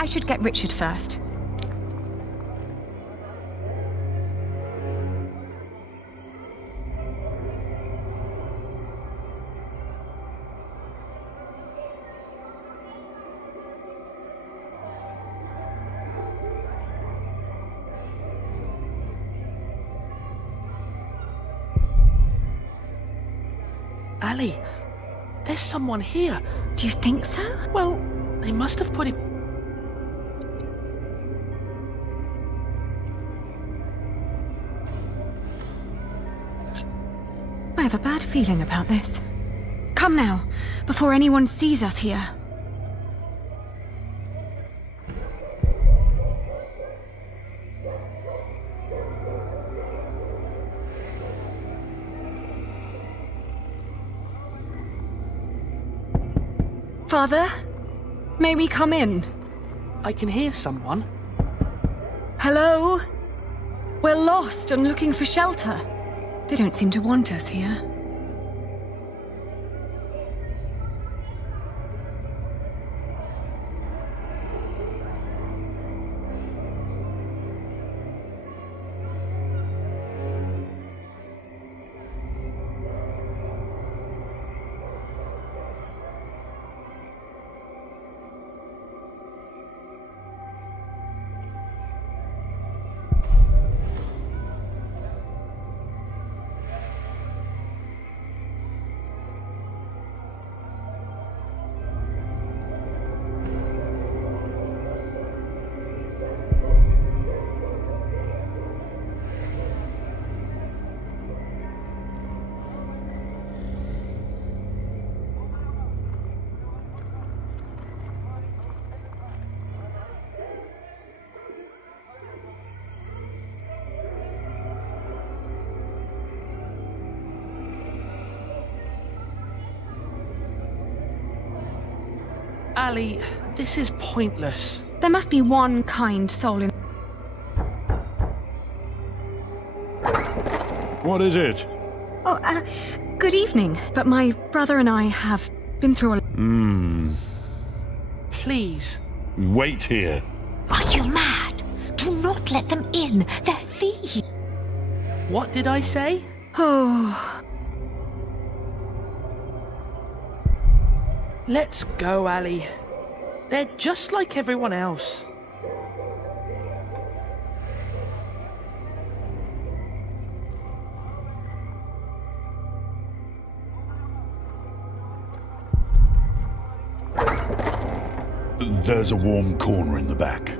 I should get Richard first. Ali, there's someone here. Do you think so? Well, they must have put him... I have a bad feeling about this. Come now, before anyone sees us here. Father, may we come in? I can hear someone. Hello? We're lost and looking for shelter. They don't seem to want us here. Ali, this is pointless. There must be one kind soul in... What is it? Oh, good evening. But my brother and I have been through a... Please. Wait here. Are you mad? Do not let them in. They're thieves. What did I say? Oh... Let's go, Ali. They're just like everyone else. There's a warm corner in the back.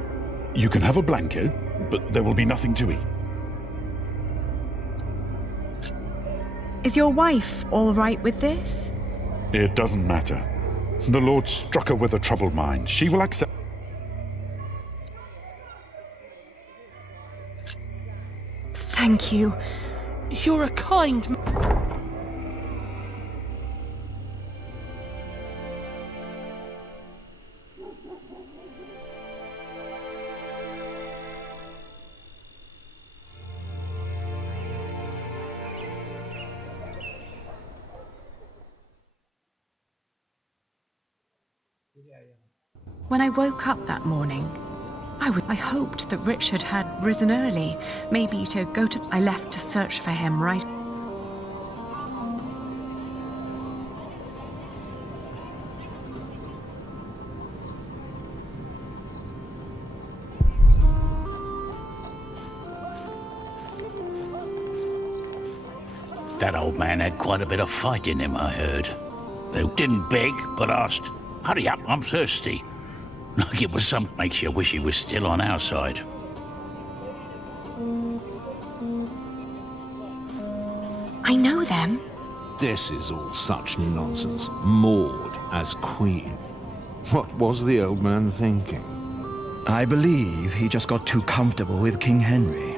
You can have a blanket, but there will be nothing to eat. Is your wife all right with this? It doesn't matter. The Lord struck her with a troubled mind. She will accept... Thank you. You're a kind... When I woke up that morning, I hoped that Richard had risen early, maybe to go to... I left to search for him right... That old man had quite a bit of fight in him, I heard. They didn't beg, but asked, "Hurry up, I'm thirsty." Like it was some... Makes you wish he was still on our side. I know them. This is all such nonsense. Maud as queen. What was the old man thinking? I believe he just got too comfortable with King Henry.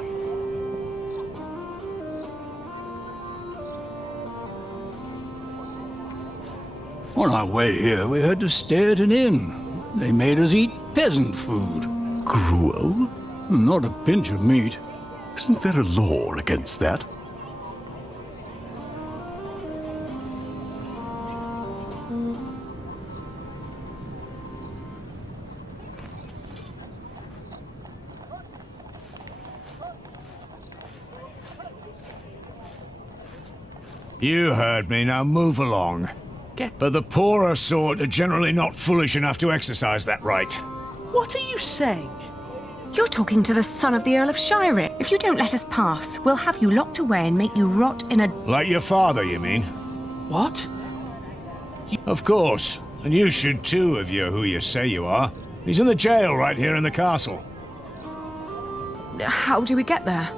On our way here, we had to stay at an inn. They made us eat peasant food. Gruel? Not a pinch of meat. Isn't there a law against that? You heard me, now move along. But the poorer sort are generally not foolish enough to exercise that right. What are you saying? You're talking to the son of the Earl of Shire. If you don't let us pass, we'll have you locked away and make you rot in a... Like your father, you mean? What? Of course. And you should too, if you're who you say you are. He's in the jail right here in the castle. How do we get there?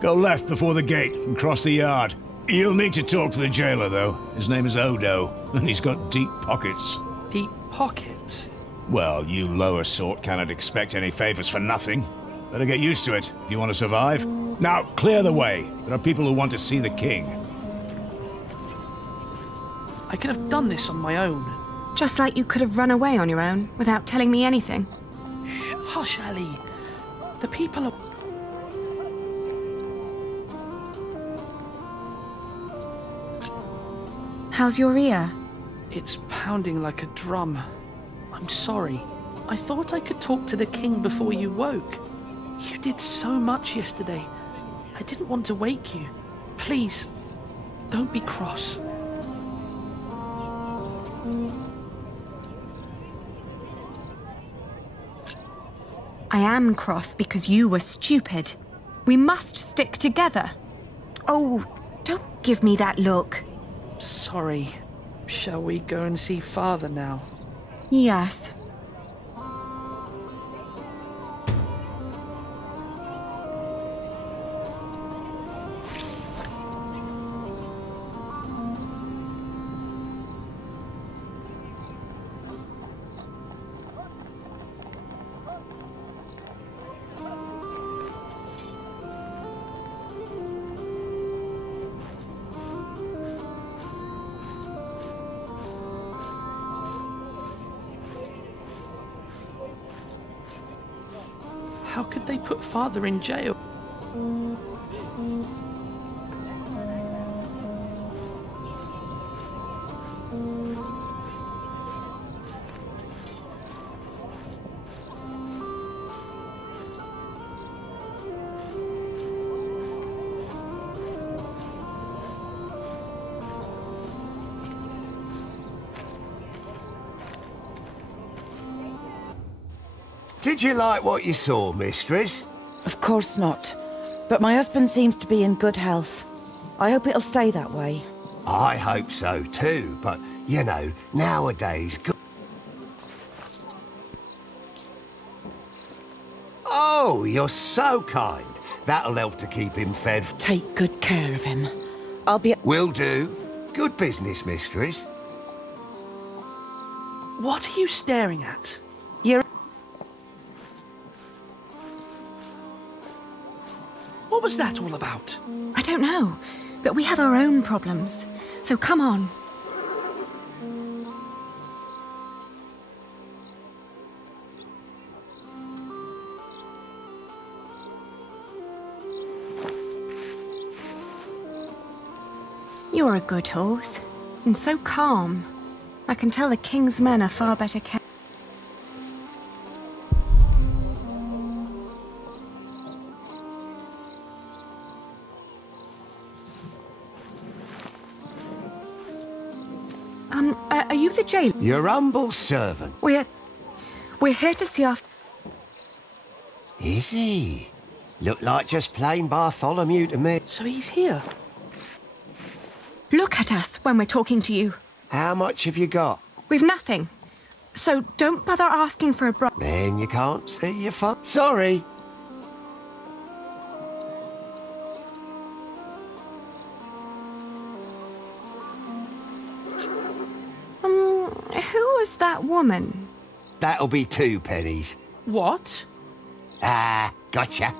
Go left before the gate and cross the yard. You'll need to talk to the jailer, though. His name is Odo, and he's got deep pockets. Deep pockets? Well, you lower sort cannot expect any favors for nothing. Better get used to it if you want to survive. Now, clear the way. There are people who want to see the king. I could have done this on my own. Just like you could have run away on your own, without telling me anything. Shh, hush, Ellie. The people are... How's your ear? It's pounding like a drum. I'm sorry. I thought I could talk to the king before you woke. You did so much yesterday. I didn't want to wake you. Please, don't be cross. I am cross because you were stupid. We must stick together. Oh, don't give me that look. Sorry. Shall we go and see Father now? Yes. How could they put Father in jail? Did you like what you saw, mistress? Of course not. But my husband seems to be in good health. I hope it'll stay that way. I hope so too, but, you know, nowadays... Oh, you're so kind. That'll help to keep him fed. Take good care of him. I'll be... Will do. Good business, mistress. What are you staring at? You're... What was that all about? I don't know, but we have our own problems. So come on. You're a good horse, and so calm. I can tell the king's men are far better kept. Are you the jailer? Your humble servant. We're here to see our... Is he? Look like just plain Bartholomew to me. So he's here? Look at us when we're talking to you. How much have you got? We've nothing. So don't bother asking for a bribe. Then you can't see your fun. Sorry. Who was that woman? That'll be 2 pennies. What? Ah, gotcha.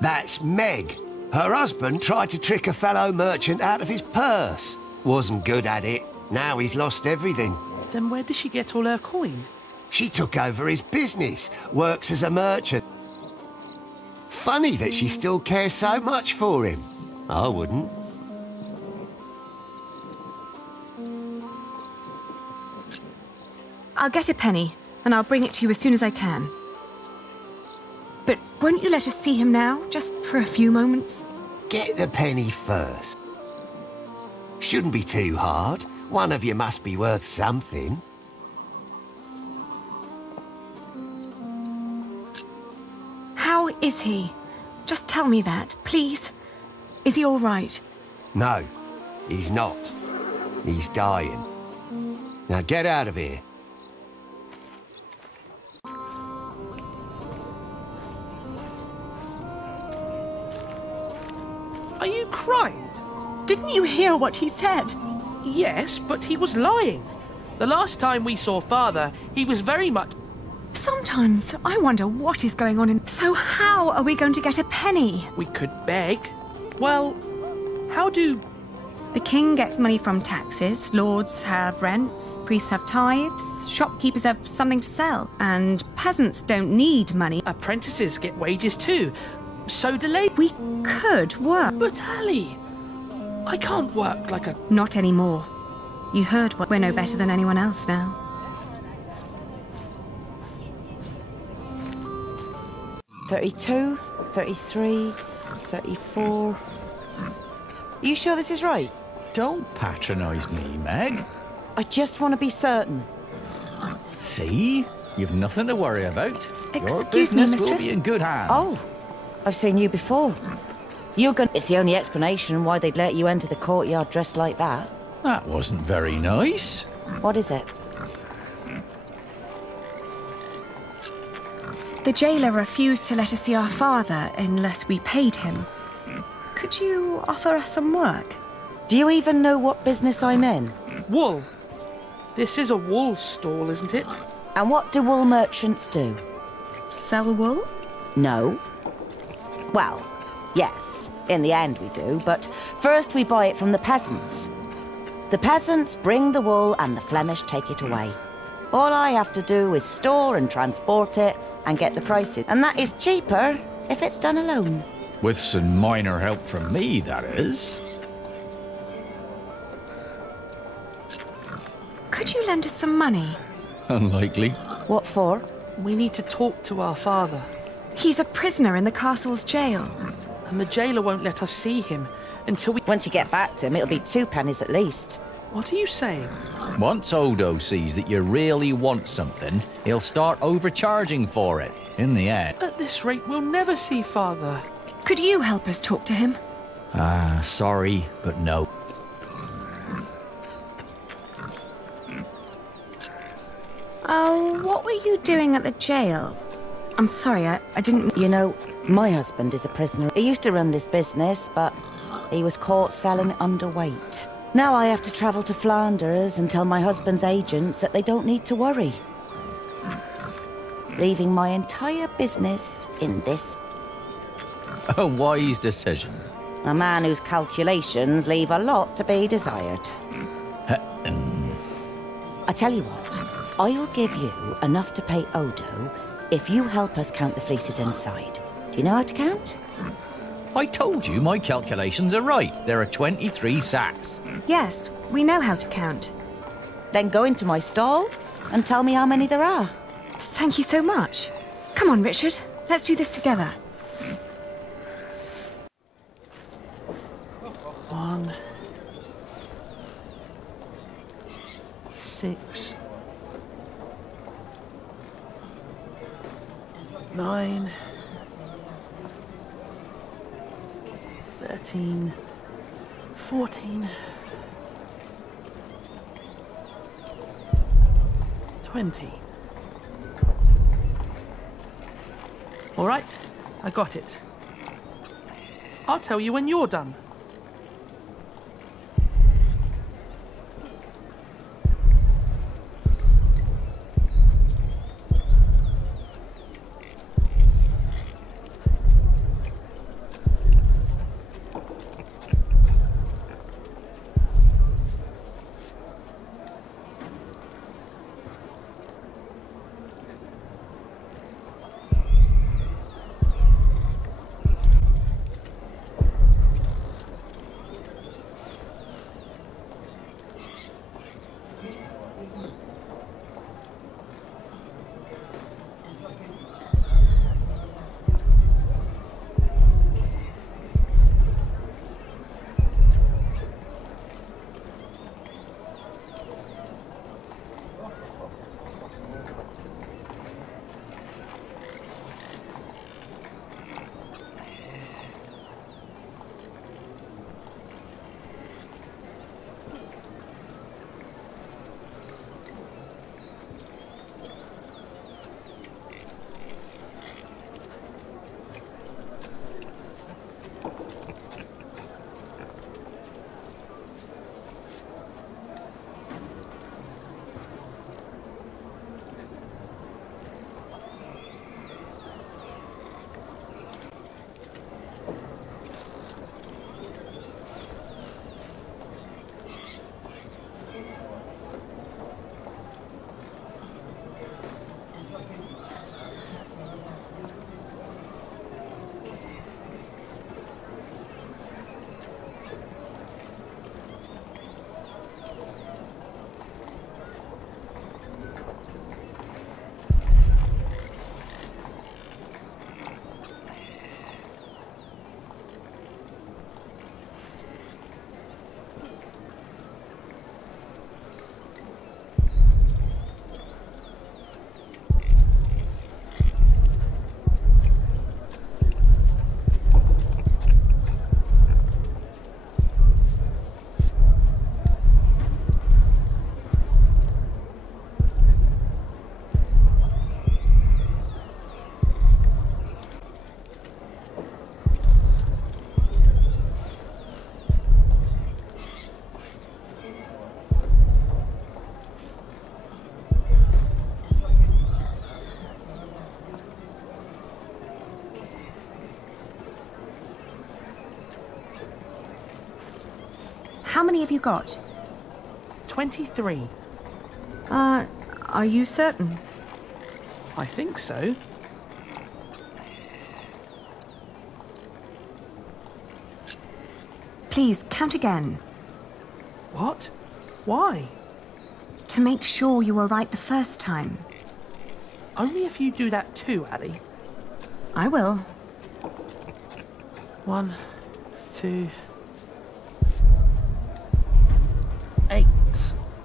That's Meg. Her husband tried to trick a fellow merchant out of his purse. Wasn't good at it. Now he's lost everything. Then where did she get all her coin? She took over his business, works as a merchant. Funny that she still cares so much for him. I wouldn't. I'll get a penny, and I'll bring it to you as soon as I can. But won't you let us see him now, just for a few moments? Get the penny first. Shouldn't be too hard. One of you must be worth something. How is he? Just tell me that, please. Is he all right? No, he's not. He's dying. Now get out of here. Are you crying? Didn't you hear what he said? Yes, but he was lying. The last time we saw Father, he was very much... Sometimes I wonder what is going on in... So how are we going to get a penny? We could beg. Well, how do... The king gets money from taxes, lords have rents, priests have tithes, shopkeepers have something to sell, and peasants don't need money. Apprentices get wages too. So delay... We could work. But Ali, I can't work like a... Not anymore. You heard what... We're no better than anyone else now. $32, $33, $34... You sure this is right? Don't patronise me, Meg. I just want to be certain. See? You've nothing to worry about. Your Excuse me, business will mistress? be in good hands. Oh, I've seen you before. You're going... It's the only explanation why they'd let you enter the courtyard dressed like that. That wasn't very nice. What is it? The jailer refused to let us see our father unless we paid him. Could you offer us some work? Do you even know what business I'm in? Wool. This is a wool stall, isn't it? And what do wool merchants do? Sell wool? No. Well, yes, in the end we do, but first we buy it from the peasants. The peasants bring the wool and the Flemish take it away. All I have to do is store and transport it and get the prices. And that is cheaper if it's done alone. With some minor help from me, that is. Could you lend us some money? Unlikely. What for? We need to talk to our father. He's a prisoner in the castle's jail. And the jailer won't let us see him until we... Once you get back to him, it'll be 2 pennies at least. What are you saying? Once Odo sees that you really want something, he'll start overcharging for it. In the end. At this rate, we'll never see Father. Could you help us talk to him? Sorry, but no. Oh, what were you doing at the jail? I'm sorry, I didn't... You know, my husband is a prisoner. He used to run this business, but he was caught selling underweight. Now I have to travel to Flanders and tell my husband's agents that they don't need to worry. Leaving my entire business in this. A wise decision. A man whose calculations leave a lot to be desired. I tell you what, I will give you enough to pay Odo if you help us count the fleeces inside. Do you know how to count? I told you my calculations are right. There are 23 sacks. Yes, we know how to count. Then go into my stall and tell me how many there are. Thank you so much. Come on, Richard. Let's do this together. 1, 6, 9, 13, 14, 20. All right, I got it. I'll tell you when you're done. How many have you got? 23. Are you certain? I think so. Please, count again. What? Why? To make sure you were right the first time. Only if you do that too, Ali. I will. 1, 2, 8,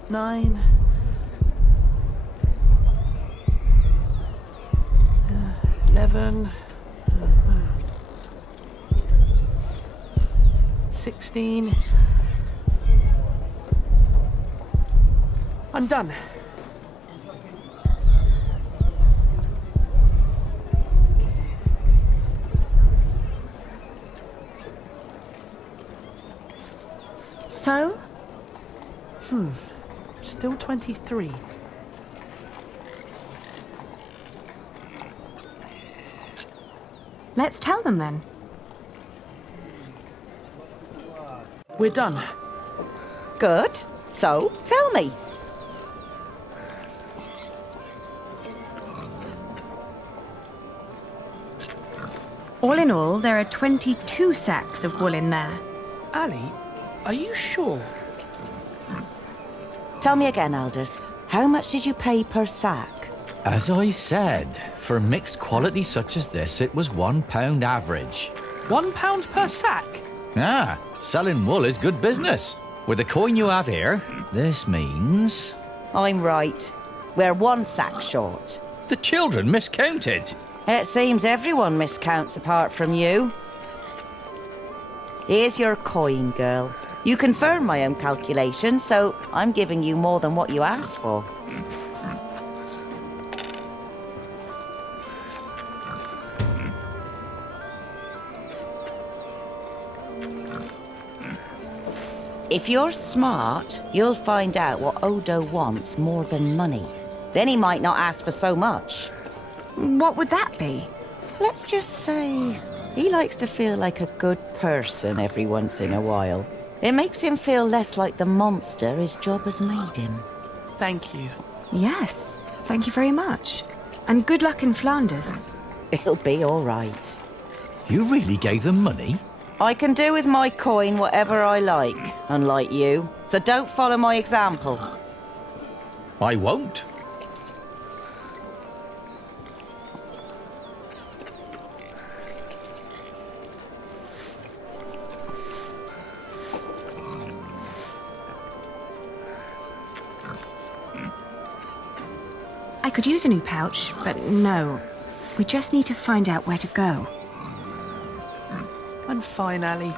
9, 11, 16. I'm done. So? Still 23. Let's tell them then. We're done. Good. So, tell me. All in all, there are 22 sacks of wool in there. Ali, are you sure? Tell me again, Aldous. How much did you pay per sack? As I said, for mixed quality such as this, it was £1 average. £1 per sack? Ah, selling wool is good business. With the coin you have here, this means... I'm right. We're 1 sack short. The children miscounted. It seems everyone miscounts apart from you. Here's your coin, girl. You confirmed my own calculation, so I'm giving you more than what you asked for. If you're smart, you'll find out what Odo wants more than money. Then he might not ask for so much. What would that be? Let's just say he likes to feel like a good person every once in a while. It makes him feel less like the monster his job has made him. Thank you. Yes, thank you very much. And good luck in Flanders. It'll be all right. You really gave them money? I can do with my coin whatever I like, unlike you. So don't follow my example. I won't. I could use a new pouch, but no. We just need to find out where to go. I'm fine, Ali.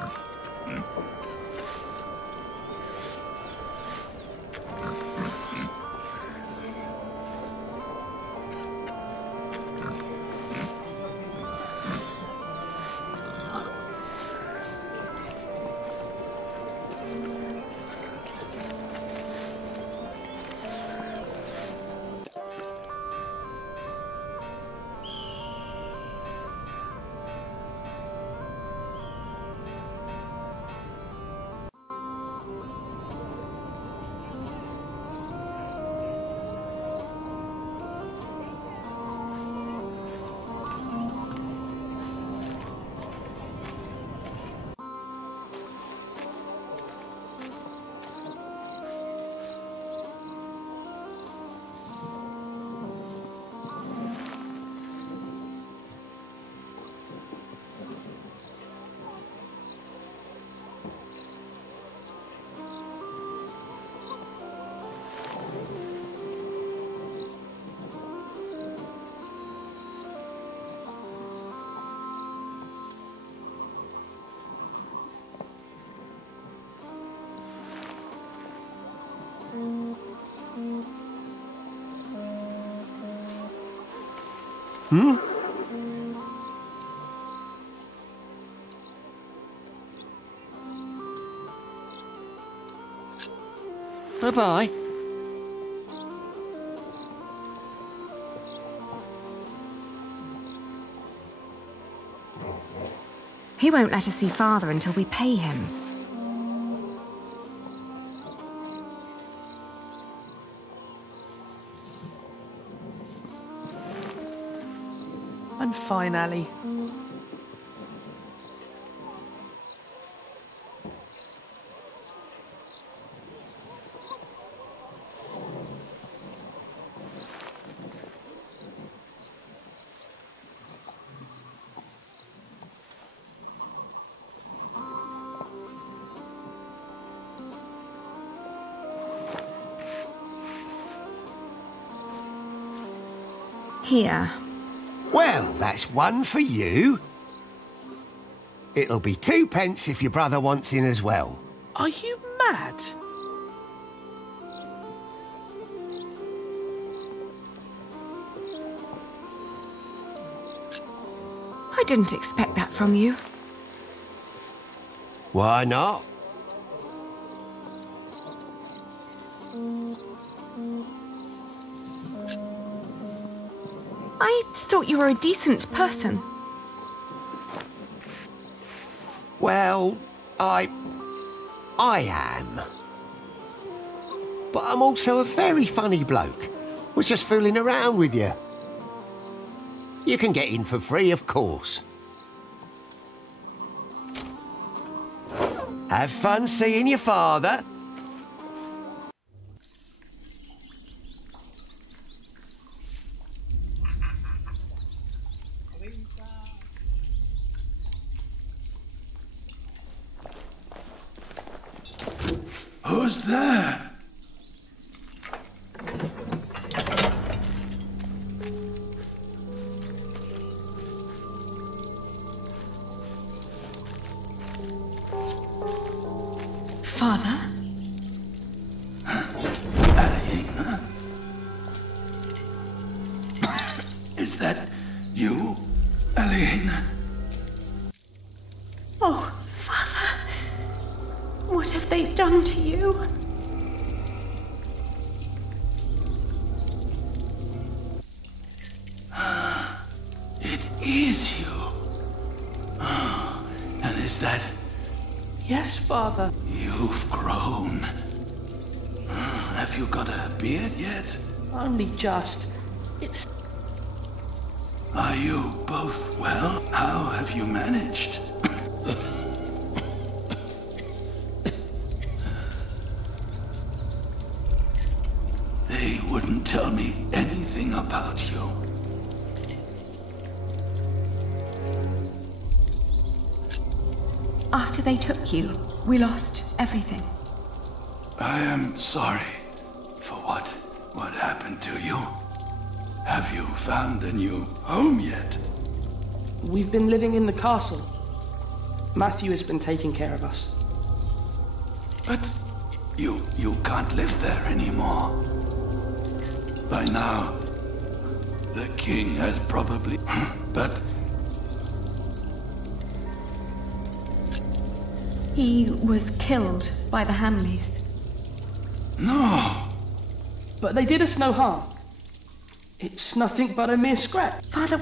Bye-bye. He won't let us see Father until we pay him. I'm fine, Ali. Here. Well, that's one for you. It'll be 2 pence if your brother wants in as well. Are you mad? I didn't expect that from you. Why not? I thought you were a decent person. Well, I am. But I'm also a very funny bloke. Was just fooling around with you. You can get in for free, of course. Have fun seeing your father. Who's there? Father? Alina? Is that you, Alina? Oh, Father. What have they done to you? It is you. And is that... Yes, Father. You've grown. Have you got a beard yet? Only just. It's... Are you both well? How have you managed? They wouldn't tell me anything about you. After they took you, we lost everything. I am sorry for what happened to you. Have you found a new home yet? We've been living in the castle. Matthew has been taking care of us. But you can't live there anymore. By now, the king has probably... But He was killed by the Hamleys. no. But they did us no harm. It's nothing but a mere scrap. Father,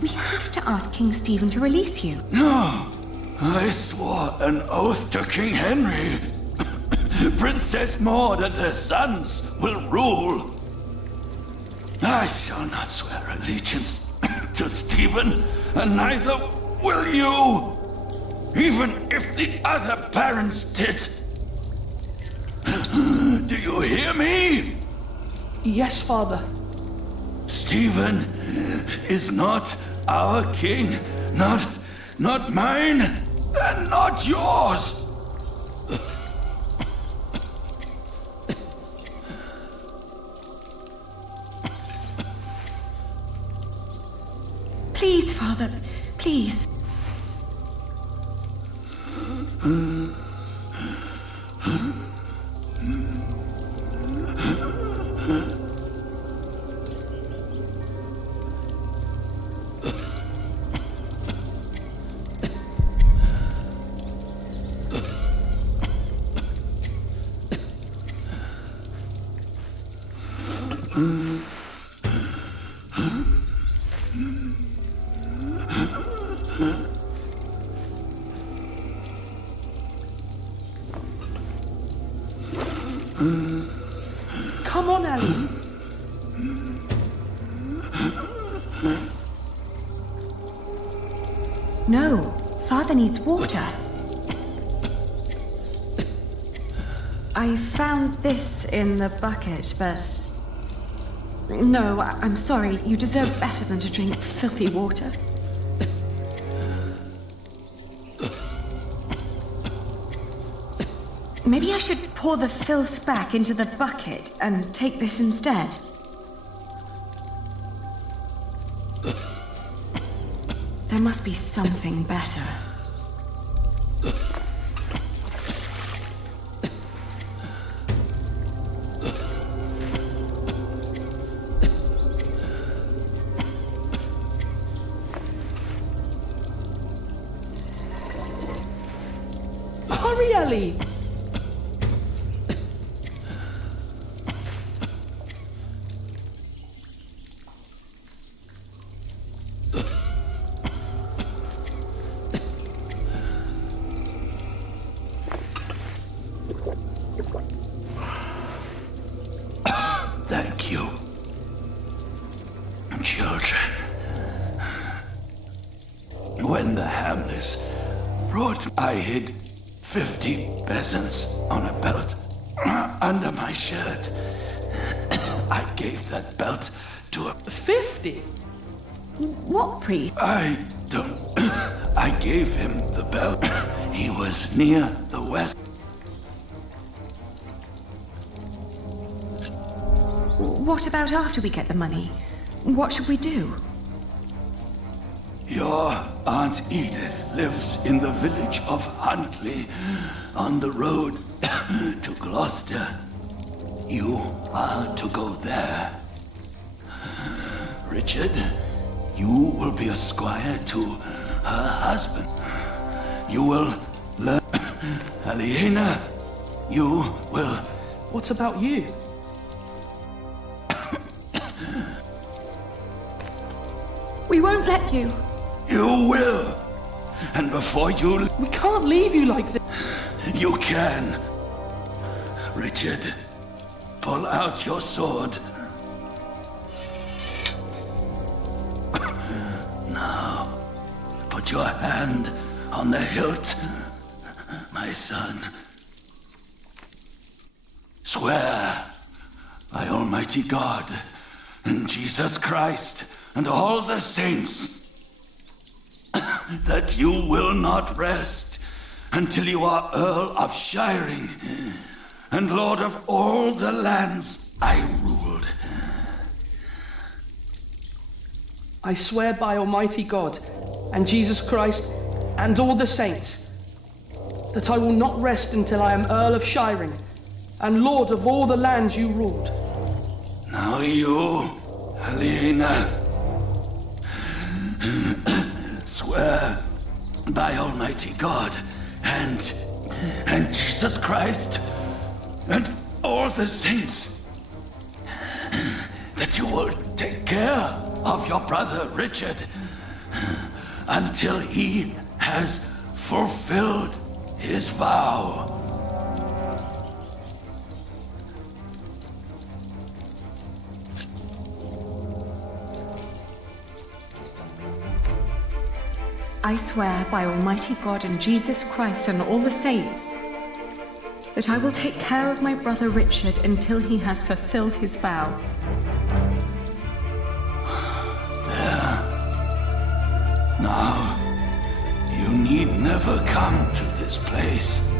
we have to ask King Stephen to release you. No. I swore an oath to King Henry. Princess Maud and her sons will rule. I shall not swear allegiance to Stephen, and neither will you. Even if the other parents did. Do you hear me? Yes, Father. Stephen is not our king. Not mine, and not yours. Please, Father, please. Come on, Ellie. No, Father needs water. I found this in the bucket, but... No, I'm sorry. You deserve better than to drink filthy water. Maybe I should pour the filth back into the bucket and take this instead. There must be something better. Hurry, Ellie! Thank you, children. When the Hamlets brought, I hid 50 peasants on a belt under my shirt. I gave that belt to a... 50? What priest? I don't... I gave him the belt. He was near the west. What about after we get the money? What should we do? Your Aunt Edith lives in the village of Huntley, on the road to Gloucester. You are to go there. Richard, you will be a squire to her husband. You will learn... Aliena, you will... What about you? We won't let you. You will. And before you... We can't leave you like this. You can. Richard, pull out your sword. Now, put your hand on the hilt, my son. Swear by Almighty God and Jesus Christ and all the saints that you will not rest until you are Earl of Shiring and Lord of all the lands I ruled. I swear by Almighty God and Jesus Christ and all the saints that I will not rest until I am Earl of Shiring and Lord of all the lands you ruled. Now you, Aliena, swear by Almighty God and Jesus Christ and all the saints that you will take care of your brother Richard until he has fulfilled his vow. I swear by Almighty God and Jesus Christ and all the saints that I will take care of my brother Richard until he has fulfilled his vow. There. Now, you need never come to this place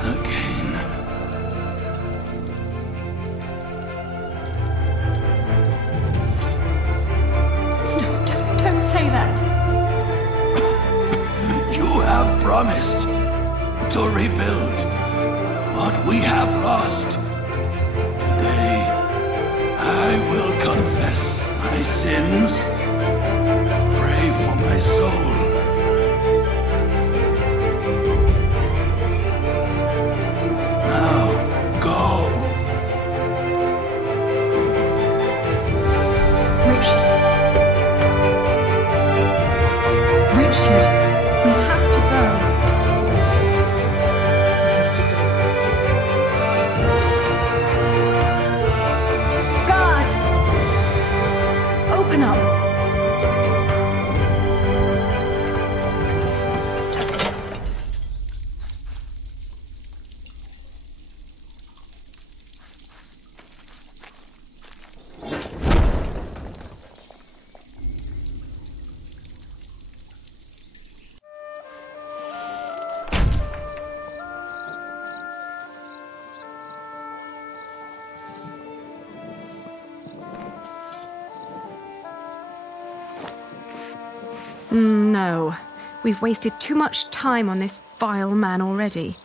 again. Don't say that. You have promised to rebuild what we have lost. Today, I will confess my sins, pray for my soul. Now, go. Richard. Richard, we have to go. Guard! Open up. No. We've wasted too much time on this vile man already.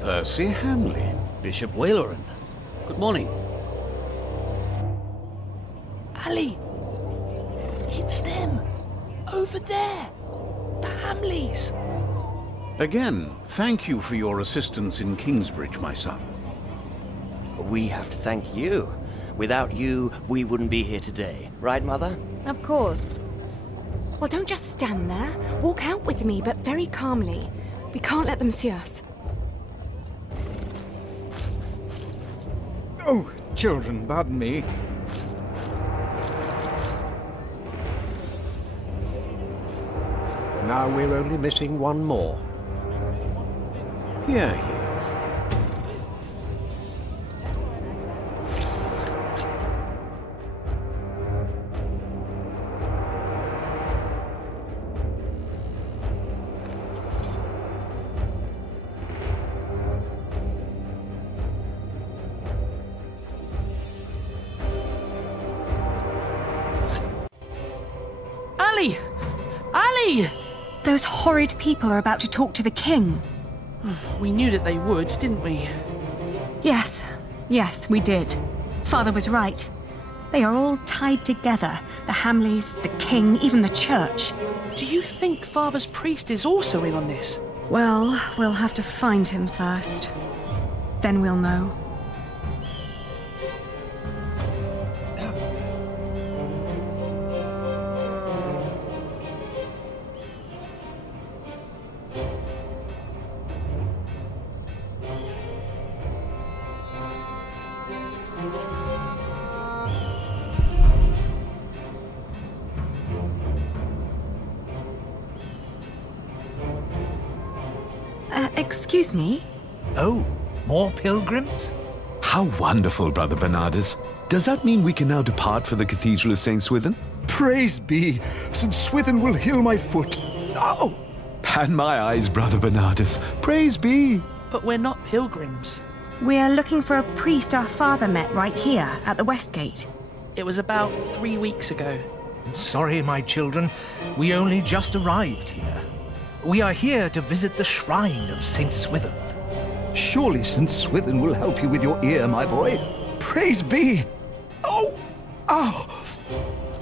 Percy Hamley. Bishop Wailoran. Good morning. Ali! It's them! Over there! The Hamleys! Again, thank you for your assistance in Kingsbridge, my son. We have to thank you. Without you, we wouldn't be here today. Right, Mother? Of course. Well, don't just stand there. Walk out with me, but very calmly. We can't let them see us. Oh, children, pardon me. Now we're only missing one more. Here he is. Ali! Ali! Those horrid people are about to talk to the king. We knew that they would, didn't we? Yes, we did. Father was right. They are all tied together. The Hamleys, the king, even the church. Do you think Father's priest is also in on this? Well, we'll have to find him first. Then we'll know. Excuse me? Oh, more pilgrims? How wonderful, Brother Bernardus. Does that mean we can now depart for the Cathedral of St. Swithin? Praise be! St. Swithin will heal my foot. Oh! And my eyes, Brother Bernardus. Praise be! But we're not pilgrims. We're looking for a priest our father met right here, at the West Gate. It was about 3 weeks ago. Sorry, my children. We only just arrived here. We are here to visit the shrine of St. Swithin. Surely St. Swithin will help you with your ear, my boy. Praise be! Oh! Oh!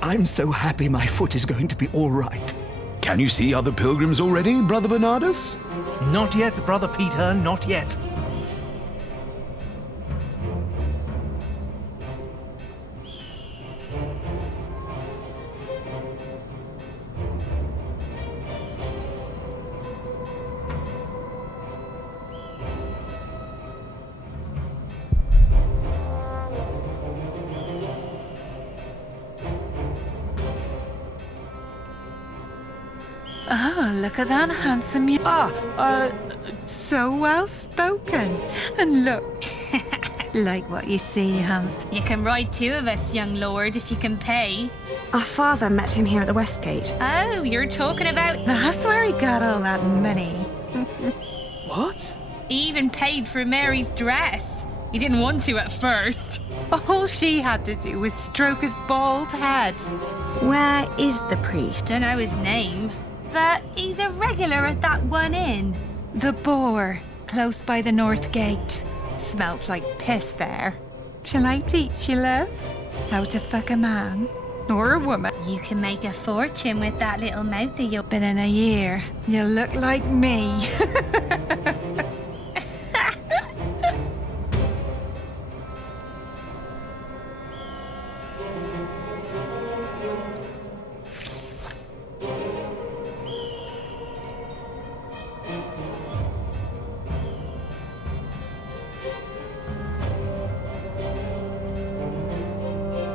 I'm so happy my foot is going to be all right. Can you see other pilgrims already, Brother Bernardus? Not yet, Brother Peter, not yet. Oh, look at that handsome so well spoken. And look, like what you see, Hans. You can ride 2 of us, young lord, if you can pay. Our father met him here at the West Gate. Oh, you're talking about... That's where he got all that money. What? He even paid for Mary's dress. He didn't want to at first. All she had to do was stroke his bald head. Where is the priest? Don't know his name, but he's a regular at that one inn. The Boar, close by the North Gate. Smells like piss there. Shall I teach you, love, how to fuck a man or a woman? You can make a fortune with that little mouth of yours. But in a year, you'll look like me.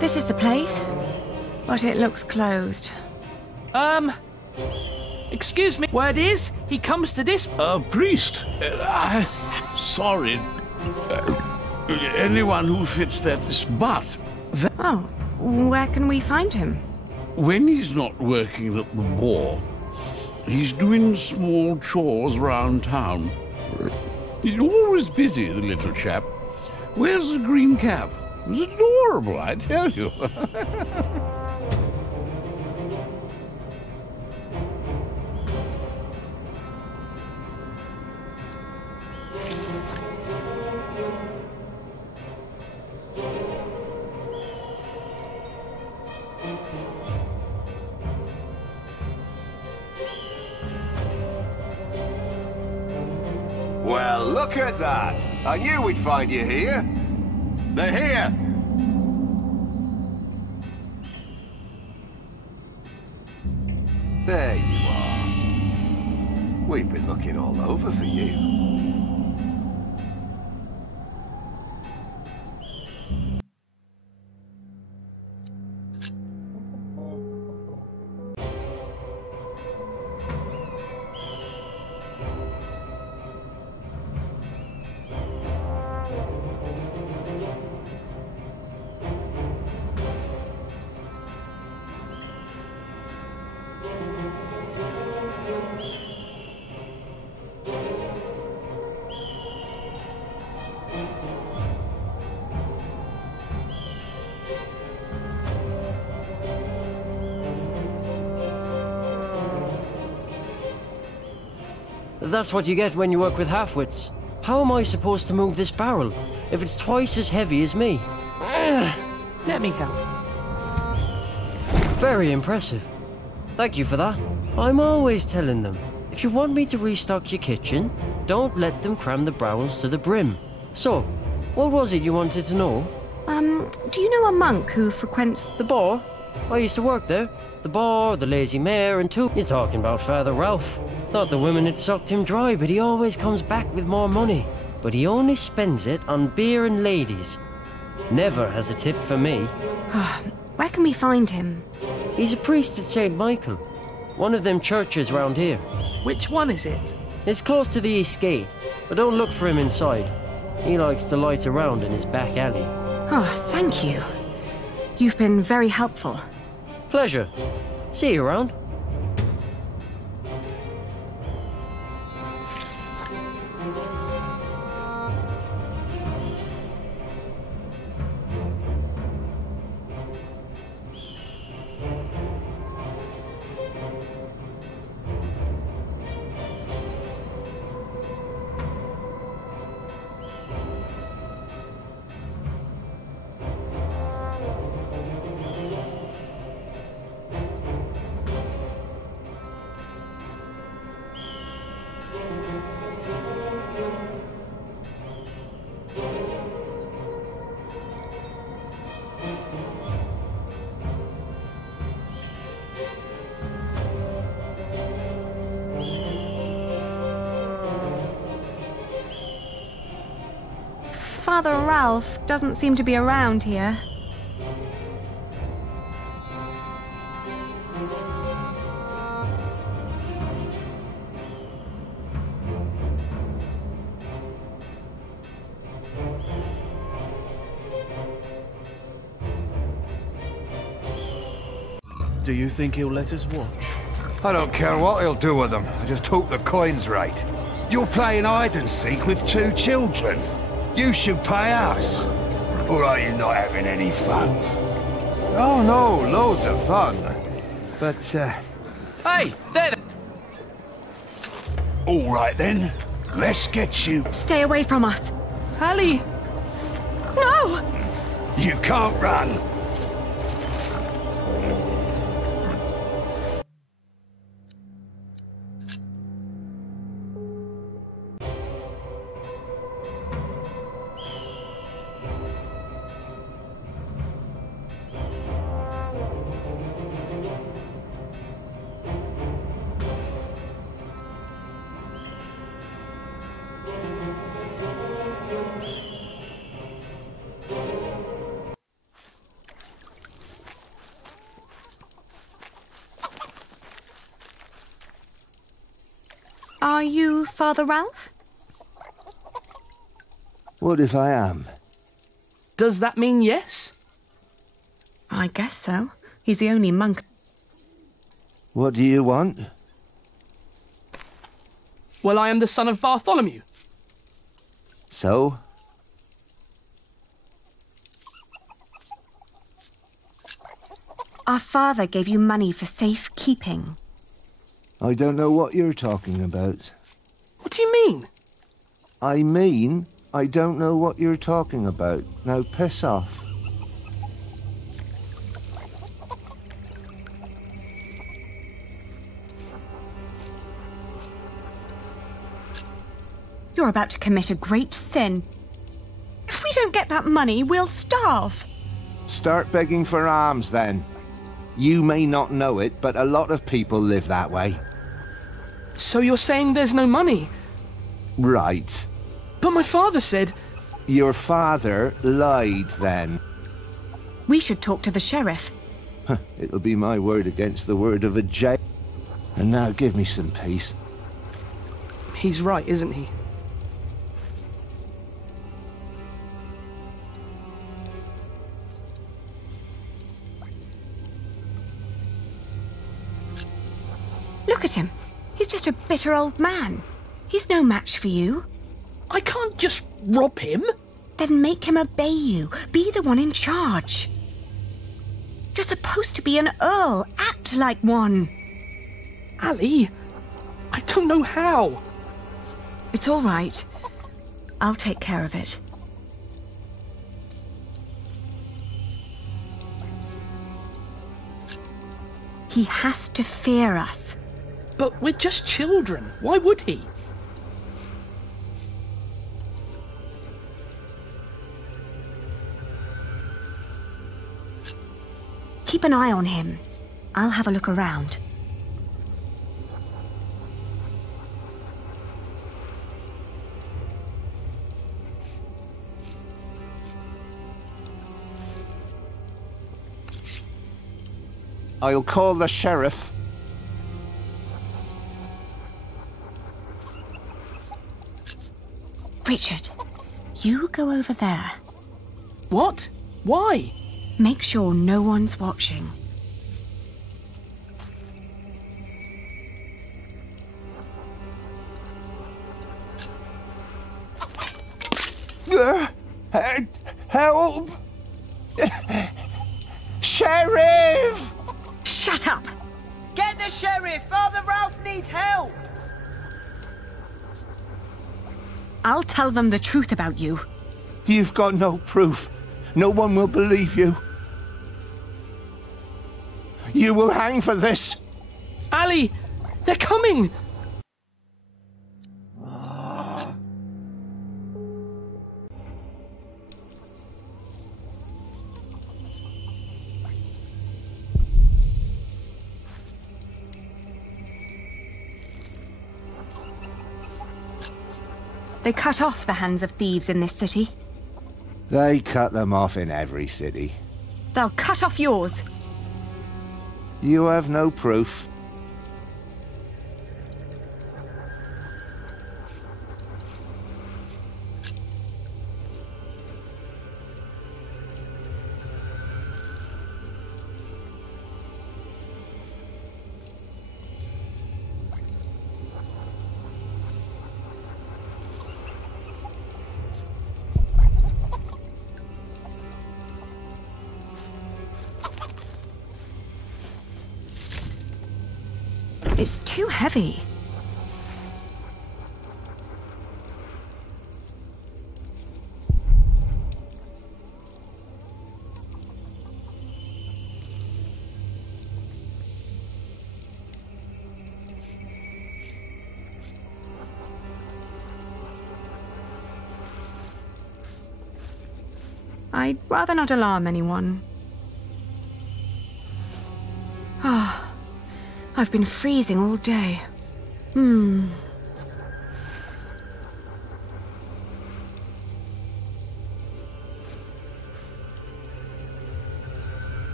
This is the place, but it looks closed. Excuse me, word is, he comes to this... Priest. Sorry. Anyone who fits that spot. Oh, where can we find him? When he's not working at the war, he's doing small chores round town. He's always busy, the little chap. Wears a green cap. It's adorable, I tell you. Well, look at that! I knew we'd find you here. They're here! There you are. We've been looking all over for you. That's what you get when you work with half-wits. How am I supposed to move this barrel if it's twice as heavy as me? Let me help. Very impressive. Thank you for that. I'm always telling them, if you want me to restock your kitchen, don't let them cram the barrels to the brim. So, what was it you wanted to know? Do you know a monk who frequents the bar? I used to work there. The bar, the Lazy Mare, and two. You're talking about Father Ralph. Thought the women had sucked him dry, but he always comes back with more money. But he only spends it on beer and ladies. Never has a tip for me. Where can we find him? He's a priest at St. Michael. One of them churches round here. Which one is it? It's close to the East Gate, but don't look for him inside. He likes to light around in his back alley. Oh, thank you. You've been very helpful. Pleasure. See you around. Father Ralph doesn't seem to be around here. Do you think he'll let us watch? I don't care what he'll do with them. I just hope the coin's right. You're playing hide and seek with two children. You should pay us. Or are you not having any fun? Oh no, loads of fun. But, Hey, there! all right then. Let's get you. Stay away from us. Hallie! No! You can't run. Are you Father Ralph? What if I am? Does that mean yes? I guess so. He's the only monk. What do you want? Well, I am the son of Bartholomew. So? Our father gave you money for safekeeping. I don't know what you're talking about. What do you mean? I mean, I don't know what you're talking about. Now piss off. You're about to commit a great sin. If we don't get that money, we'll starve. Start begging for alms, then. You may not know it, but a lot of people live that way. So you're saying there's no money? Right. But my father said... Your father lied, then. We should talk to the sheriff. It'll be my word against the word of a jail. And now give me some peace. He's right, isn't he? Look at him. He's just a bitter old man. He's no match for you. I can't just rob him. Then make him obey you. Be the one in charge. You're supposed to be an earl. Act like one. Ali, I don't know how. It's all right. I'll take care of it. He has to fear us. But we're just children. Why would he? Keep an eye on him. I'll have a look around. I'll call the sheriff. Richard, you go over there. What? Why? Make sure no one's watching. Help! Sheriff! Shut up! Get the sheriff! Father Ralph needs help! I'll tell them the truth about you. You've got no proof. No one will believe you. You will hang for this. Ali, they're coming! They cut off the hands of thieves in this city. They cut them off in every city. They'll cut off yours. You have no proof. It's too heavy. I'd rather not alarm anyone. Ah. I've been freezing all day.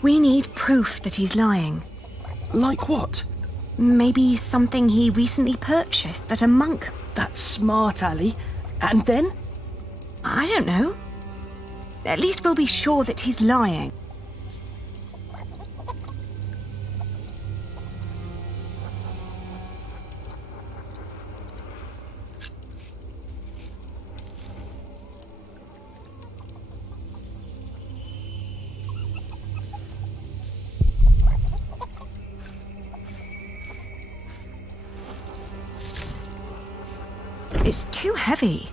We need proof that he's lying. Like what? Maybe something he recently purchased that a monk... That's smart, Ali. And then? I don't know. At least we'll be sure that he's lying. It's too heavy.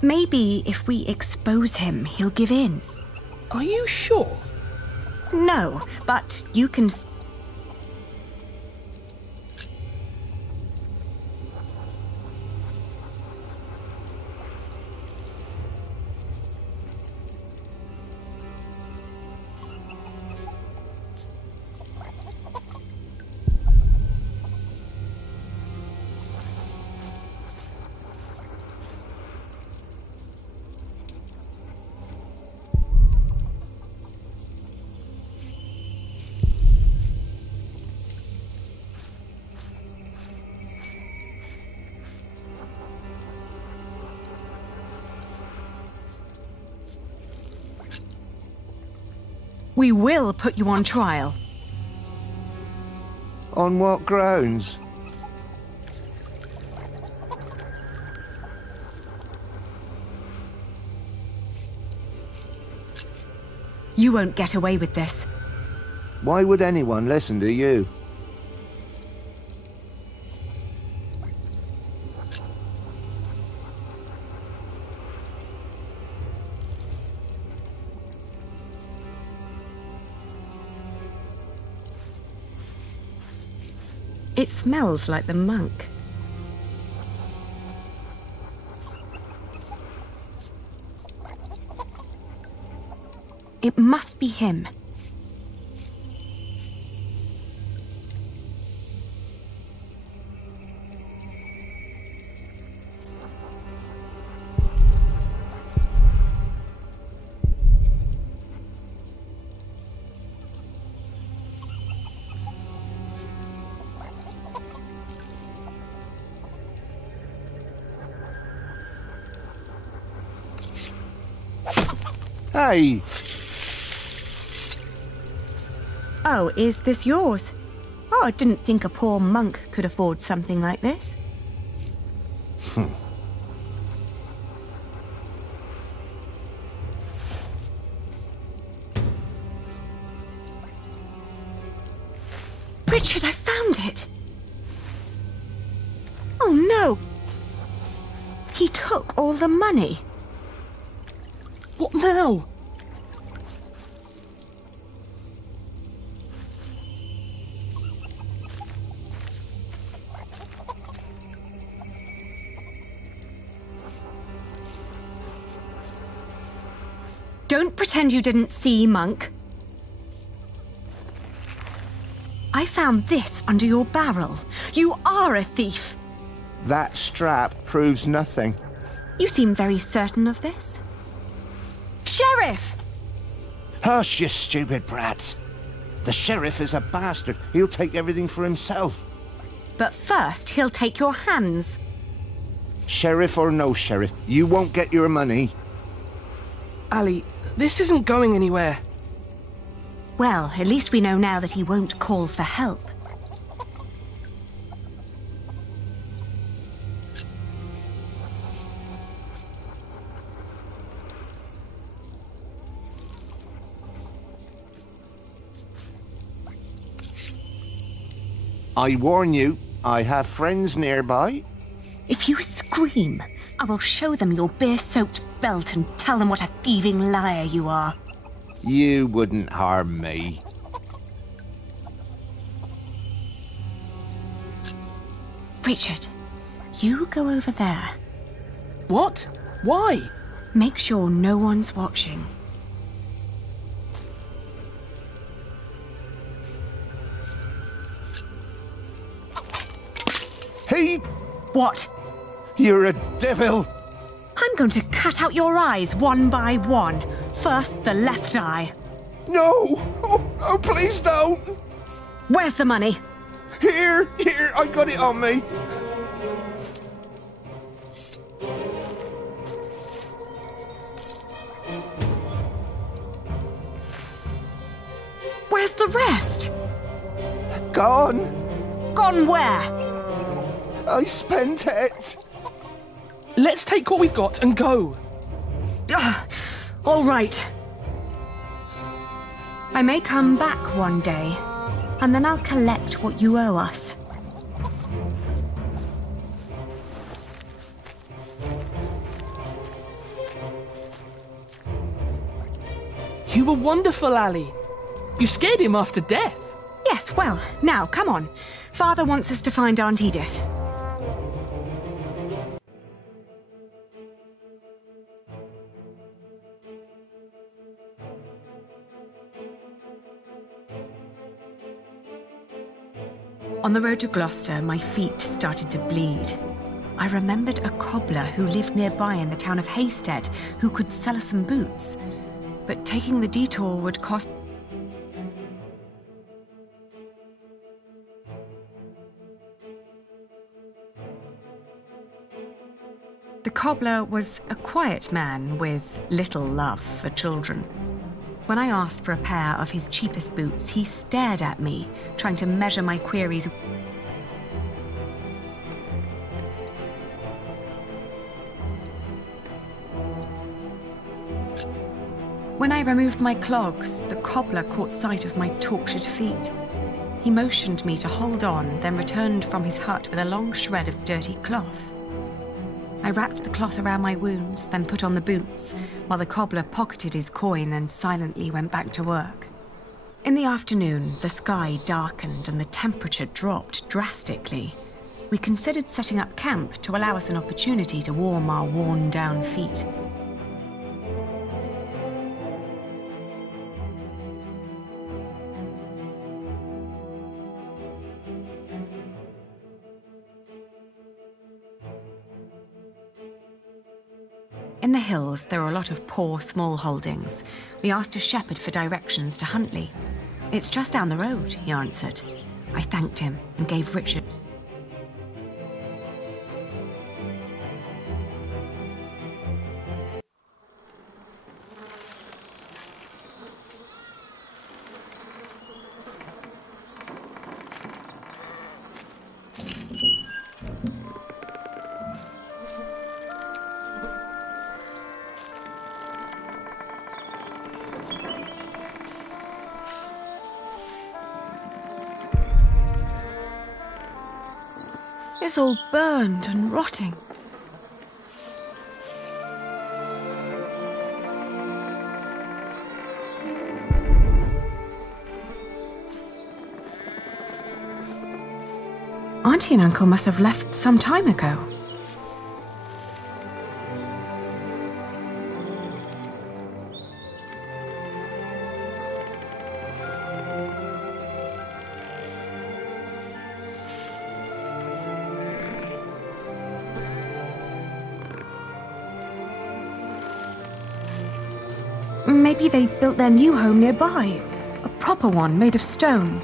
Maybe if we expose him, he'll give in. Are you sure? No, but you can... We will put you on trial. On what grounds? You won't get away with this. Why would anyone listen to you? It smells like the monk. It must be him. Hey! Oh, is this yours? Oh, I didn't think a poor monk could afford something like this. Richard, I found it! Oh no! He took all the money. What now? Don't pretend you didn't see, monk. I found this under your barrel. You are a thief. That strap proves nothing. You seem very certain of this. Sheriff! Hush, you stupid brats. The sheriff is a bastard. He'll take everything for himself. But first, he'll take your hands. Sheriff or no sheriff, you won't get your money. Ali, this isn't going anywhere. Well, at least we know now that he won't call for help. I warn you, I have friends nearby. If you scream, I will show them your beer-soaked belt and tell them what a thieving liar you are. You wouldn't harm me. Richard, you go over there. What? Why? Make sure no one's watching. Hey! What? You're a devil! I'm going to cut out your eyes one by one. First, the left eye. No! Oh, please don't! Where's the money? Here, I got it on me. Where's the rest? Gone. Gone where? I spent it. let's take what we've got and go. All right. I may come back one day, and then I'll collect what you owe us. You were wonderful, Ali. You scared him after death. Yes, well, now, come on. Father wants us to find Aunt Edith. On the road to Gloucester, my feet started to bleed. I remembered a cobbler who lived nearby in the town of Hastead who could sell us some boots. But taking the detour would cost... The cobbler was a quiet man with little love for children. When I asked for a pair of his cheapest boots, he stared at me, trying to measure my queries. When I removed my clogs, the cobbler caught sight of my tortured feet. He motioned me to hold on, then returned from his hut with a long shred of dirty cloth. I wrapped the cloth around my wounds, then put on the boots, while the cobbler pocketed his coin and silently went back to work. In the afternoon, the sky darkened and the temperature dropped drastically. We considered setting up camp to allow us an opportunity to warm our worn-down feet. In the hills, there are a lot of poor, small holdings. We asked a shepherd for directions to Huntley. "It's just down the road," he answered. I thanked him and gave Richard... It's all burned and rotting. Auntie and Uncle must have left some time ago. Maybe they built their new home nearby. A proper one made of stone.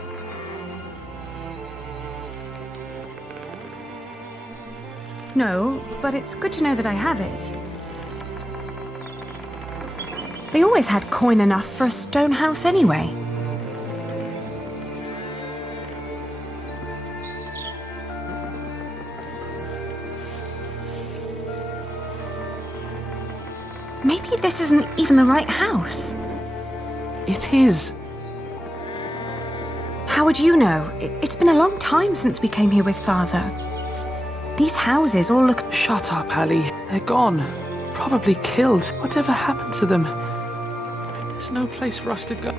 No, but it's good to know that I have it. They always had coin enough for a stone house anyway. Maybe this isn't even the right house. It is. How would you know? It's been a long time since we came here with Father. These houses all look... Shut up, Ali. They're gone. Probably killed. Whatever happened to them? There's no place for us to go.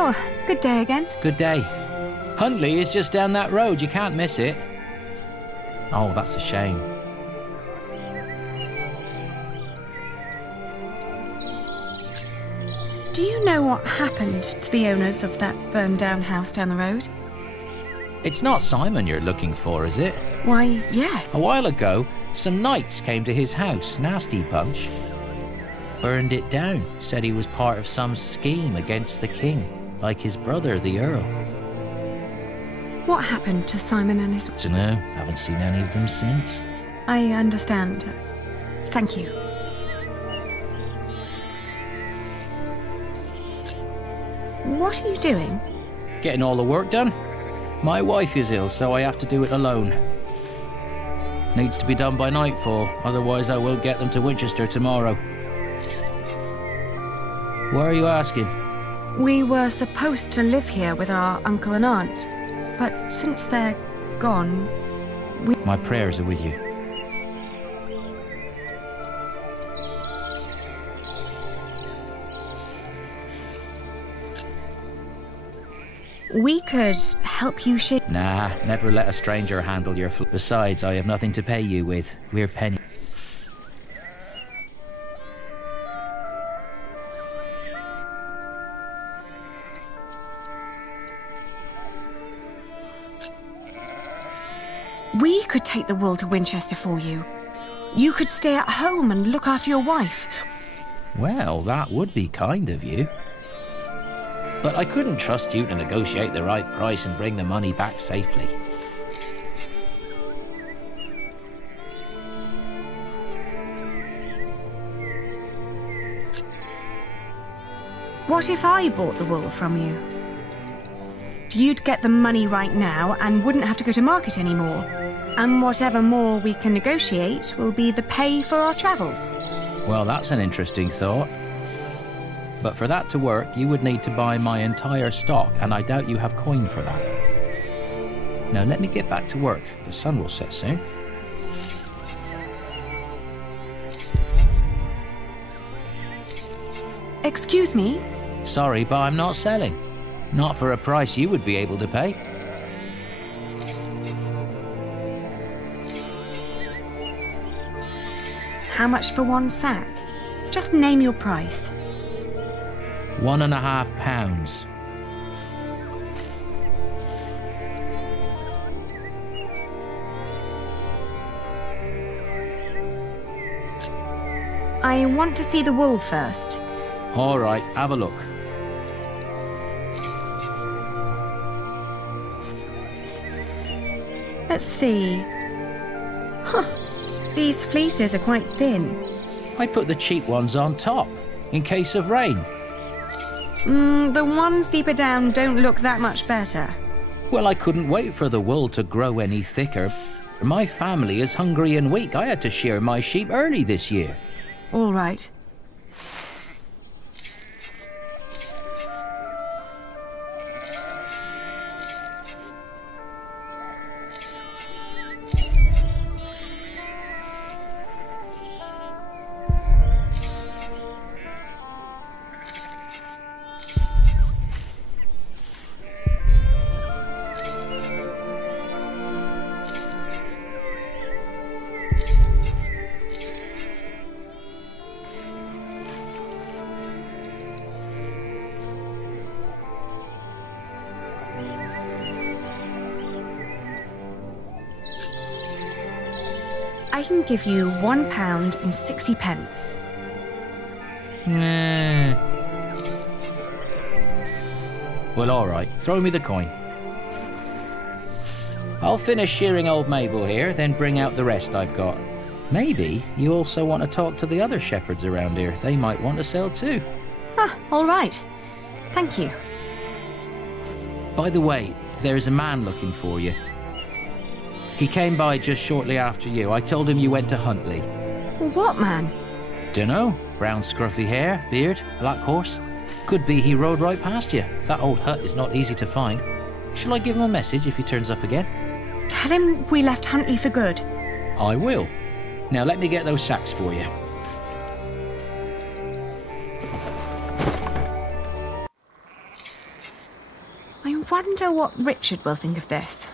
Oh, good day again. Good day. Huntley is just down that road. You can't miss it. Oh, that's a shame. Do you know what happened to the owners of that burned-down house down the road? It's not Simon you're looking for, is it? Why, yeah. A while ago, some knights came to his house, nasty bunch. Burned it down, said he was part of some scheme against the king, like his brother, the Earl. What happened to Simon and his... Dunno, haven't seen any of them since. I understand. Thank you. What are you doing? Getting all the work done. My wife is ill, so I have to do it alone. Needs to be done by nightfall, otherwise I won't get them to Winchester tomorrow. Why are you asking? We were supposed to live here with our uncle and aunt, but since they're gone, we... My prayers are with you. We could help you shape... Nah, never let a stranger handle your Besides, I have nothing to pay you with. We're penny. We could take the wool to Winchester for you. You could stay at home and look after your wife. Well, that would be kind of you. But I couldn't trust you to negotiate the right price and bring the money back safely. What if I bought the wool from you? You'd get the money right now and wouldn't have to go to market anymore. And whatever more we can negotiate will be the pay for our travels. Well, that's an interesting thought. But for that to work, you would need to buy my entire stock, and I doubt you have coin for that. Now let me get back to work. The sun will set soon. Excuse me? Sorry, but I'm not selling. Not for a price you would be able to pay. How much for one sack? Just name your price. £1.50. I want to see the wool first. All right, have a look. Let's see. Huh. These fleeces are quite thin. I put the cheap ones on top, in case of rain. The ones deeper down don't look that much better. Well, I couldn't wait for the wool to grow any thicker. My family is hungry and weak. I had to shear my sheep early this year. All right. I can give you £1.60. Well, all right. Throw me the coin. I'll finish shearing old Mabel here, then bring out the rest I've got. Maybe you also want to talk to the other shepherds around here. They might want to sell too. Ah, all right. Thank you. By the way, there's a man looking for you. He came by just shortly after you. I told him you went to Huntley. What man? Dunno. Brown scruffy hair, beard, black horse. Could be he rode right past you. That old hut is not easy to find. Shall I give him a message if he turns up again? Tell him we left Huntley for good. I will. Now let me get those sacks for you. wonder what Richard will think of this.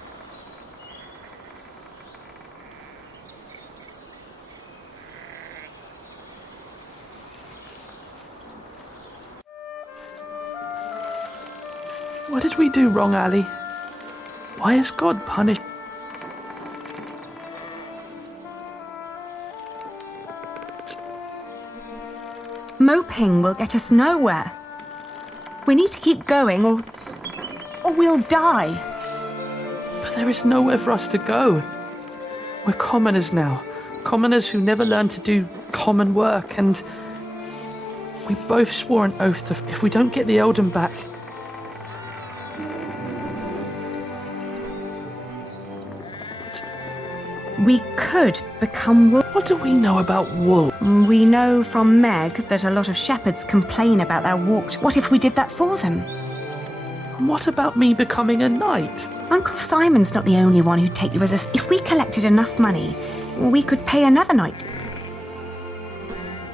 What did we do wrong, Ali? Why has God punished? Moping will get us nowhere. We need to keep going or we'll die. But there is nowhere for us to go. We're commoners now. Commoners who never learned to do common work, and we both swore an oath to, if we don't get the Eldon back. We could become wool. What do we know about wool? We know from Meg that a lot of shepherds complain about their walk. What if we did that for them? And what about me becoming a knight? Uncle Simon's not the only one who'd take you as a... If we collected enough money, we could pay another knight.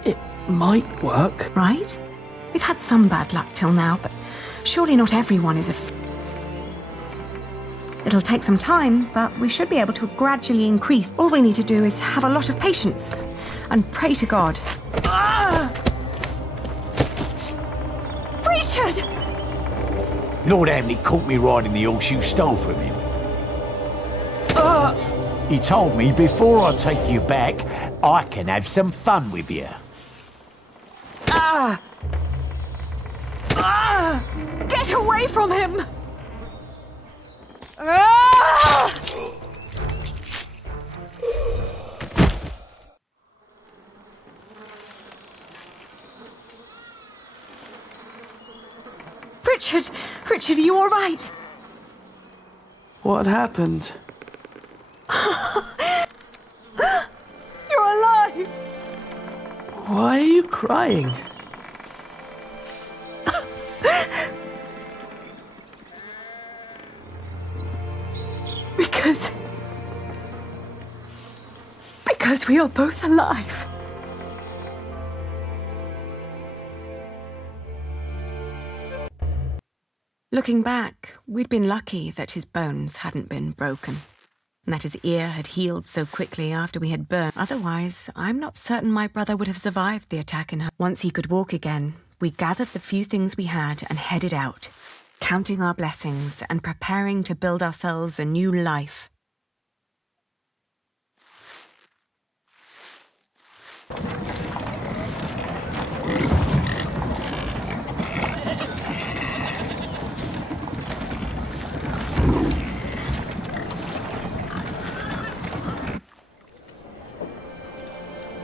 It might work. Right? We've had some bad luck till now, but surely not everyone is a... It'll take some time, but we should be able to gradually increase. All we need to do is have a lot of patience and pray to God. Ah! Richard! Lord Hamley caught me riding the horse you stole from him. He told me before I take you back, I can have some fun with you. Ah! Ah! Get away from him! Ah! Richard, are you all right? What happened? You're alive! Why are you crying? Because we are both alive. Looking back, we'd been lucky that his bones hadn't been broken, and that his ear had healed so quickly after we had burned. Otherwise, I'm not certain my brother would have survived the attack in her. Once he could walk again, we gathered the few things we had and headed out, counting our blessings and preparing to build ourselves a new life.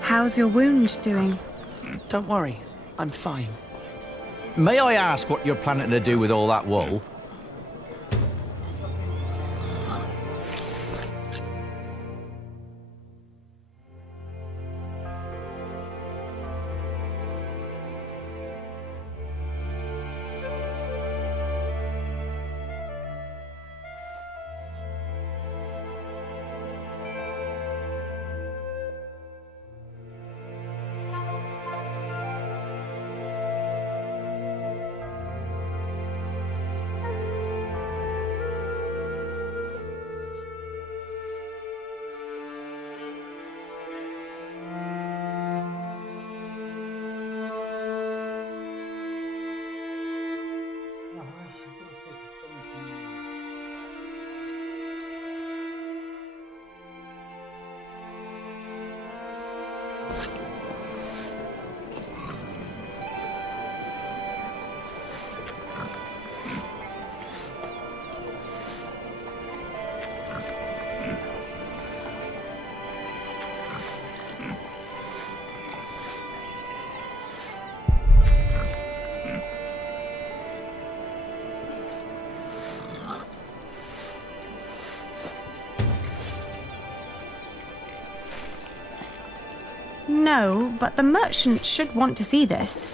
How's your wound doing? Don't worry, I'm fine. May I ask what you're planning to do with all that wool? No, but the merchant should want to see this.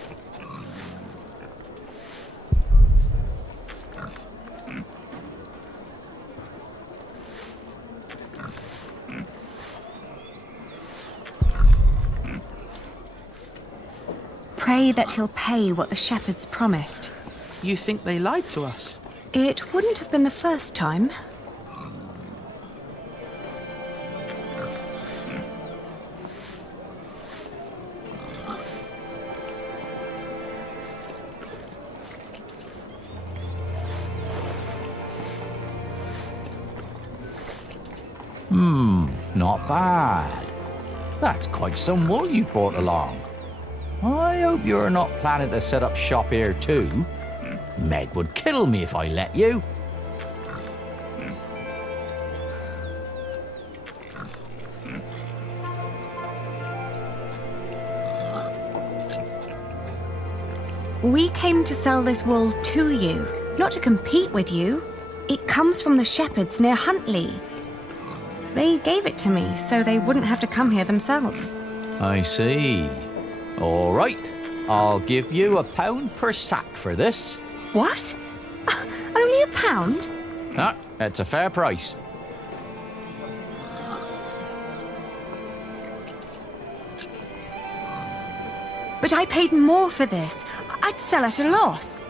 Pray that he'll pay what the shepherds promised. You think they lied to us? It wouldn't have been the first time. Not bad. That's quite some wool you brought along. I hope you're not planning to set up shop here too. Meg would kill me if I let you. We came to sell this wool to you, not to compete with you. It comes from the shepherds near Huntley. They gave it to me so they wouldn't have to come here themselves. I see. All right. I'll give you £1 per sack for this. What? Only £1? Ah, that's a fair price. But I paid more for this. I'd sell at a loss.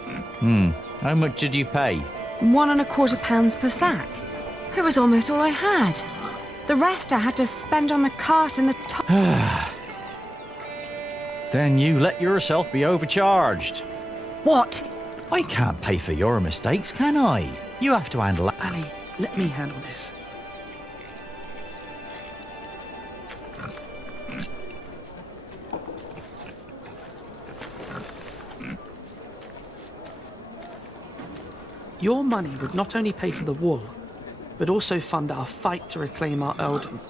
How much did you pay? £1.25 per sack. It was almost all I had. The rest I had to spend on the cart and the top. Then you let yourself be overcharged. What? I can't pay for your mistakes, can I? You have to handle that. Ali, let me handle this. Your money would not only pay for the wool, but also fund our fight to reclaim our earldom.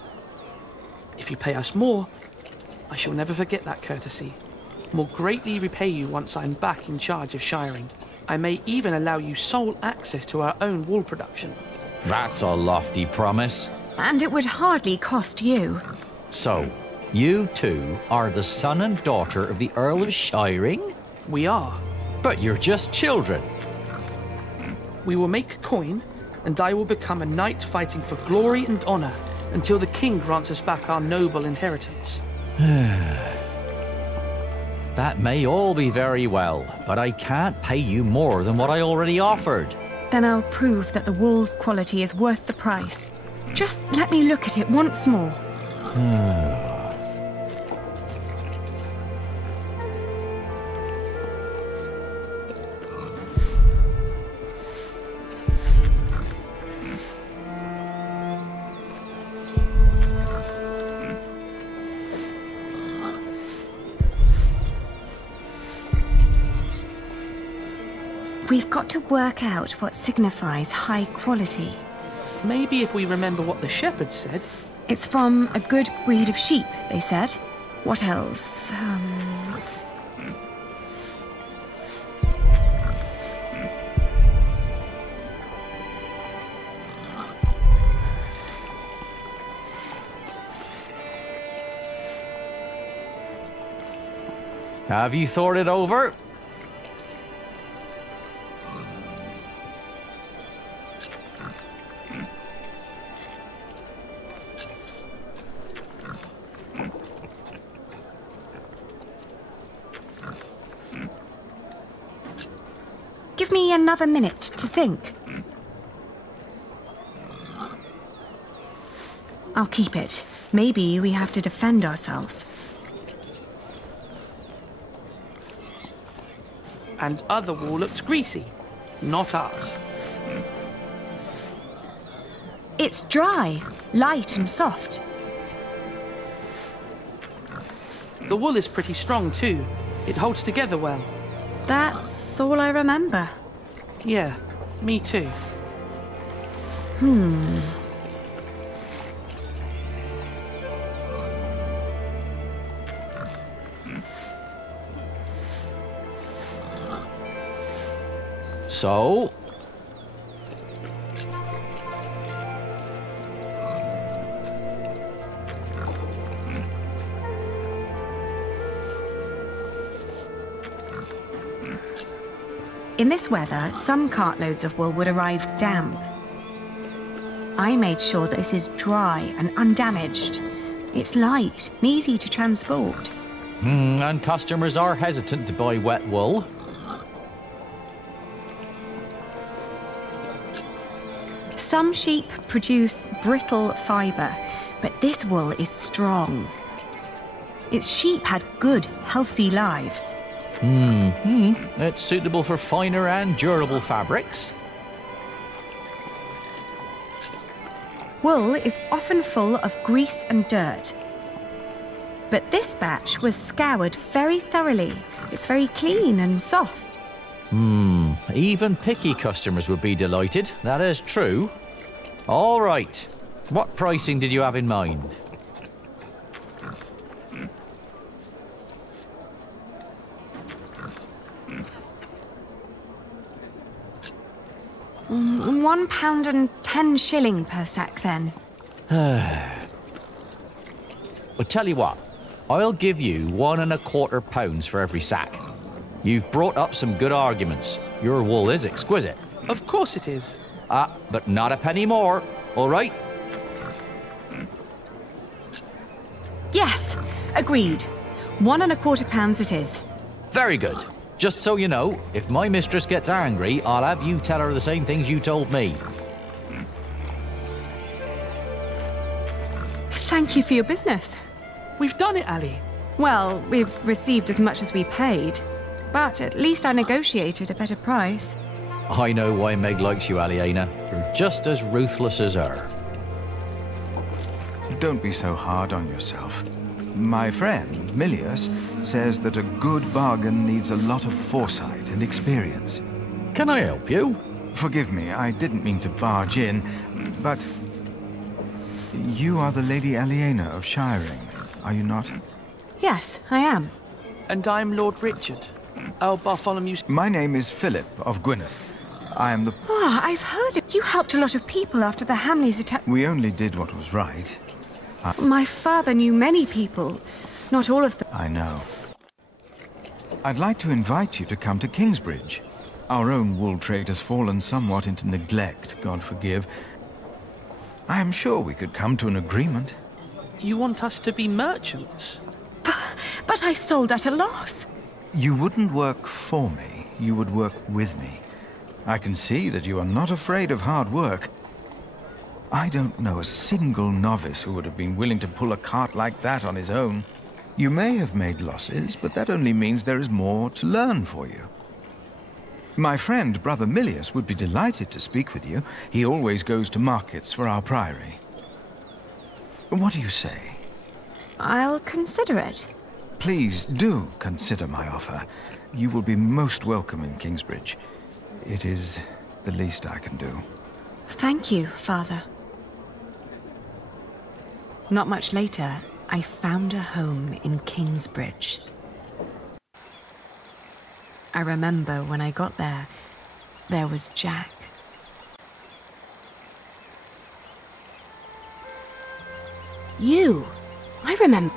If you pay us more, I shall never forget that courtesy. Will greatly repay you once I'm back in charge of shiring. I may even allow you sole access to our own wool production. That's a lofty promise. And it would hardly cost you. So, you two are the son and daughter of the Earl of Shiring? We are. But you're just children. We will make coin, and I will become a knight fighting for glory and honor until the king grants us back our noble inheritance. That may all be very well, but I can't pay you more than what I already offered. Then I'll prove that the wool's quality is worth the price. Just let me look at it once more. We've got to work out what signifies high quality. Maybe if we remember what the shepherds said. It's from a good breed of sheep, they said. What else? Have you thought it over? Give me another minute to think. I'll keep it. Maybe we have to defend ourselves. And other wool looks greasy, not ours. It's dry, light and soft. The wool is pretty strong too. It holds together well. That's all I remember. Yeah, me too. So? In this weather, some cartloads of wool would arrive damp. I made sure that this is dry and undamaged. It's light and easy to transport. And customers are hesitant to buy wet wool. Some sheep produce brittle fibre, but this wool is strong. Its sheep had good, healthy lives. It's suitable for finer and durable fabrics. Wool is often full of grease and dirt. But this batch was scoured very thoroughly. It's very clean and soft. Even picky customers would be delighted. That is true. All right. What pricing did you have in mind? £1.10 per sack, then. Well, tell you what. I'll give you £1.25 for every sack. You've brought up some good arguments. Your wool is exquisite. Of course it is. But not a penny more. All right? Yes, agreed. £1.25 it is. Very good. Just so you know, if my mistress gets angry, I'll have you tell her the same things you told me. Thank you for your business. We've done it, Ali. Well, we've received as much as we paid, but at least I negotiated a better price. I know why Meg likes you, Aliena. You're just as ruthless as her. Don't be so hard on yourself. My friend, Milius, says that a good bargain needs a lot of foresight and experience. Can I help you? Forgive me, I didn't mean to barge in, but... You are the Lady Aliena of Shiring, are you not? Yes, I am. And I'm Lord Richard. Oh, Bartholomew's... My name is Philip of Gwynedd. I am the... I've heard it. You helped a lot of people after the Hamleys attack. We only did what was right. My father knew many people. Not all of them. I know. I'd like to invite you to come to Kingsbridge. Our own wool trade has fallen somewhat into neglect, God forgive. I am sure we could come to an agreement. You want us to be merchants? But I sold at a loss. You wouldn't work for me, you would work with me. I can see that you are not afraid of hard work. I don't know a single novice who would have been willing to pull a cart like that on his own. You may have made losses, but that only means there is more to learn for you. My friend, Brother Milius, would be delighted to speak with you. He always goes to markets for our priory. What do you say? I'll consider it. Please do consider my offer. You will be most welcome in Kingsbridge. It is the least I can do. Thank you, Father. Not much later, I found a home in Kingsbridge. I remember when I got there, there was Jack. You! I remember.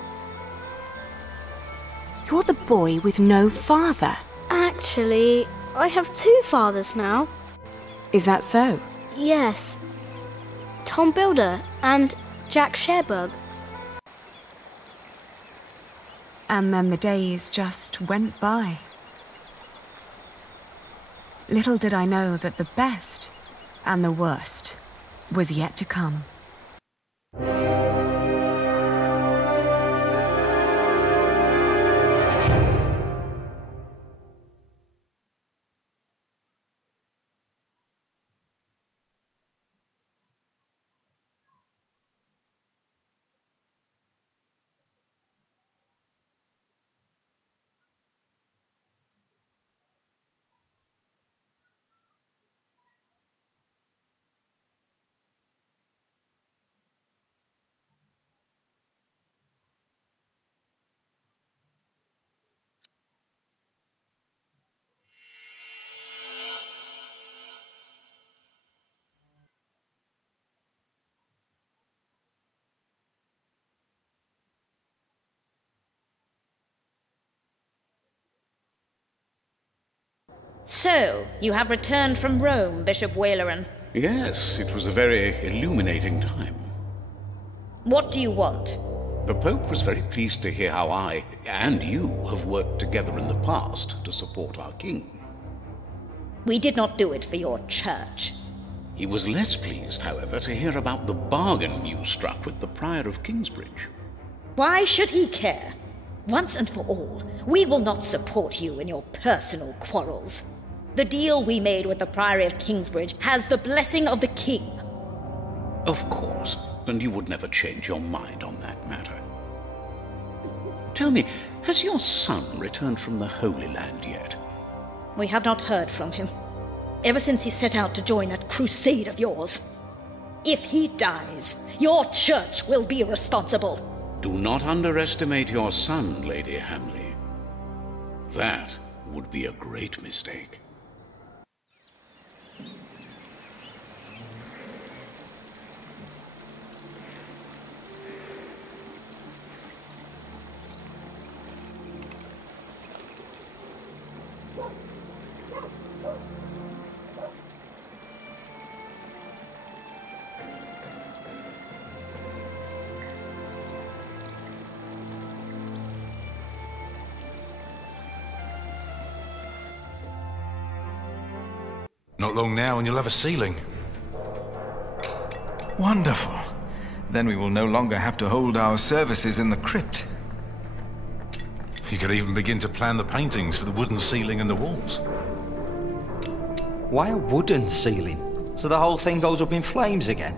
You're the boy with no father. Actually, I have two fathers now. Is that so? Yes. Tom Builder and Jack Sherbug. And then the days just went by. Little did I know that the best and the worst was yet to come. So, you have returned from Rome, Bishop Waleran. Yes, it was a very illuminating time. What do you want? The Pope was very pleased to hear how I and you have worked together in the past to support our king. We did not do it for your church. He was less pleased, however, to hear about the bargain you struck with the Prior of Kingsbridge. Why should he care? Once and for all, we will not support you in your personal quarrels. The deal we made with the Priory of Kingsbridge has the blessing of the king. Of course, and you would never change your mind on that matter. Tell me, has your son returned from the Holy Land yet? We have not heard from him, ever since he set out to join that crusade of yours. If he dies, your church will be responsible. Do not underestimate your son, Lady Hamley. That would be a great mistake. Not long now and you'll have a ceiling. Wonderful. Then we will no longer have to hold our services in the crypt. You could even begin to plan the paintings for the wooden ceiling and the walls. Why a wooden ceiling? So the whole thing goes up in flames again?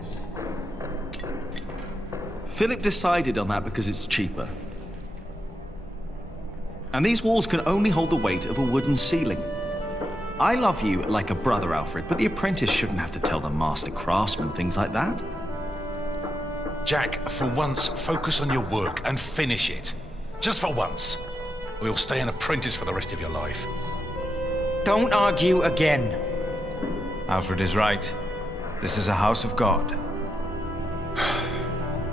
Philip decided on that because it's cheaper. And these walls can only hold the weight of a wooden ceiling. I love you like a brother, Alfred, but the apprentice shouldn't have to tell the master craftsman things like that. Jack, for once, focus on your work and finish it. Just for once. Or you'll stay an apprentice for the rest of your life. Don't argue again. Alfred is right. This is a house of God.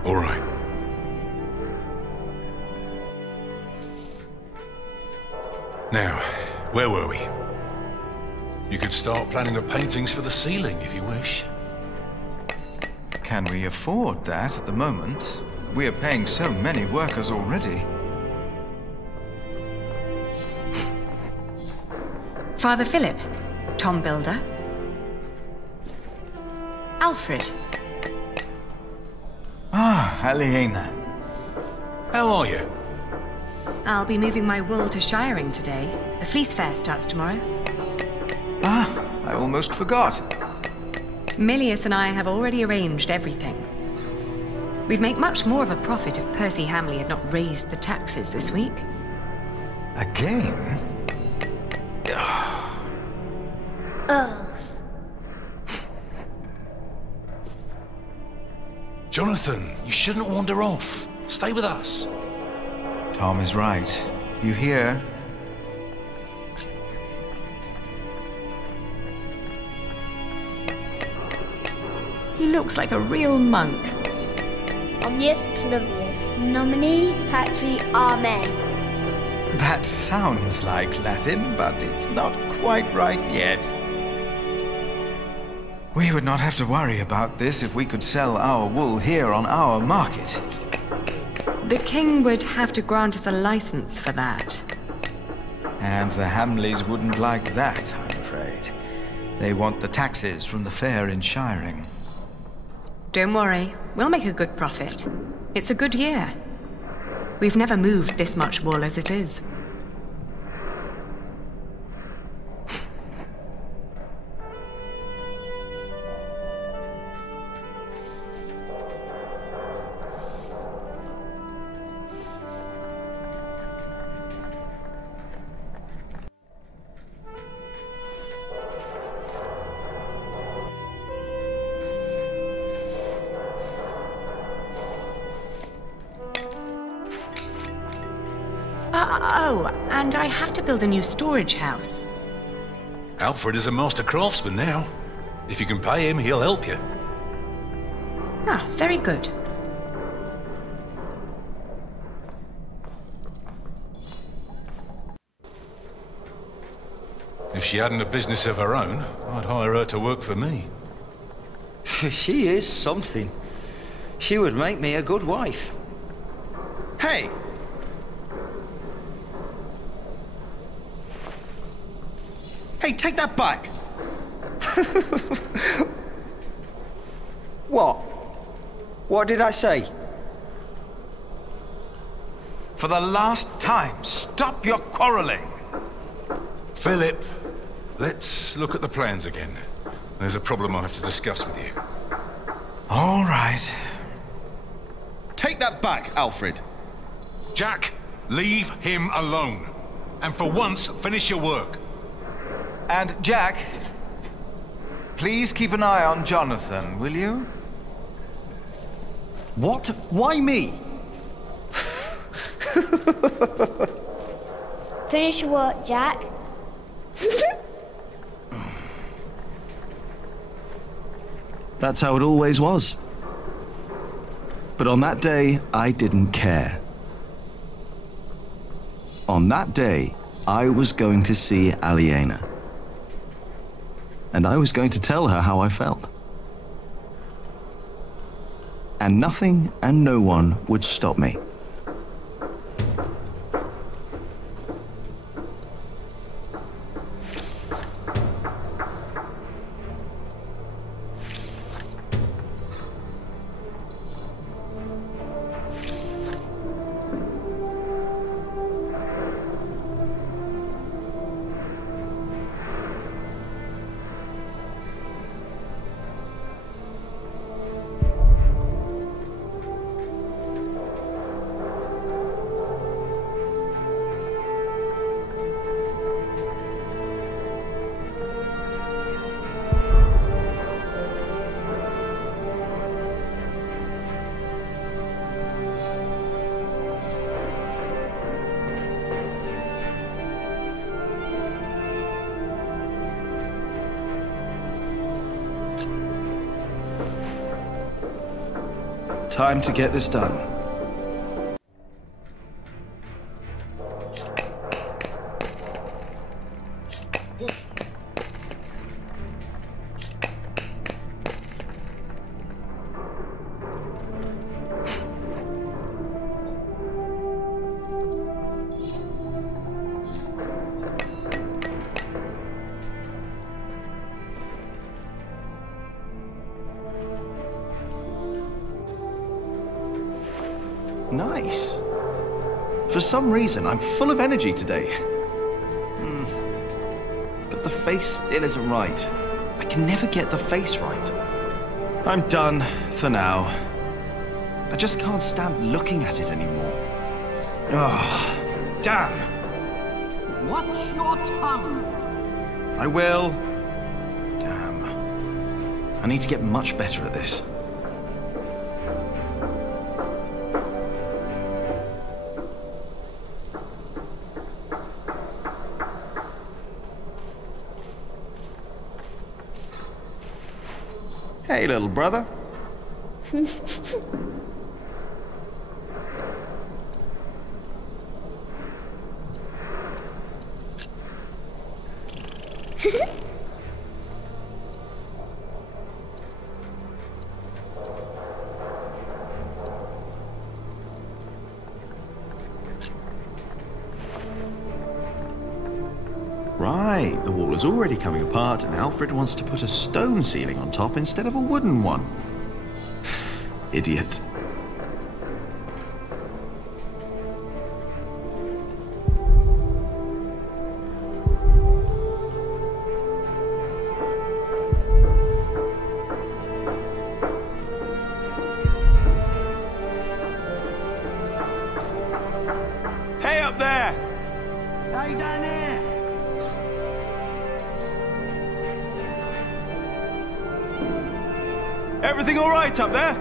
All right. Now, where were we? You could start planning the paintings for the ceiling if you wish. Can we afford that at the moment? We are paying so many workers already. Father Philip, Tom Builder. Alfred. Ah, Aliena. How are you? I'll be moving my wool to Shiring today. The fleece fair starts tomorrow. Ah, I almost forgot. Milius and I have already arranged everything. We'd make much more of a profit if Percy Hamley had not raised the taxes this week. Again? Jonathan, you shouldn't wander off. Stay with us. Tom is right. You hear? He looks like a real monk. Omnius Pluvius, nomine patri Amen. That sounds like Latin, but it's not quite right yet. We would not have to worry about this if we could sell our wool here on our market. The king would have to grant us a license for that. And the Hamleys wouldn't like that, I'm afraid. They want the taxes from the fair in Shiring. Don't worry, we'll make a good profit. It's a good year. We've never moved this much wool as it is. Oh, and I have to build a new storage house. Alfred is a master craftsman now. If you can pay him, he'll help you. Ah, very good. If she hadn't a business of her own, I'd hire her to work for me. She is something. She would make me a good wife. Hey! Hey, take that back! What did I say? For the last time, stop your quarrelling. Philip, let's look at the plans again. There's a problem I have to discuss with you. All right. Take that back, Alfred. Jack, leave him alone. And for once, finish your work. And Jack, please keep an eye on Jonathan, will you? What? Why me? Finish your work, Jack. That's how it always was. But on that day, I didn't care. On that day, I was going to see Aliena. And I was going to tell her how I felt. And nothing and no one would stop me. Time to get this done. Nice. For some reason, I'm full of energy today. But the face still isn't right. I can never get the face right. I'm done for now. I just can't stand looking at it anymore. Oh, damn. Watch your tongue. I will. Damn. I need to get much better at this. Hey, little brother. Right, the wall is already coming apart and Alfred wants to put a stone ceiling on top instead of a wooden one. Idiot. Hey up there! Hey down there! Everything all right up there?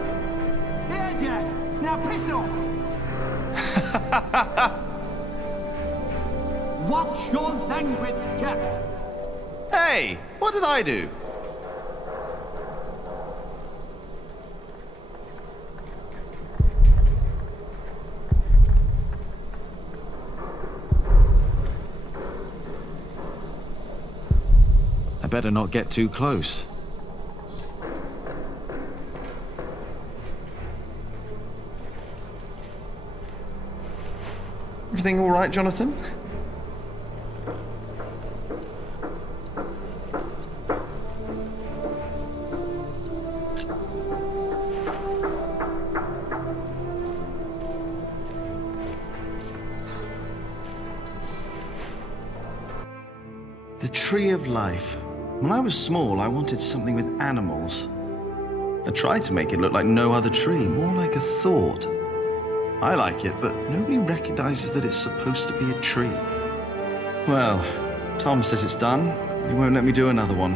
Here, Jack. Now piss off. Watch your language, Jack. Hey, what did I do? I better not get too close. Everything all right, Jonathan? tree of life. When I was small, I wanted something with animals. I tried to make it look like no other tree, more like a thought. I like it, but nobody recognizes that it's supposed to be a tree. Well, Tom says it's done. He won't let me do another one.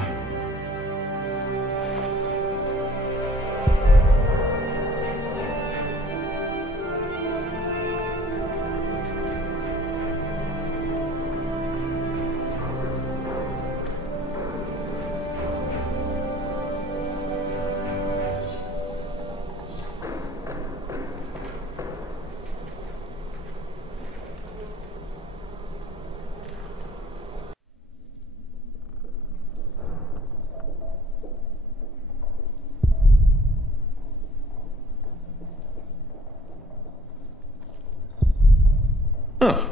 Oh.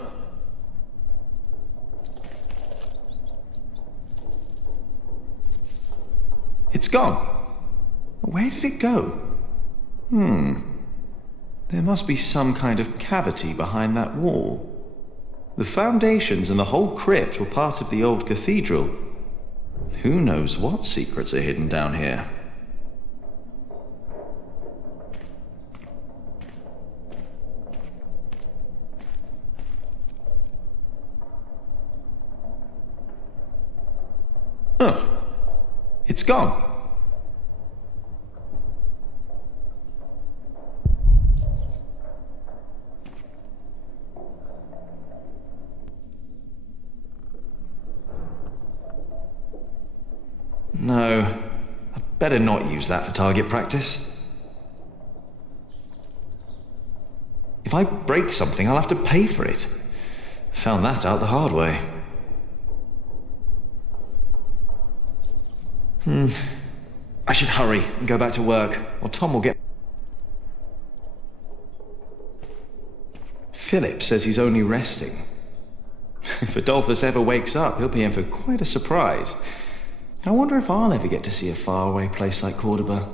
It's gone. Where did it go? There must be some kind of cavity behind that wall. The foundations and the whole crypt were part of the old cathedral. Who knows what secrets are hidden down here? Oh, it's gone. No, I'd better not use that for target practice. If I break something, I'll have to pay for it. Found that out the hard way. I should hurry and go back to work, or Tom will get... Philip says he's only resting. If Adolphus ever wakes up, he'll be in for quite a surprise. I wonder if I'll ever get to see a faraway place like Cordoba.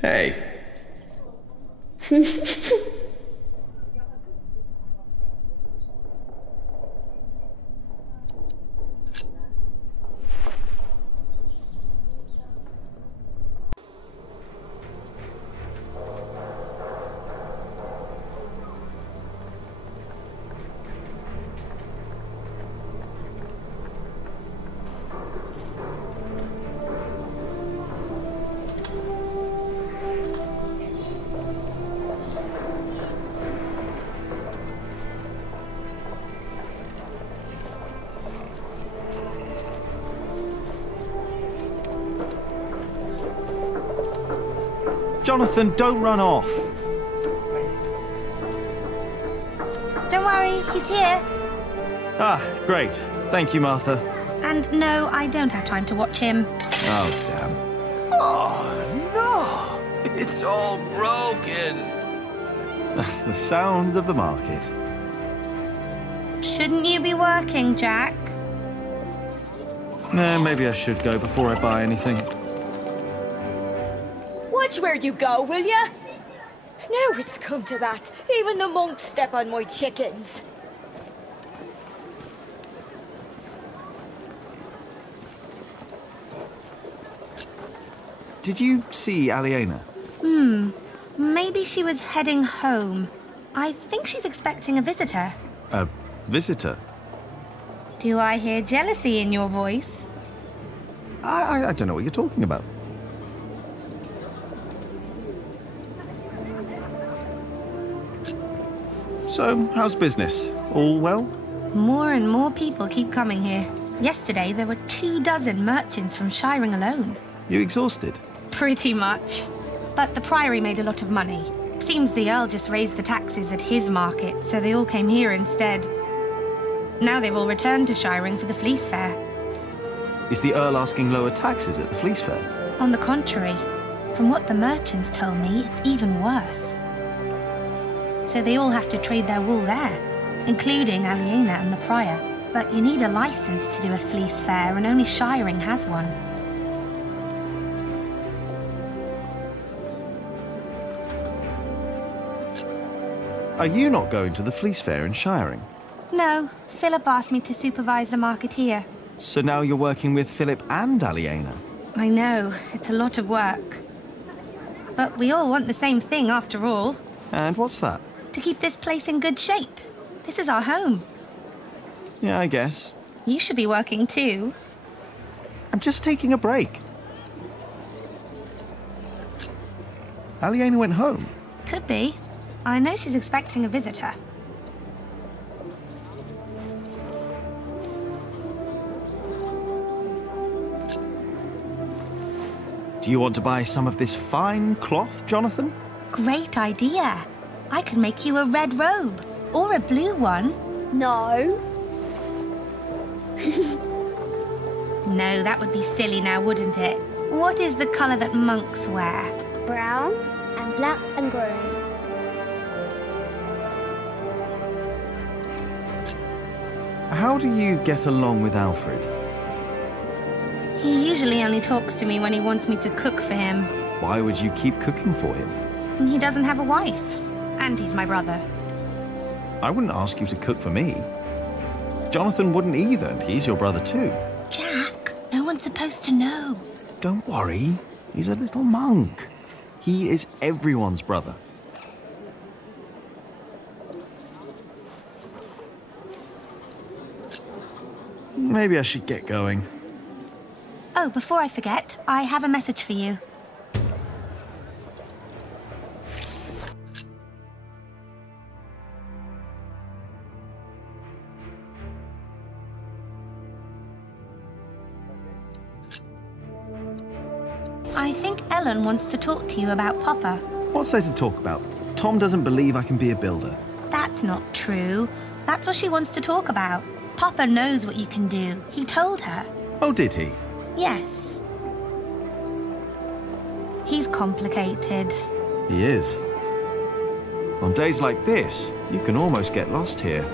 Hey. Jonathan, don't run off. Don't worry, he's here. Ah, great. Thank you, Martha. And no, I don't have time to watch him. Oh, damn. Oh, no! It's all broken. The sounds of the market. Shouldn't you be working, Jack? Maybe I should go before I buy anything. Watch where you go, will ya? Now it's come to that. Even the monks step on my chickens. Did you see Aliena? Maybe she was heading home. I think she's expecting a visitor. A visitor? Do I hear jealousy in your voice? I don't know what you're talking about. So, how's business? All well? More and more people keep coming here. Yesterday, there were 24 merchants from Shiring alone. You exhausted? Pretty much. But the Priory made a lot of money. Seems the Earl just raised the taxes at his market, so they all came here instead. Now they've all returned to Shiring for the Fleece Fair. Is the Earl asking lower taxes at the Fleece Fair? On the contrary, from what the merchants told me, it's even worse. So they all have to trade their wool there, including Aliena and the Prior. But you need a license to do a fleece fair, and only Shiring has one. Are you not going to the Fleece Fair in Shiring? No, Philip asked me to supervise the market here. So now you're working with Philip and Aliena? I know, it's a lot of work. But we all want the same thing after all. And what's that? To keep this place in good shape. This is our home. Yeah, I guess. You should be working too. I'm just taking a break. Aliena went home. Could be. I know she's expecting a visitor. Do you want to buy some of this fine cloth, Jonathan? Great idea. I could make you a red robe. Or a blue one. No. No, that would be silly now, wouldn't it? What is the colour that monks wear? Brown and black and grey. How do you get along with Alfred? He usually only talks to me when he wants me to cook for him. Why would you keep cooking for him? He doesn't have a wife. And he's my brother. I wouldn't ask you to cook for me. Jonathan wouldn't either, and he's your brother too. Jack, no one's supposed to know. Don't worry, he's a little monk. He is everyone's brother. Maybe I should get going. Oh, before I forget, I have a message for you. I think Ellen wants to talk to you about Papa. What's there to talk about? Tom doesn't believe I can be a builder. That's not true. That's what she wants to talk about. Papa knows what you can do. He told her. Oh, did he? Yes. He's complicated. He is. On days like this, you can almost get lost here.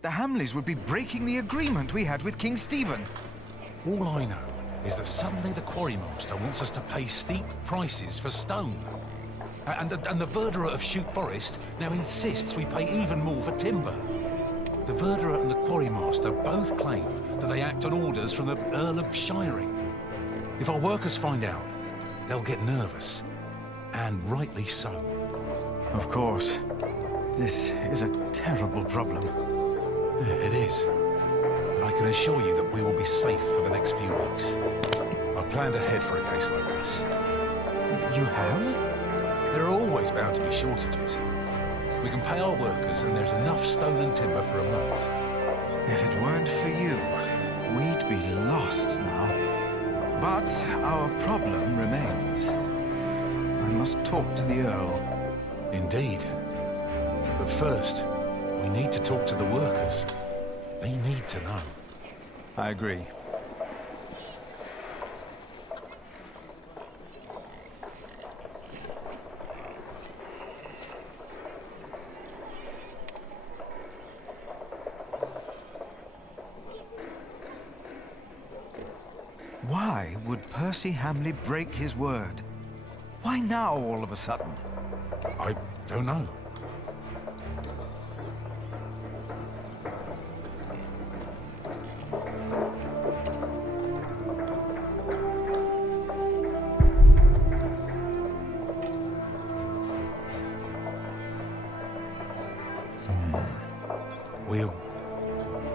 The Hamleys would be breaking the agreement we had with King Stephen. All I know is that suddenly the quarrymaster wants us to pay steep prices for stone. And the verderer of Chute Forest now insists we pay even more for timber. The verderer and the quarrymaster both claim that they act on orders from the Earl of Shiring. If our workers find out, they'll get nervous. And rightly so. Of course. This is a terrible problem. It is. But I can assure you that we will be safe for the next few weeks. I've planned ahead for a case like this. You have? There are always bound to be shortages. We can pay our workers and there's enough stone and timber for a month. If it weren't for you, we'd be lost now. But our problem remains. I must talk to the Earl. Indeed. But first, we need to talk to the workers. They need to know. I agree. Why would Percy Hamley break his word? Why now, all of a sudden? I don't know.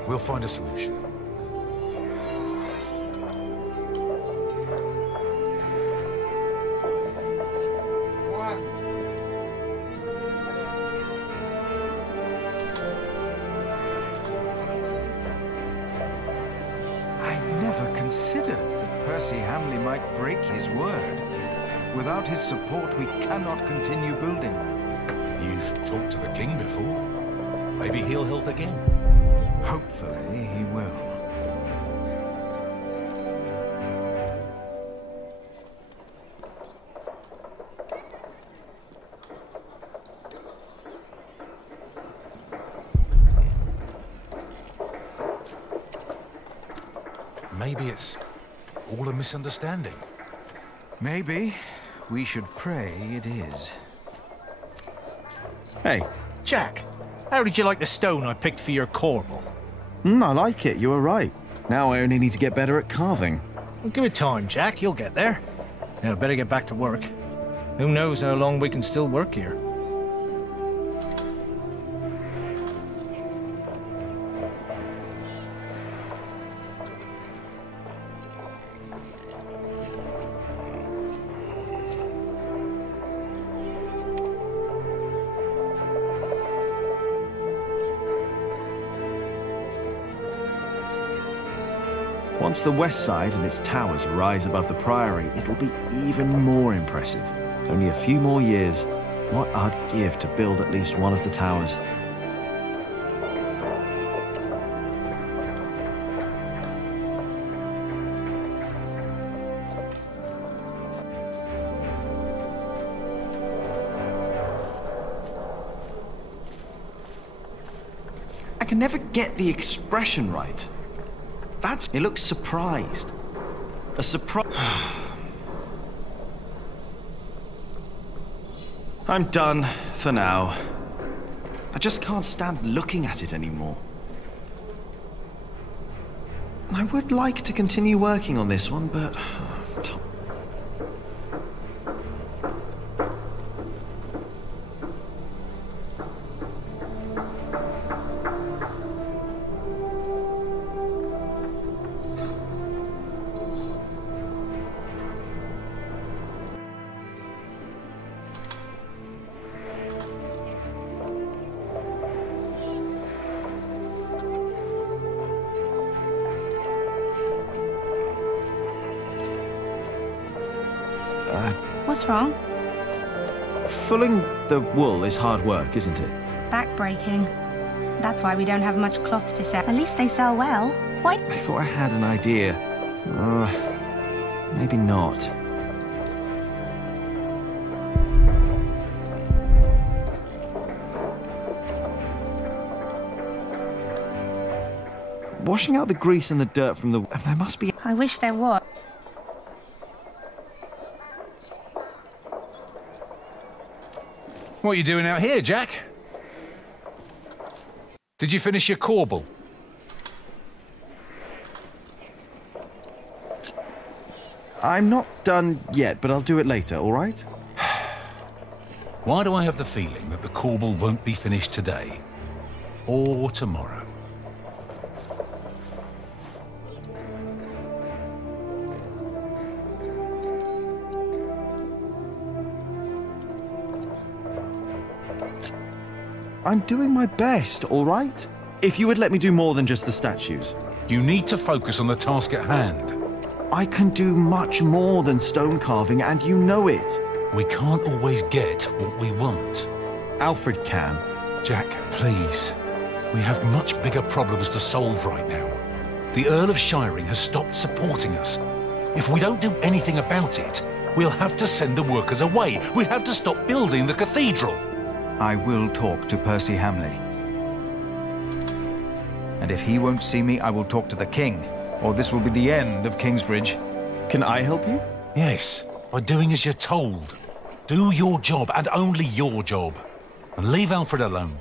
We'll find a solution. I Without his support, we cannot continue building. You've talked to the king before. Maybe he'll help again. Hopefully he will. Maybe it's all a misunderstanding. Maybe we should pray it is. Hey. Jack, how did you like the stone I picked for your corbel? I like it, you were right. Now I only need to get better at carving. Well, give it time, Jack, you'll get there. Now, better get back to work. Who knows how long we can still work here. Once the west side and its towers rise above the priory, it'll be even more impressive. Only a few more years. What I'd give to build at least one of the towers. I can never get the expression right. He looks surprised. A surprise. I'm done for now. I just can't stand looking at it anymore. I would like to continue working on this one, but... What's wrong? Fulling the wool is hard work, isn't it? Back-breaking. That's why we don't have much cloth to sell. At least they sell well. Why? I thought I had an idea. Maybe not. Washing out the grease and the dirt from the... There must be... I wish there was. What are you doing out here, Jack? Did you finish your corbel? I'm not done yet, but I'll do it later, all right? Why do I have the feeling that the corbel won't be finished today? Or tomorrow? I'm doing my best, all right? If you would let me do more than just the statues. You need to focus on the task at hand. I can do much more than stone carving, and you know it. We can't always get what we want. Alfred can. Jack, please. We have much bigger problems to solve right now. The Earl of Shiring has stopped supporting us. If we don't do anything about it, we'll have to send the workers away. We'll have to stop building the cathedral. I will talk to Percy Hamley. And if he won't see me, I will talk to the king, or this will be the end of Kingsbridge. Can I help you? Yes, by doing as you're told. Do your job, and only your job. And leave Alfred alone.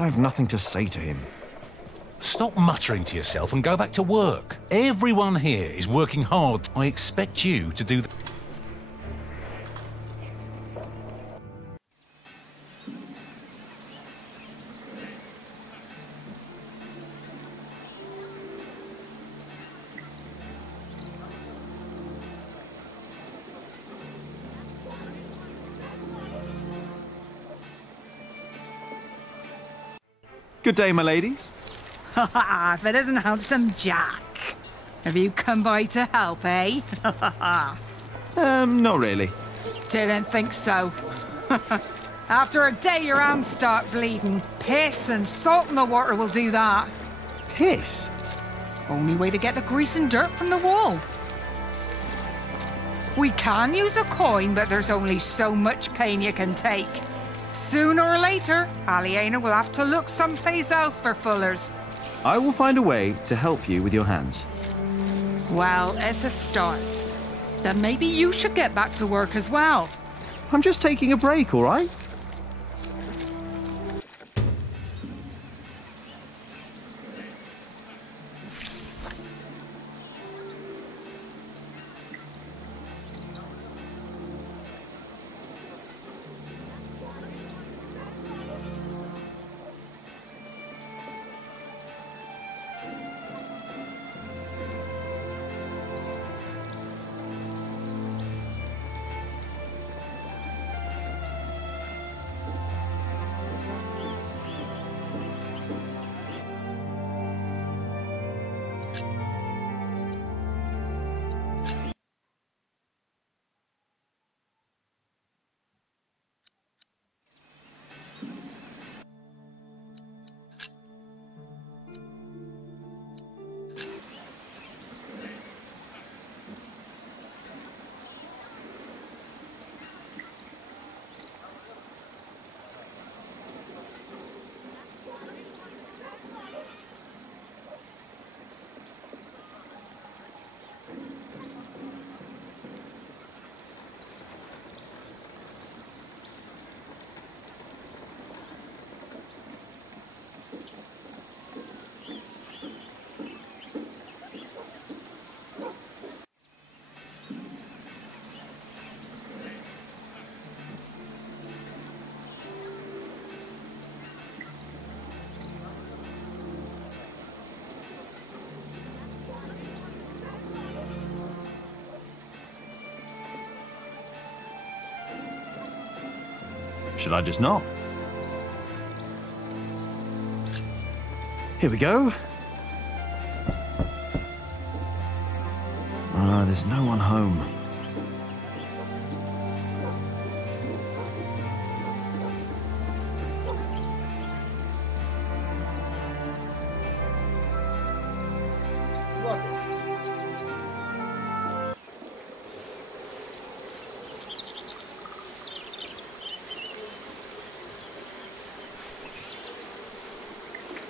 I have nothing to say to him. Stop muttering to yourself and go back to work. Everyone here is working hard. I expect you to do the... Good day, my ladies. If it isn't handsome Jack. Have you come by to help, eh? Not really. Didn't think so. After a day your hands start bleeding. Piss and salt in the water will do that. Piss? Only way to get the grease and dirt from the wall. We can use a coin, but there's only so much pain you can take. Sooner or later, Aliena will have to look someplace else for fullers. I will find a way to help you with your hands. Well, it's a start. Then maybe you should get back to work as well. I'm just taking a break, all right? Should I just knock? Here we go. There's no one home.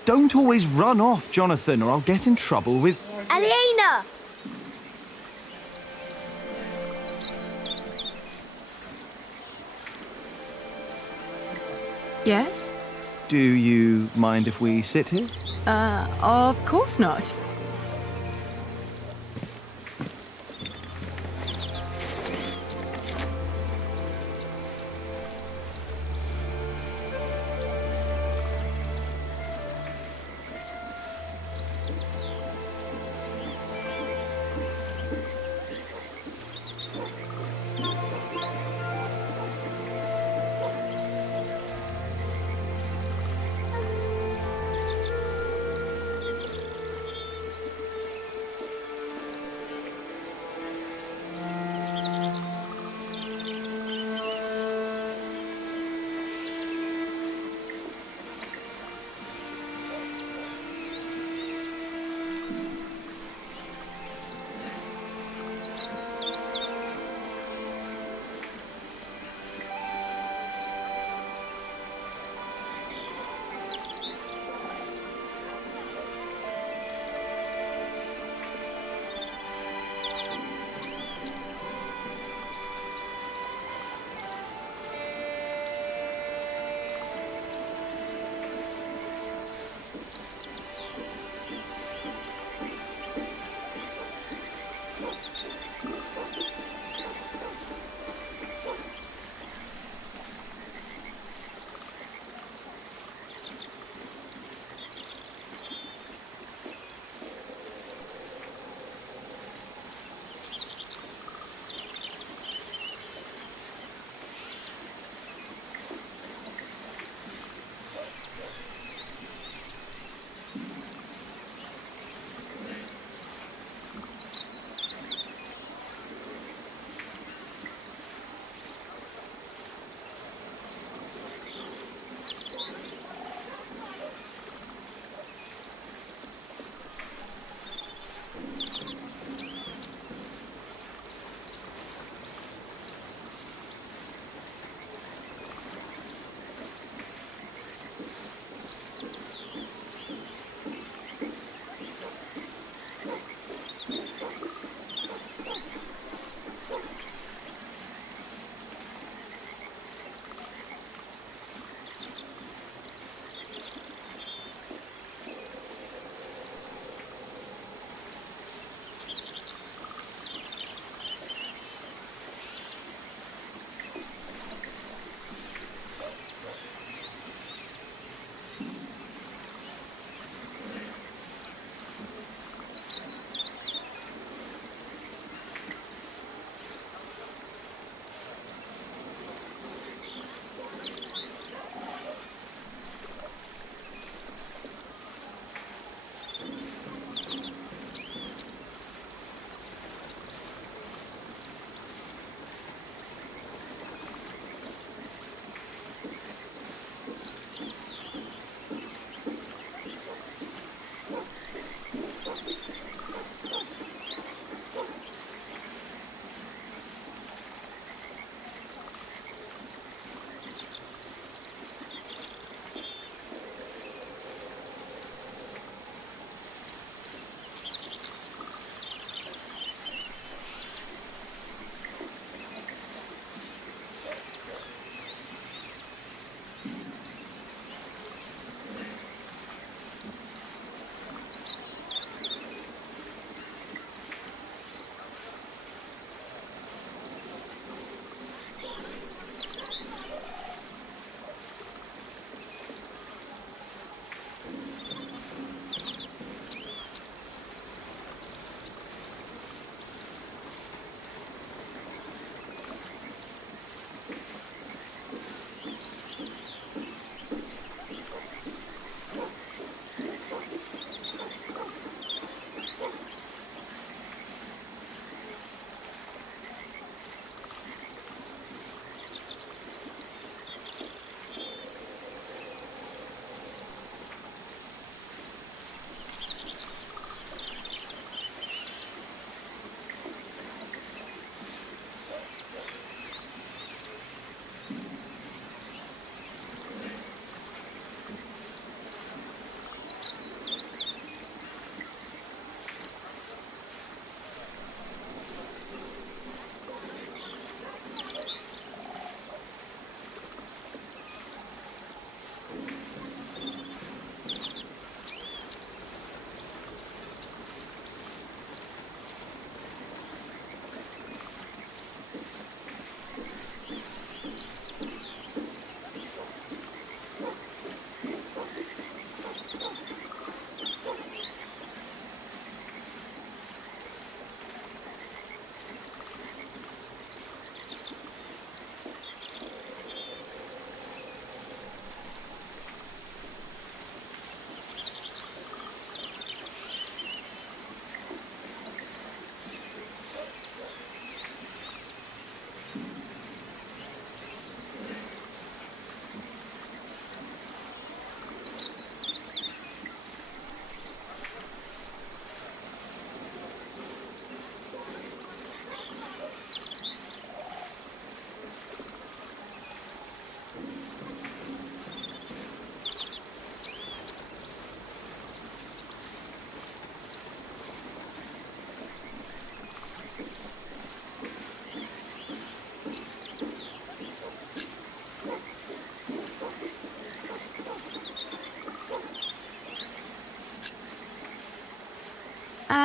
Don't always run off, Jonathan, or I'll get in trouble with... Aliena! Yes? Do you mind if we sit here? Of course not.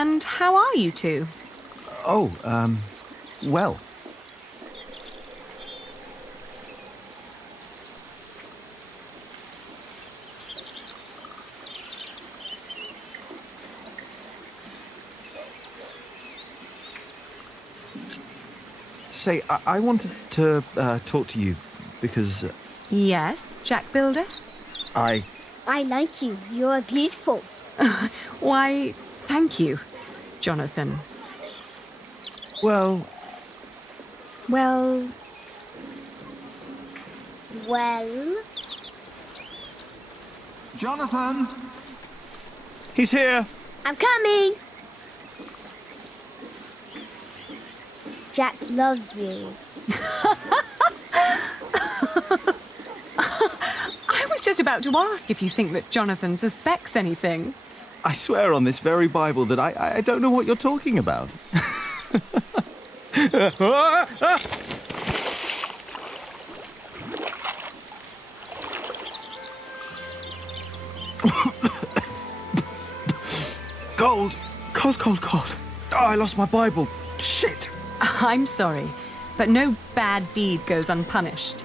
And how are you two? Oh, well. Say, I wanted to talk to you because... Yes, Jack Builder? I like you. You're beautiful. Why, thank you, Jonathan. Well... Well... Jonathan! He's here! I'm coming! Jack loves you. I was just about to ask if you think that Jonathan suspects anything. I swear on this very Bible that I don't know what you're talking about. Cold. Cold. Oh, I lost my Bible. Shit. I'm sorry, but no bad deed goes unpunished.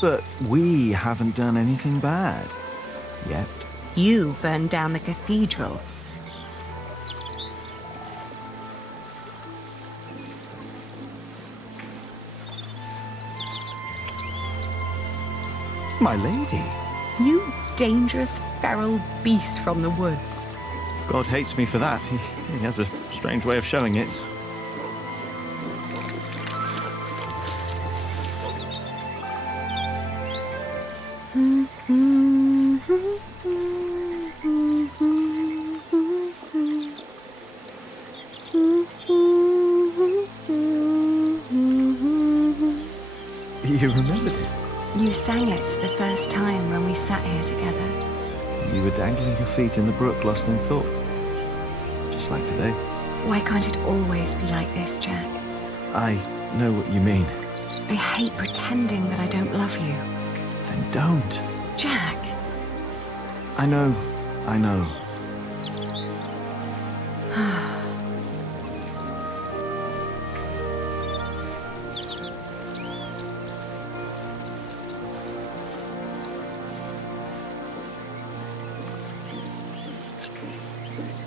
But we haven't done anything bad. Yet. You burned down the cathedral. My lady. You dangerous, feral beast from the woods. God hates me for that. He has a strange way of showing it. You remembered it? You sang it the first time when we sat here together. You were dangling your feet in the brook, lost in thought. Just like today. Why can't it always be like this, Jack? I know what you mean. I hate pretending that I don't love you. Then don't. Jack! I know.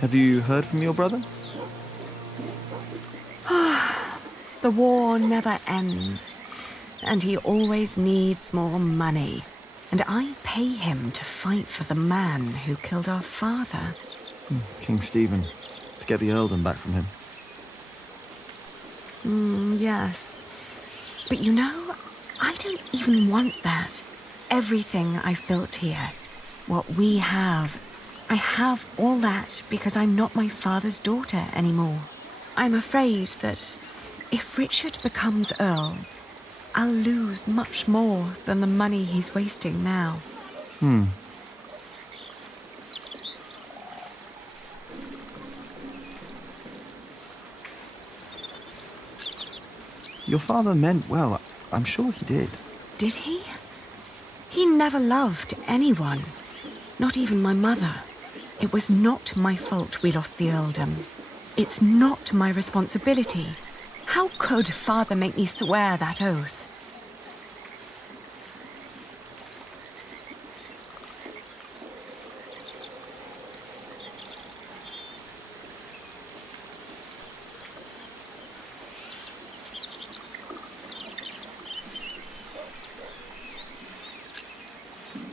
Have you heard from your brother? The war never ends, and he always needs more money. And I pay him to fight for the man who killed our father. King Stephen, to get the earldom back from him. Yes. But you know, I don't even want that. Everything I've built here, what we have, I have all that because I'm not my father's daughter anymore. I'm afraid that if Richard becomes Earl, I'll lose much more than the money he's wasting now. Your father meant well. I'm sure he did. Did he? He never loved anyone, not even my mother. It was not my fault we lost the earldom. It's not my responsibility. How could Father make me swear that oath?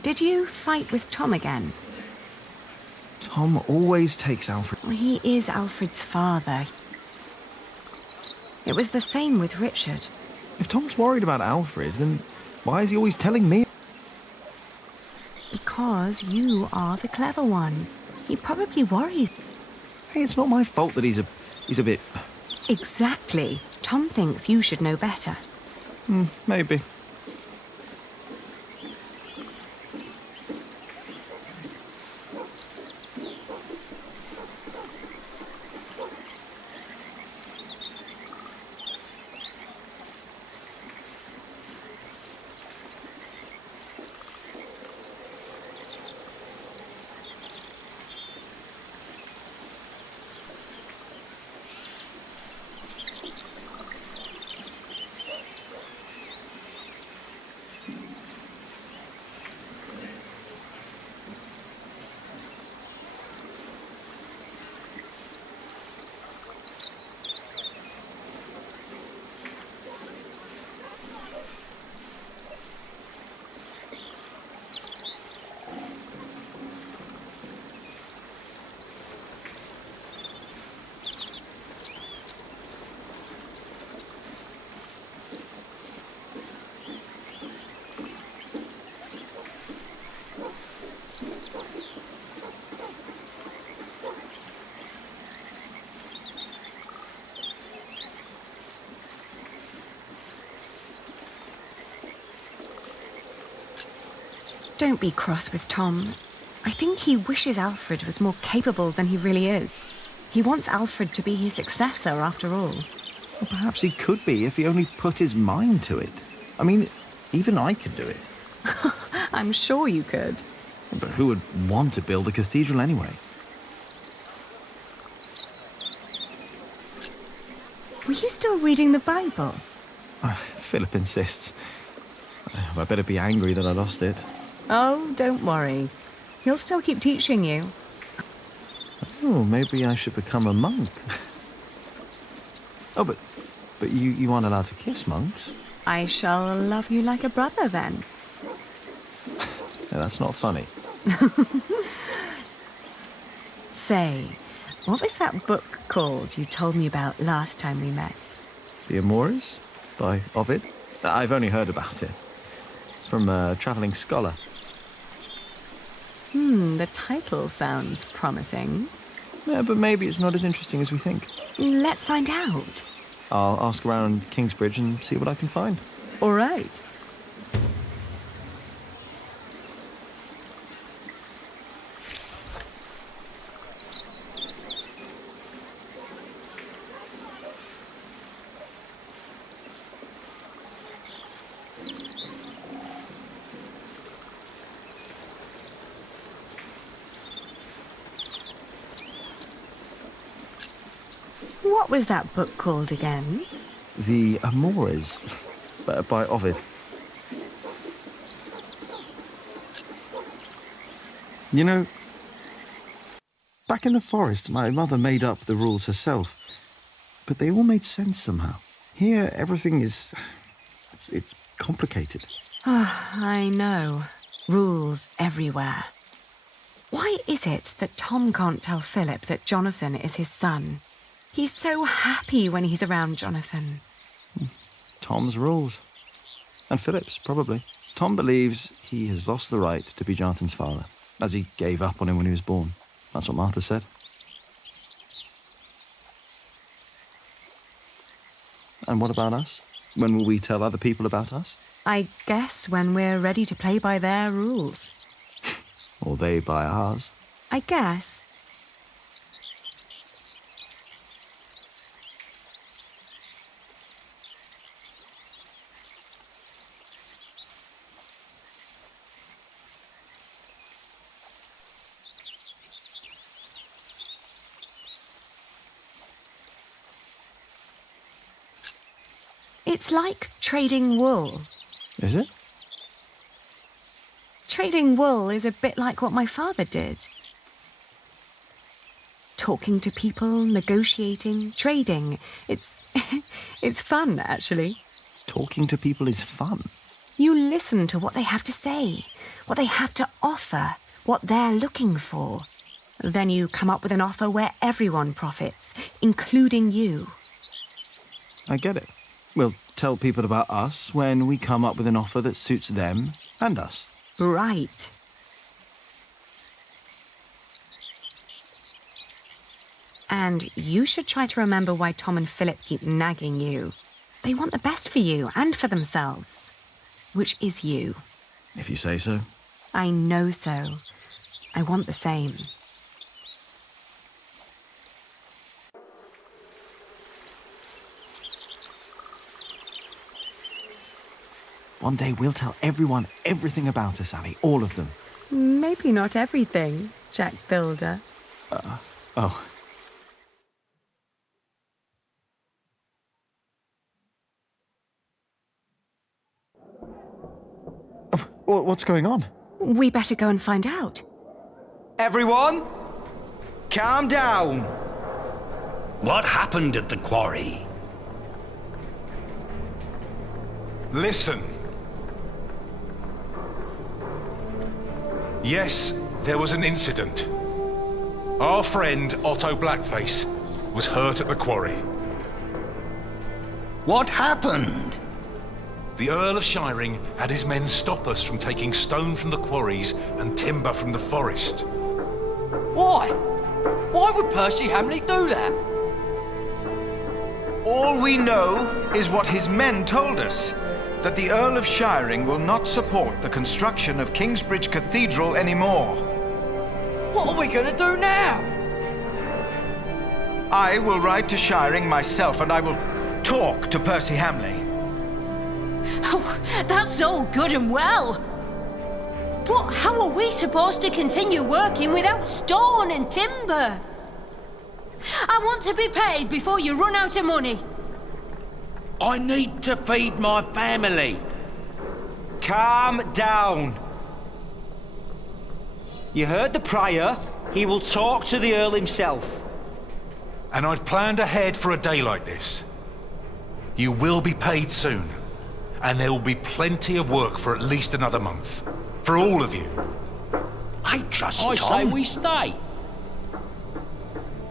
Did you fight with Tom again? Tom always takes Alfred. He is Alfred's father. It was the same with Richard. If Tom's worried about Alfred, then why is he always telling me? Because you are the clever one. He probably worries. Hey, it's not my fault that he's a bit... Exactly. Tom thinks you should know better. Maybe. Don't be cross with Tom. I think he wishes Alfred was more capable than he really is. He wants Alfred to be his successor, after all. Well, perhaps he could be if he only put his mind to it. I mean, even I could do it. I'm sure you could. But who would want to build a cathedral anyway? Were you still reading the Bible? Philip insists. I better be angry that I lost it. Oh, don't worry. He'll still keep teaching you. Oh, maybe I should become a monk. Oh, but you aren't allowed to kiss monks. I shall love you like a brother, then. Yeah, that's not funny. Say, what was that book called you told me about last time we met? The Amores? By Ovid? I've only heard about it. From a travelling scholar. The title sounds promising. Yeah, but maybe it's not as interesting as we think. Let's find out. I'll ask around Kingsbridge and see what I can find. All right. What was that book called again? The Amores, by Ovid. You know, back in the forest, my mother made up the rules herself, but they all made sense somehow. Here, everything is... it's complicated. I know. Rules everywhere. Why is it that Tom can't tell Philip that Jonathan is his son? He's so happy when he's around Jonathan. Tom's rules. And Philip's, probably. Tom believes he has lost the right to be Jonathan's father, as he gave up on him when he was born. That's what Martha said. And what about us? When will we tell other people about us? I guess when we're ready to play by their rules. Or they by ours. I guess. It's like trading wool. Is it? Trading wool is a bit like what my father did. Talking to people, negotiating, trading. It's fun, actually. Talking to people is fun. You listen to what they have to say, what they have to offer, what they're looking for. Then you come up with an offer where everyone profits, including you. I get it. We'll tell people about us when we come up with an offer that suits them and us. Right. And you should try to remember why Tom and Philip keep nagging you. They want the best for you and for themselves. Which is you. If you say so. I know so. I want the same. One day we'll tell everyone everything about us, Ali. All of them. Maybe not everything, Jack Builder. Oh. What's going on? We better go and find out. Everyone, calm down. What happened at the quarry? Listen. Yes, there was an incident. Our friend, Otto Blackface, was hurt at the quarry. What happened? The Earl of Shiring had his men stop us from taking stone from the quarries and timber from the forest. Why? Why would Percy Hamley do that? All we know is what his men told us. that the Earl of Shiring will not support the construction of Kingsbridge Cathedral anymore. What are we gonna do now? I will ride to Shiring myself, and I will talk to Percy Hamley. Oh, that's all good and well. But how are we supposed to continue working without stone and timber? I want to be paid before you run out of money. I need to feed my family. Calm down. You heard the Prior. He will talk to the Earl himself. And I'd planned ahead for a day like this. You will be paid soon, and there will be plenty of work for at least another month. For all of you. I trust Tom. I say we stay.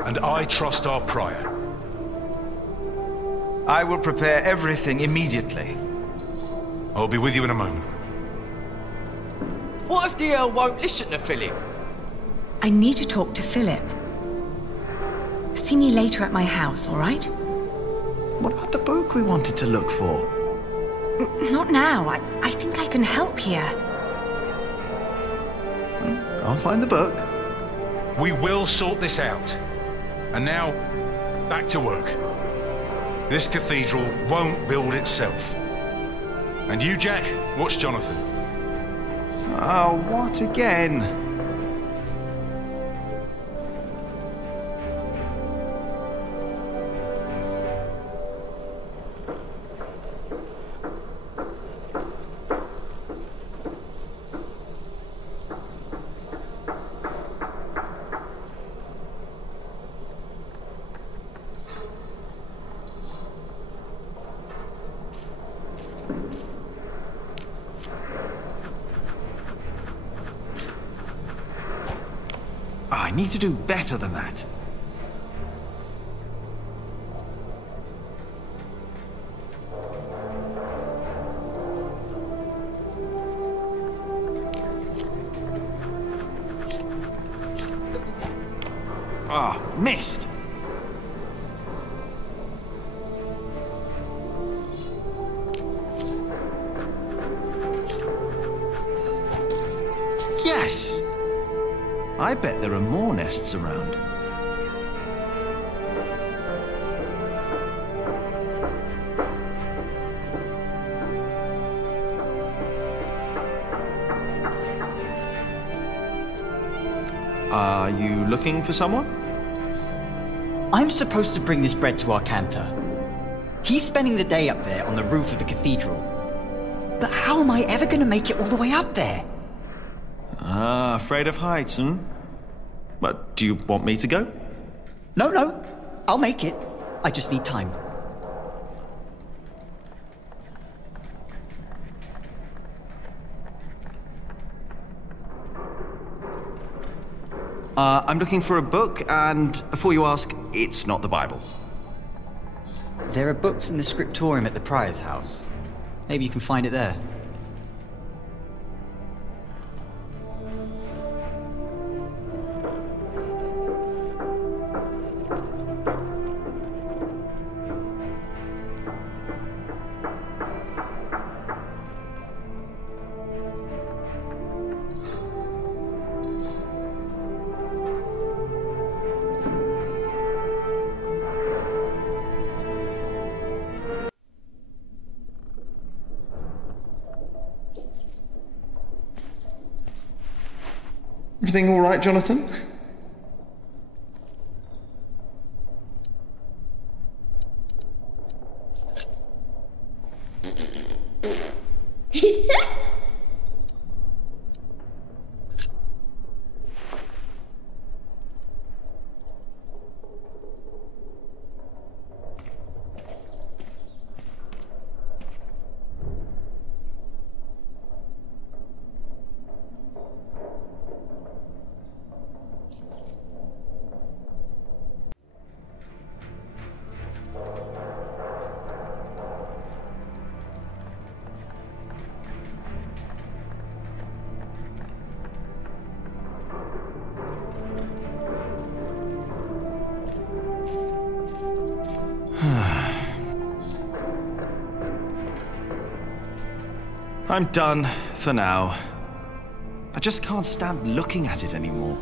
And I trust our Prior. I will prepare everything immediately. I'll be with you in a moment. What if the Earl won't listen to Philip? I need to talk to Philip. See me later at my house, all right? What about the book we wanted to look for? Not now. I think I can help here. I'll find the book. We will sort this out. And now, back to work. This cathedral won't build itself. And you, Jack, watch Jonathan. Oh, what again? I need to do better than that. Ah, missed. Yes! I bet there are more nests around. Are you looking for someone? I'm supposed to bring this bread to our cantor. He's spending the day up there on the roof of the cathedral. But how am I ever going to make it all the way up there? Ah, afraid of heights, hmm? But do you want me to go? No. I'll make it. I just need time. I'm looking for a book, and before you ask, it's not the Bible. There are books in the scriptorium at the Prior's house. Maybe you can find it there. Everything all right, Jonathan? I'm done for now. I just can't stand looking at it anymore.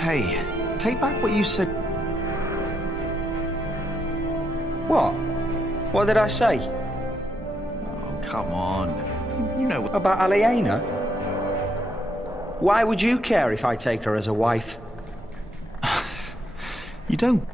Hey, take back what you said. What? What did I say? Oh, come on. You know... About Aliena? Why would you care if I take her as a wife? You don't...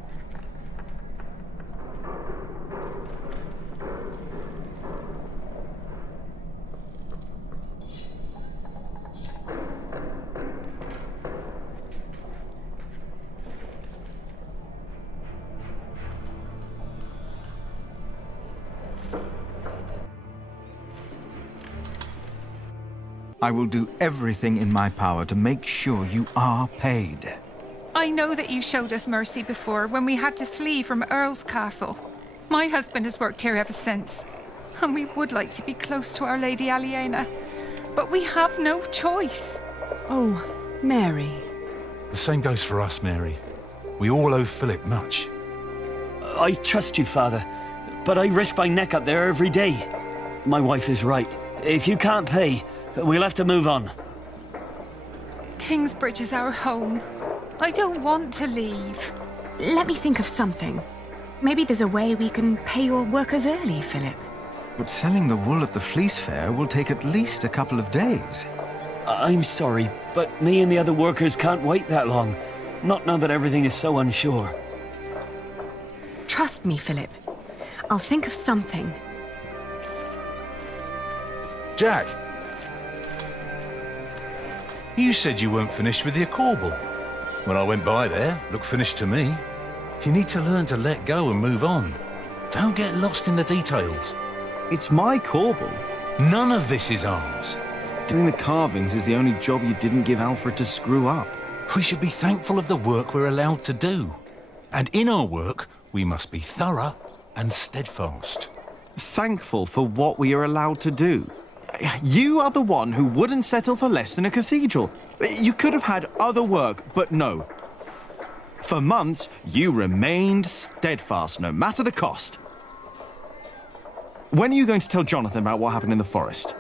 I will do everything in my power to make sure you are paid. I know that you showed us mercy before when we had to flee from Earl's castle. My husband has worked here ever since, and we would like to be close to Our Lady Aliena, but we have no choice. Oh, Mary. The same goes for us, Mary. We all owe Philip much. I trust you, Father, but I risk my neck up there every day. My wife is right. If you can't pay, we'll have to move on. Kingsbridge is our home. I don't want to leave. Let me think of something. Maybe there's a way we can pay your workers early, Philip. But selling the wool at the fleece fair will take at least a couple of days. I'm sorry, but me and the other workers can't wait that long. Not now that everything is so unsure. Trust me, Philip. I'll think of something. Jack! You said you weren't finished with your corbel. When I went by there, looked finished to me. You need to learn to let go and move on. Don't get lost in the details. It's my corbel. None of this is ours. Doing the carvings is the only job you didn't give Alfred to screw up. We should be thankful of the work we're allowed to do. And in our work, we must be thorough and steadfast. Thankful for what we are allowed to do. You are the one who wouldn't settle for less than a cathedral. You could have had other work, but no. For months, you remained steadfast, no matter the cost. When are you going to tell Jonathan about what happened in the forest?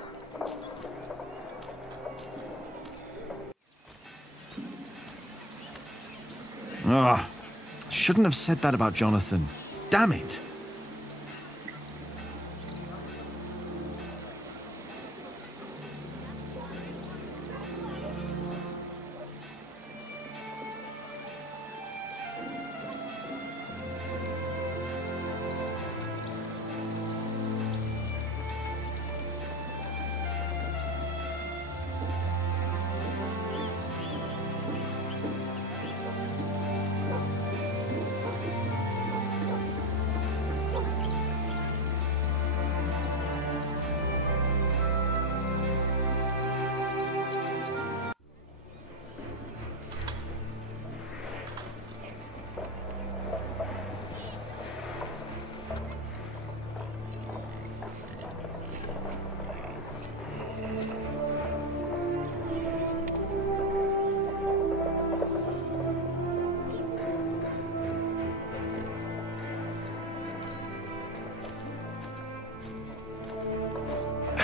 Ah, shouldn't have said that about Jonathan. Damn it.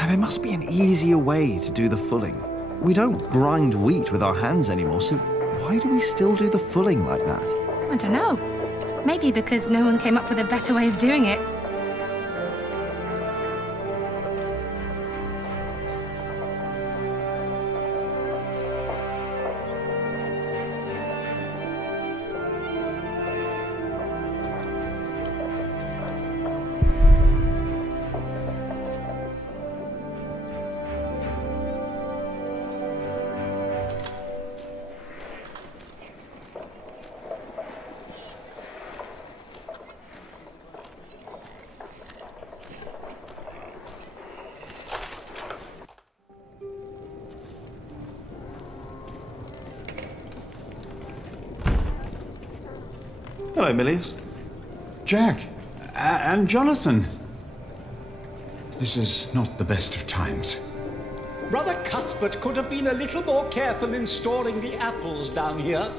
There must be an easier way to do the fulling. We don't grind wheat with our hands anymore, so why do we still do the fulling like that? I don't know. Maybe because no one came up with a better way of doing it. Hello, Milius. Jack. And Jonathan. This is not the best of times. Brother Cuthbert could have been a little more careful in storing the apples down here.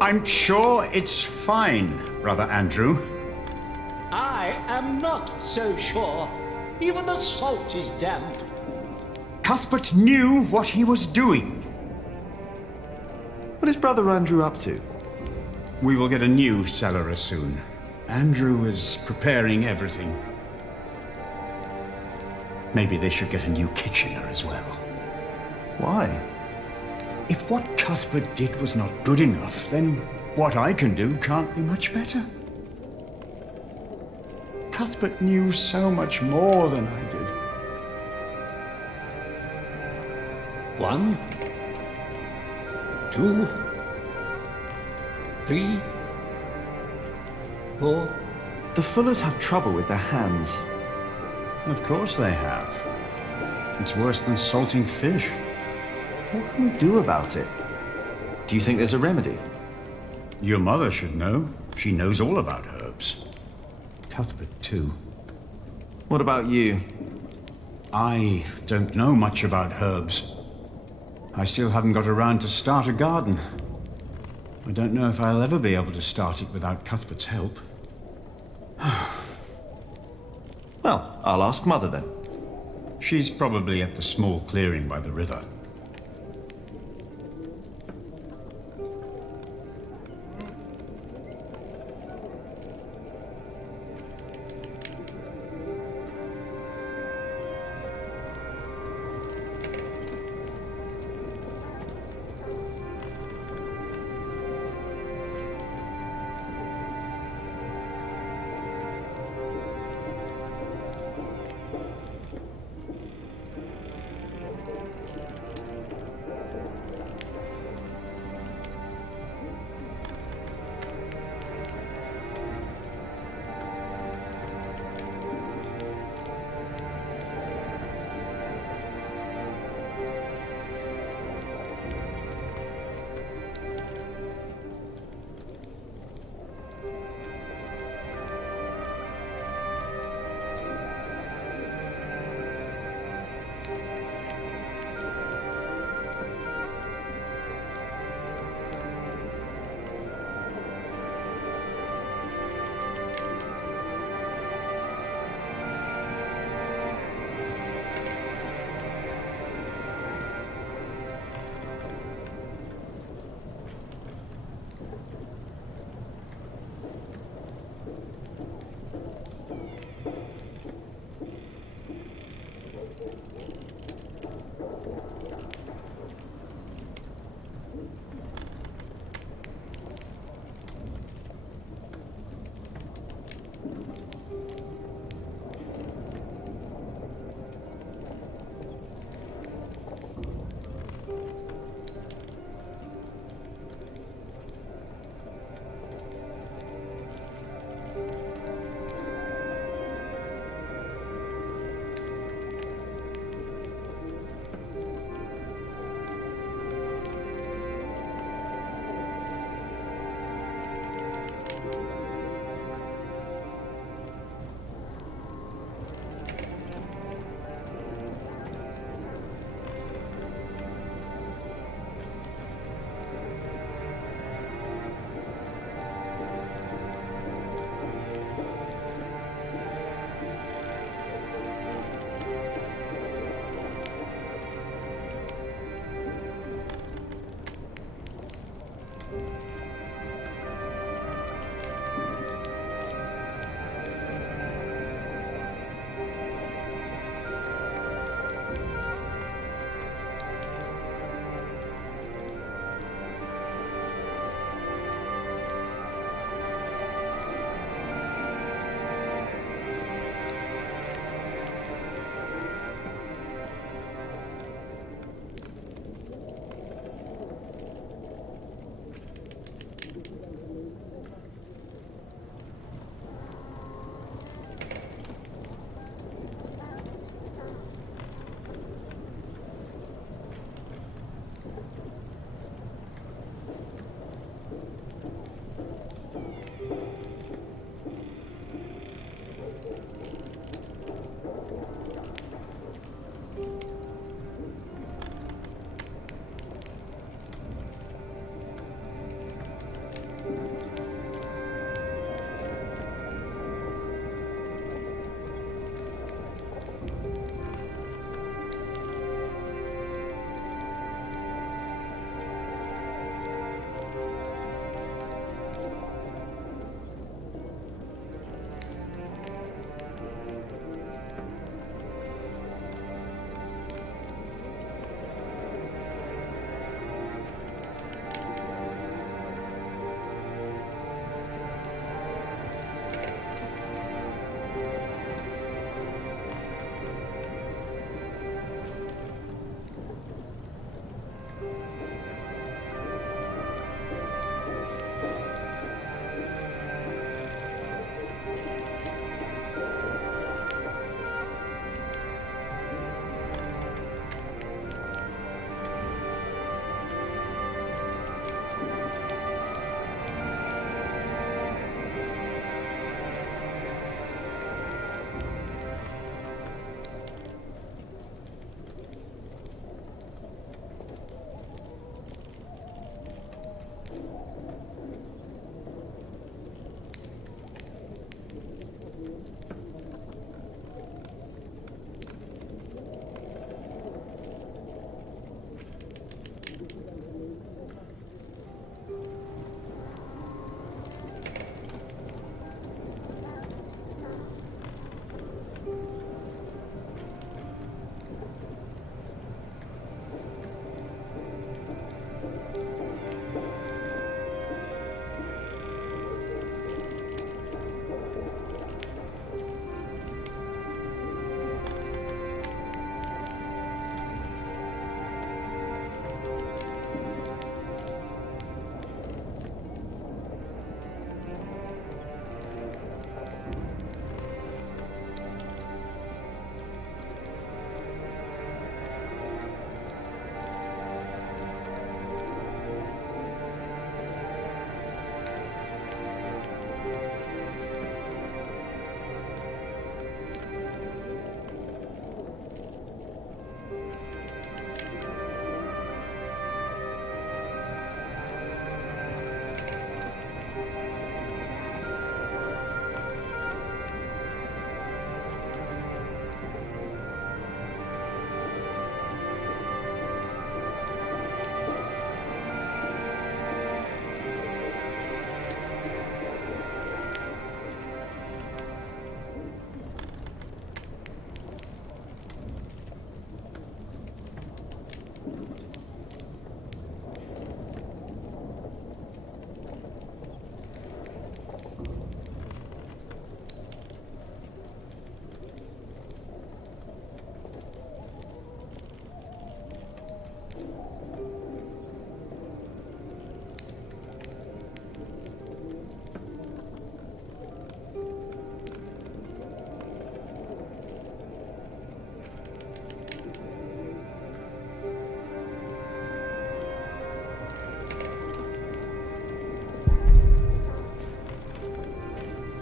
I'm sure it's fine, Brother Andrew. I am not so sure. Even the salt is damp. Cuthbert knew what he was doing. What is Brother Andrew up to? We will get a new cellar soon. Andrew is preparing everything. Maybe they should get a new kitchener as well. Why? If what Cuthbert did was not good enough, then what I can do can't be much better. Cuthbert knew so much more than I did. 1, 2, 3, 4. The Fullers have trouble with their hands. Of course they have. It's worse than salting fish. What can we do about it? Do you think there's a remedy? Your mother should know. She knows all about herbs. Cuthbert, too. What about you? I don't know much about herbs. I still haven't got around to start a garden. I don't know if I'll ever be able to start it without Cuthbert's help. Well, I'll ask Mother then. She's probably at the small clearing by the river.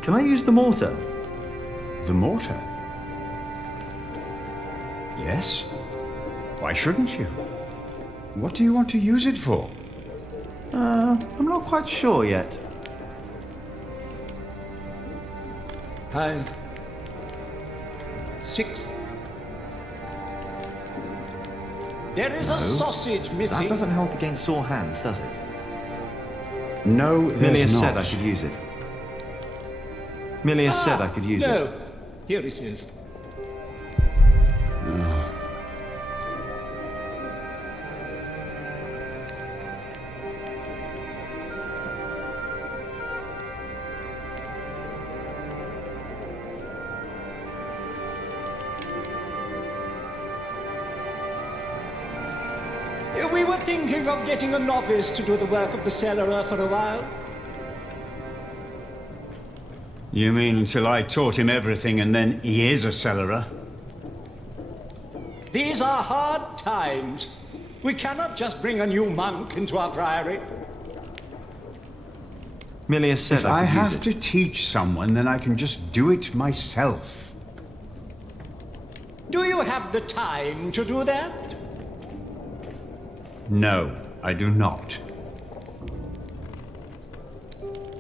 Can I use the mortar? The mortar? Yes. Why shouldn't you? What do you want to use it for? I'm not quite sure yet. 5, 6. There is a sausage missing. That doesn't help against sore hands, does it? No, there's Milia not. said I could use it. Milia said I could use it. No, here it is. We were thinking of getting a novice to do the work of the cellarer for a while. You mean until I taught him everything and then he is a cellarer? These are hard times. We cannot just bring a new monk into our priory. Milia said If I I could use have it. to teach someone, then I can just do it myself. Do you have the time to do that? No, I do not.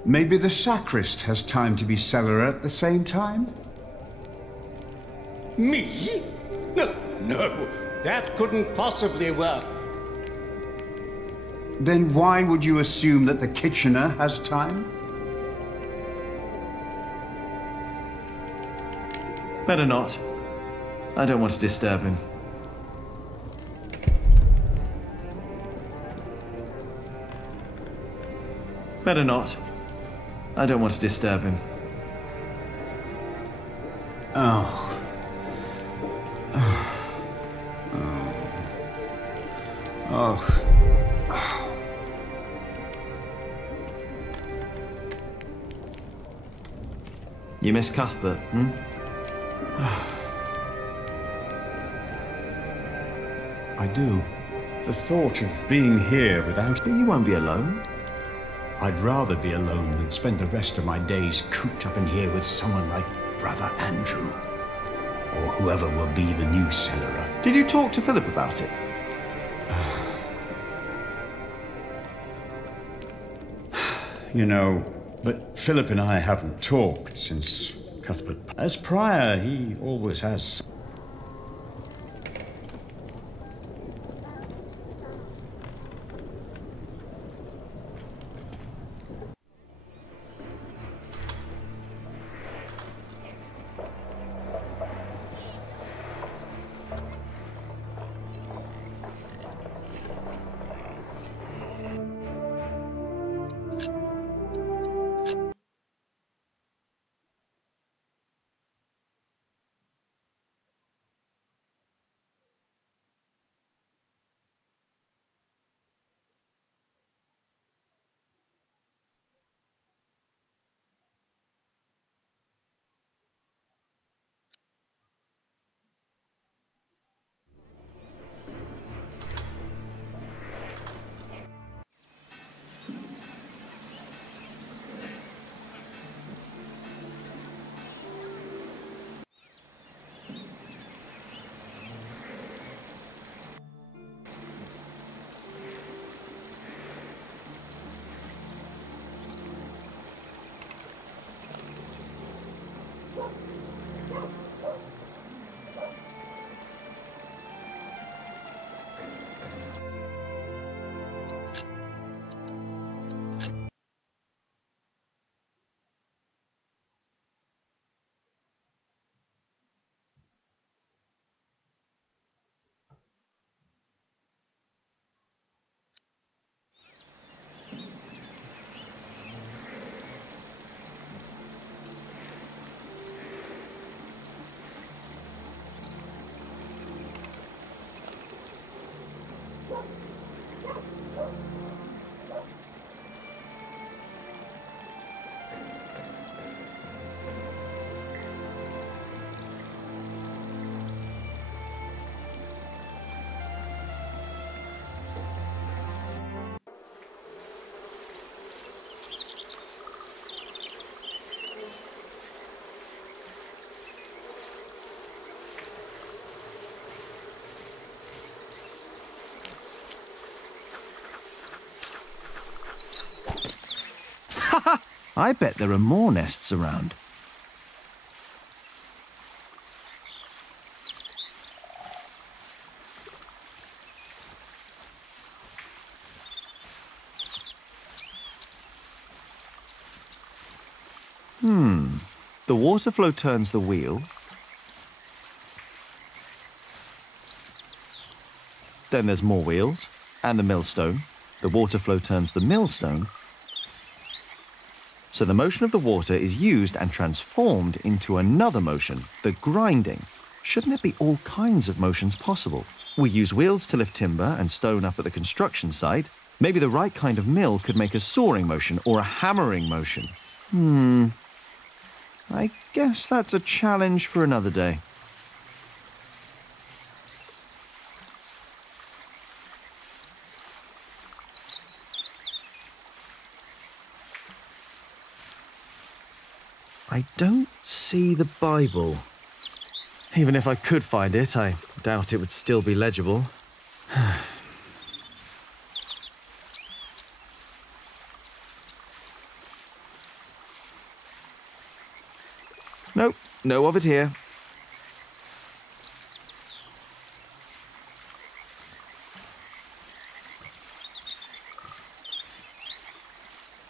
Maybe the sacrist has time to be cellarer at the same time? Me? No, no, that couldn't possibly work. Then why would you assume that the kitchener has time? Better not. I don't want to disturb him. Better not. I don't want to disturb him. Oh. Oh. You miss Cuthbert, hmm? I do. The thought of being here without... But you won't be alone. I'd rather be alone than spend the rest of my days cooped up in here with someone like Brother Andrew. Or whoever will be the new cellarer. Did you talk to Philip about it? You know, but Philip and I haven't talked since Cuthbert... As prior, he always has... I bet there are more nests around. The water flow turns the wheel. Then there's more wheels, and the millstone. The water flow turns the millstone. So the motion of the water is used and transformed into another motion, the grinding. Shouldn't there be all kinds of motions possible? We use wheels to lift timber and stone up at the construction site. Maybe the right kind of mill could make a sawing motion or a hammering motion. I guess that's a challenge for another day. I don't see the Bible. Even if I could find it, I doubt it would still be legible. Nope, no of it here.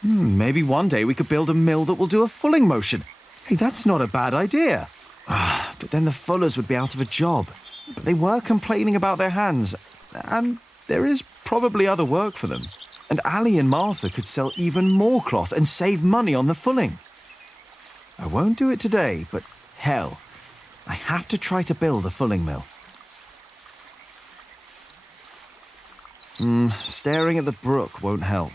Maybe one day we could build a mill that will do a fulling motion. Hey, that's not a bad idea. But then the fullers would be out of a job. But they were complaining about their hands. And there is probably other work for them. And Ali and Martha could sell even more cloth and save money on the fulling. I won't do it today, but hell, I have to try to build a fulling mill. Staring at the brook won't help.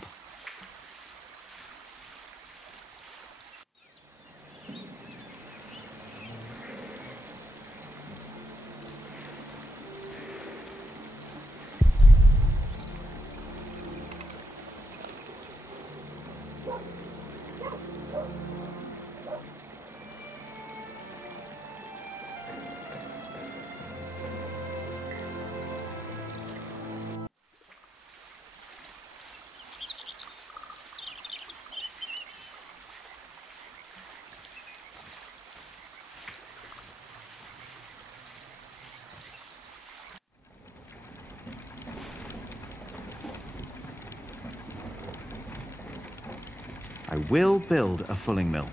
I will build a fulling mill.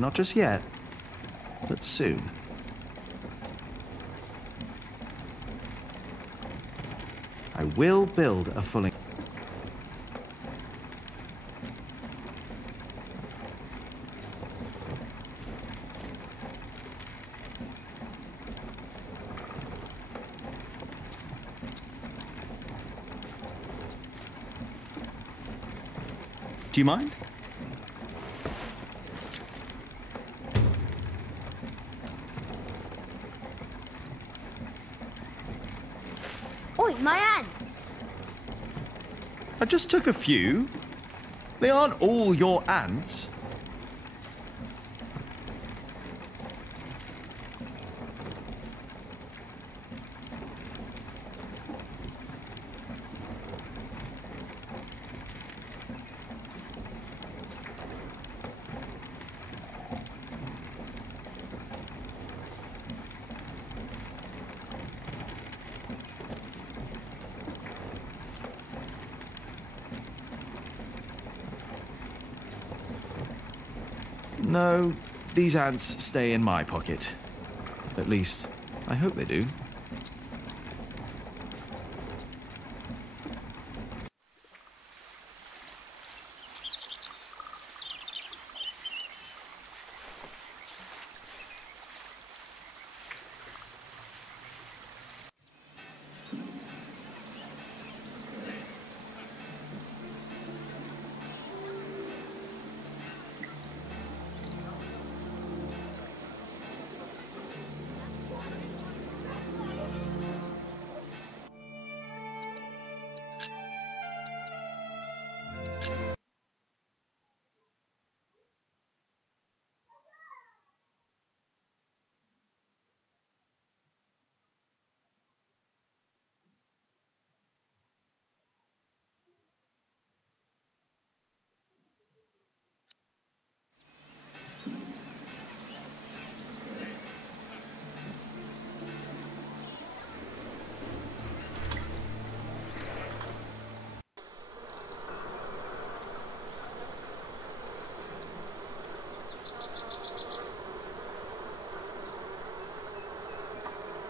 Not just yet, but soon. I will build a fulling... Do you mind? Oi, my ants! I just took a few. They aren't all your ants. No, these ants stay in my pocket. At least, I hope they do.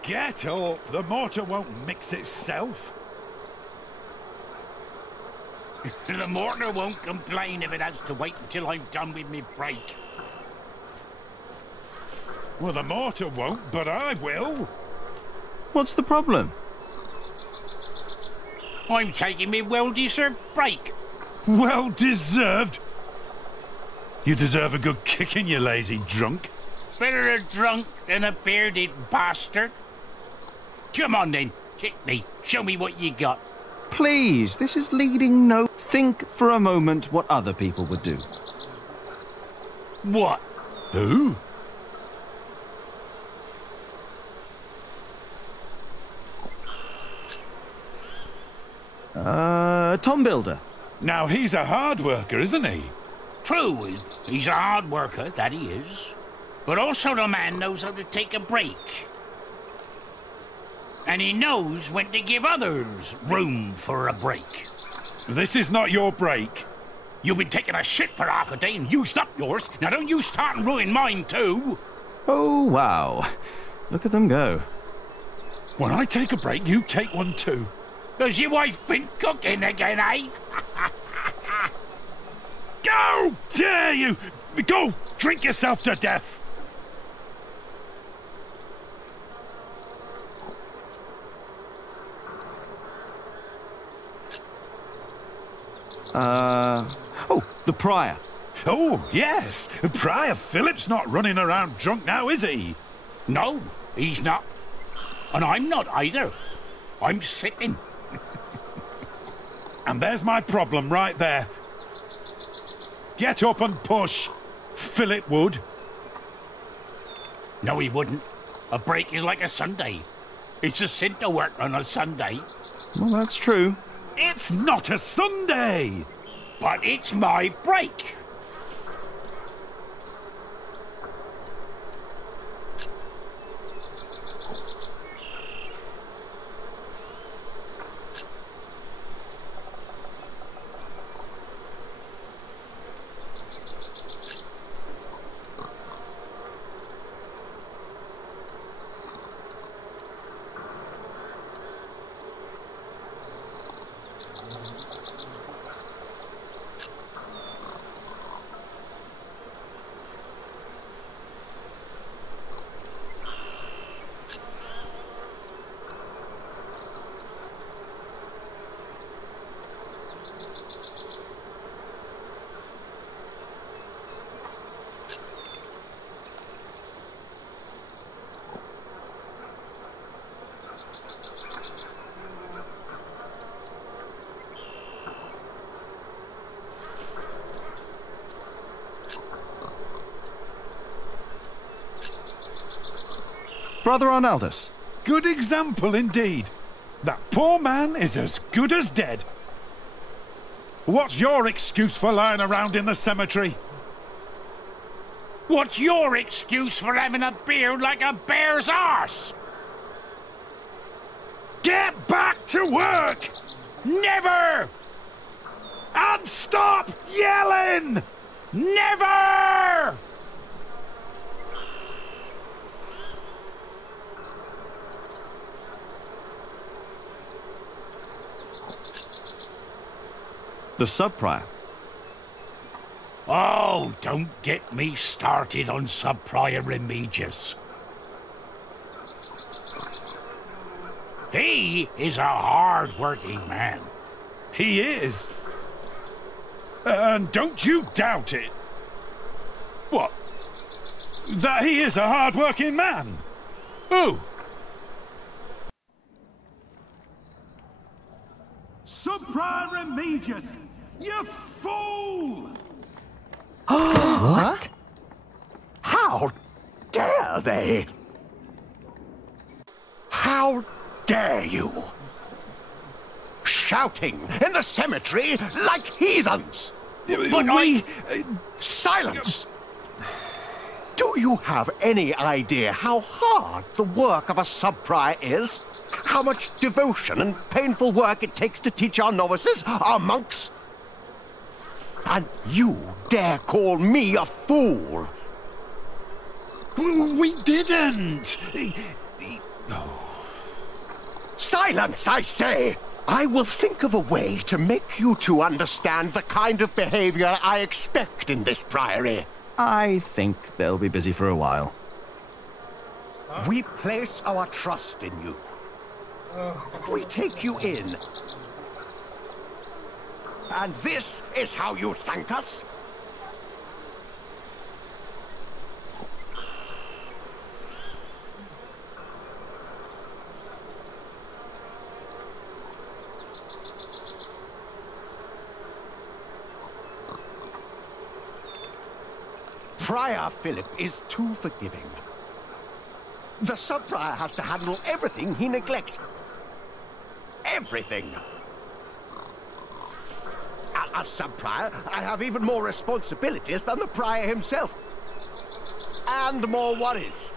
Get up! The mortar won't mix itself. The mortar won't complain if it has to wait until I'm done with me break. Well, the mortar won't, but I will. What's the problem? I'm taking me well-deserved break. Well deserved? You deserve a good kicking, you lazy drunk. Better a drunk than a bearded bastard. Come on then, kick me. Show me what you got. Please, this is leading no... Think for a moment what other people would do. What? Who? Tom Builder. Now, he's a hard worker, isn't he? True, he's a hard worker, that he is. But also the man knows how to take a break. And he knows when to give others room for a break. This is not your break. You've been taking a shit for half a day and used up yours. Now don't you start and ruin mine too. Oh, wow. Look at them go. When I take a break, you take one too. Has your wife been cooking again, eh? Go! Dare you! Go! Drink yourself to death! Oh, the Prior. Oh, yes. Prior Philip's not running around drunk now, is he? No, he's not. And I'm not either. I'm sitting. And there's my problem right there. Get up and push. Philip would. No, he wouldn't. A break is like a Sunday. It's a sin to work on a Sunday. Well, that's true. It's not a Sunday! But it's my break. Brother Arnaldus. Good example indeed. That poor man is as good as dead. What's your excuse for lying around in the cemetery? What's your excuse for having a beard like a bear's arse? Get back to work! Never! And stop yelling! Never! The Sub-Prior. Oh, don't get me started on Sub-Prior Remigius. He is a hard-working man. He is. And don't you doubt it. What? That he is a hard-working man? Who? Sub-Prior Remigius! You fool! What? How dare they? How dare you? Shouting in the cemetery like heathens! But Silence! Do you have any idea how hard the work of a sub-prior is? How much devotion and painful work it takes to teach our novices, our monks? And you dare call me a fool? We didn't! Oh. Silence, I say! I will think of a way to make you two understand the kind of behavior I expect in this priory. I think they'll be busy for a while. We place our trust in you. We take you in. And this is how you thank us? Prior Philip is too forgiving. The sub-prior has to handle everything he neglects. Everything. As sub-prior, I have even more responsibilities than the prior himself. And more worries.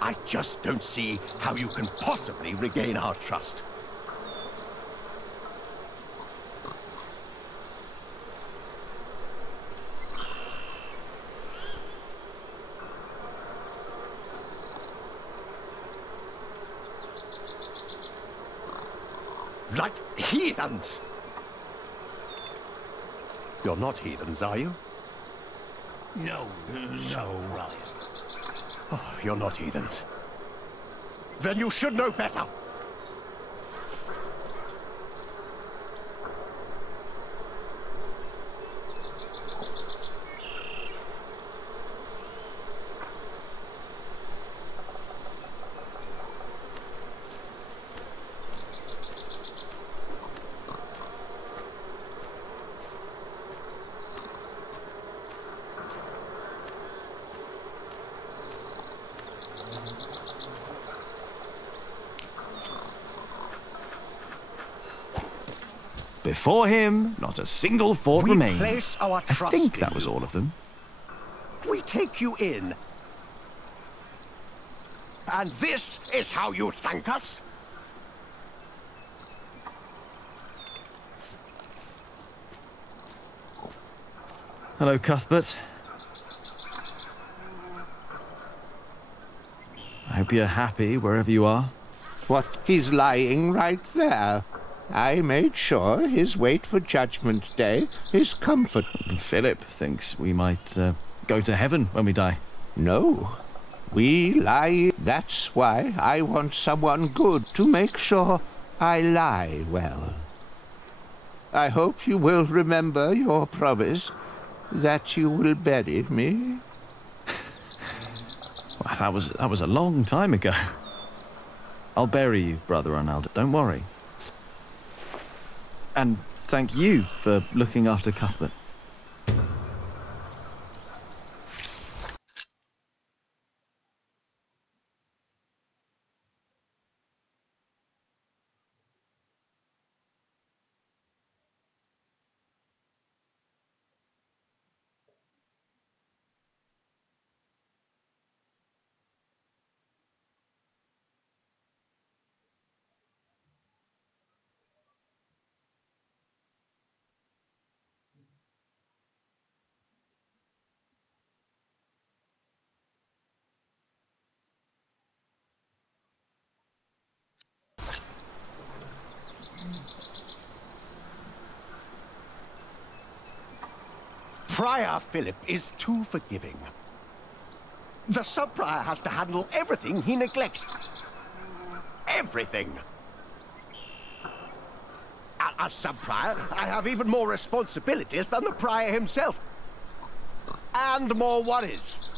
I just don't see how you can possibly regain our trust. Like heathens! You're not heathens, are you? No, Ryan. Oh, you're not heathens. Then you should know better. Before him, not a single fort remains. Place our trust I think that in was you. all of them. We take you in. And this is how you thank us? Hello, Cuthbert. I hope you're happy wherever you are. What, he's lying right there. I made sure his wait for Judgment Day is comfort. Philip thinks we might go to heaven when we die. No. We lie. That's why I want someone good to make sure I lie well. I hope you will remember your promise that you will bury me. Well, that was a long time ago. I'll bury you, Brother Ronaldo. Don't worry. And thank you for looking after Cuthbert. Prior Philip is too forgiving. The sub-prior has to handle everything he neglects. Everything. As sub-prior, I have even more responsibilities than the prior himself. And more worries.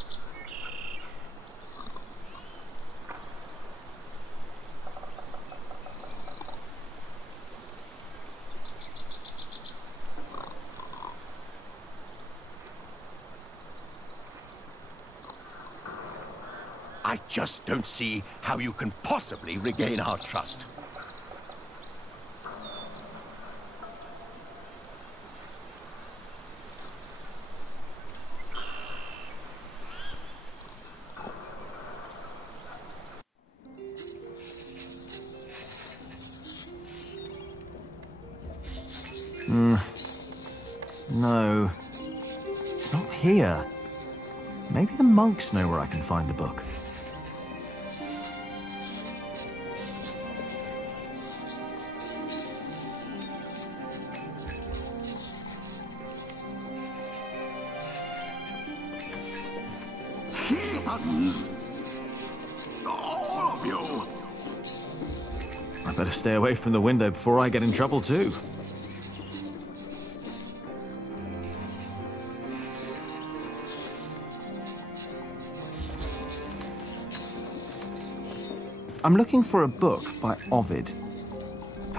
I just don't see how you can possibly regain our trust. No. It's not here. Maybe the monks know where I can find the book. Heathens! All of you! I better stay away from the window before I get in trouble too. I'm looking for a book by Ovid.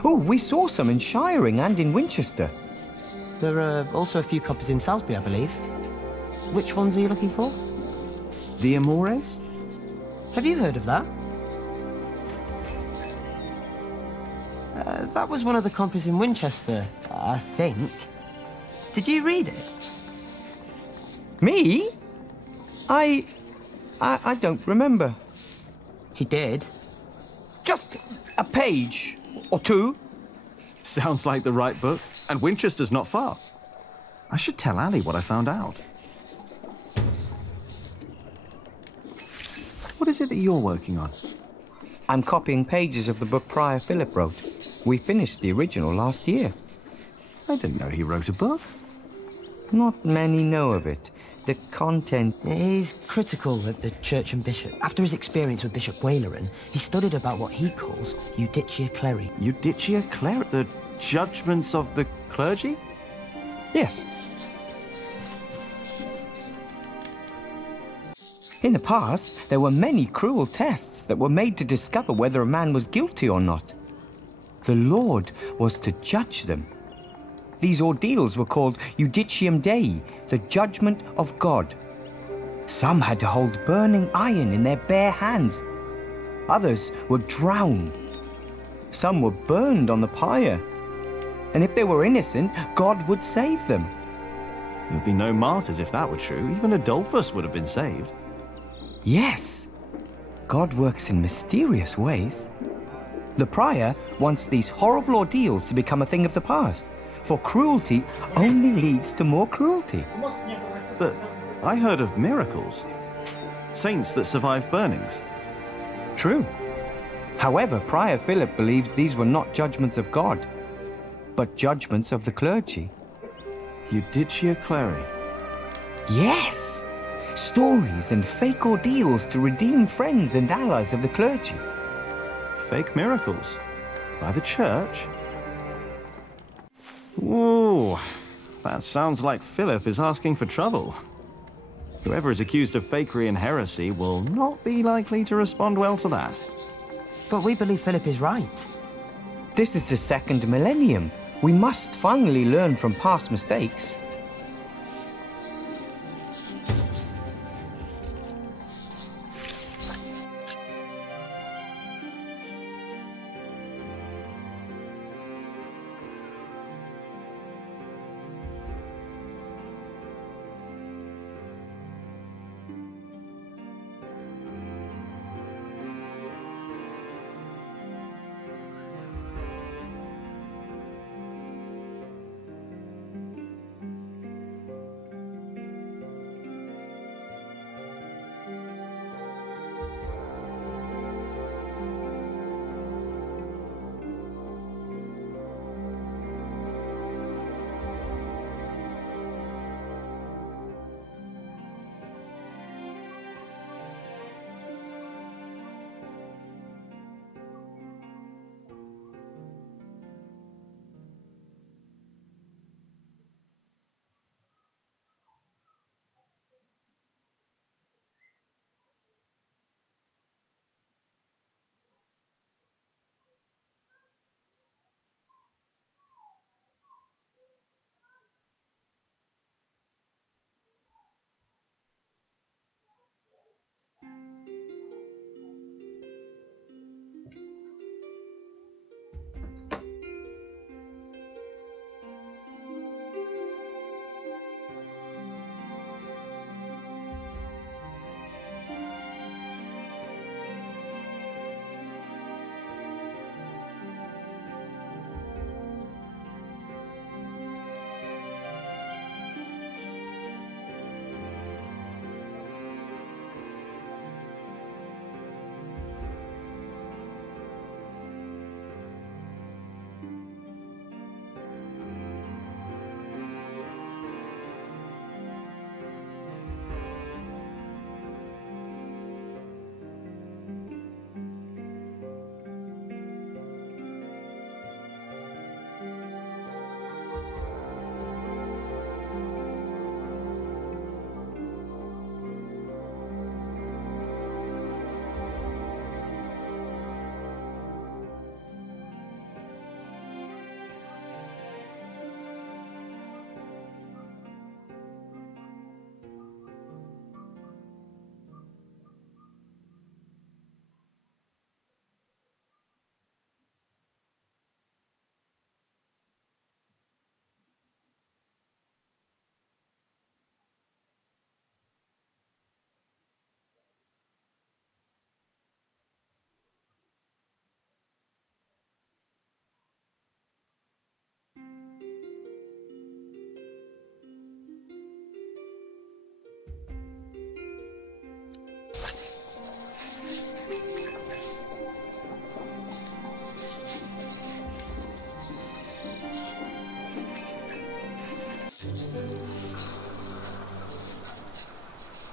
Oh, we saw some in Shiring and in Winchester. There are also a few copies in Salisbury, I believe. Which ones are you looking for? The Amores? Have you heard of that? That was one of the copies in Winchester, I think. Did you read it? Me? I don't remember. He did. Just a page or two. Sounds like the right book, and Winchester's not far. I should tell Ali what I found out. What is it that you're working on? I'm copying pages of the book Prior Philip wrote. We finished the original last year. I didn't know he wrote a book. Not many know of it. The content is critical of the church and bishop. After his experience with Bishop Waleran, he studied about what he calls Judicia Cleri. Judicia Cleri? The judgments of the clergy? Yes. In the past, there were many cruel tests that were made to discover whether a man was guilty or not. The Lord was to judge them. These ordeals were called Judicium Dei, the judgment of God. Some had to hold burning iron in their bare hands. Others were drowned. Some were burned on the pyre. And if they were innocent, God would save them. There'd be no martyrs if that were true. Even Adolphus would have been saved. Yes. God works in mysterious ways. The prior wants these horrible ordeals to become a thing of the past. For cruelty only leads to more cruelty. But I heard of miracles. Saints that survived burnings. True. However, Prior Philip believes these were not judgments of God, but judgments of the clergy. Judicia Cleri? Yes! Stories and fake ordeals to redeem friends and allies of the clergy. Fake miracles? By the church? Ooh, that sounds like Philip is asking for trouble. Whoever is accused of fakery and heresy will not be likely to respond well to that. But we believe Philip is right. This is the second millennium. We must finally learn from past mistakes.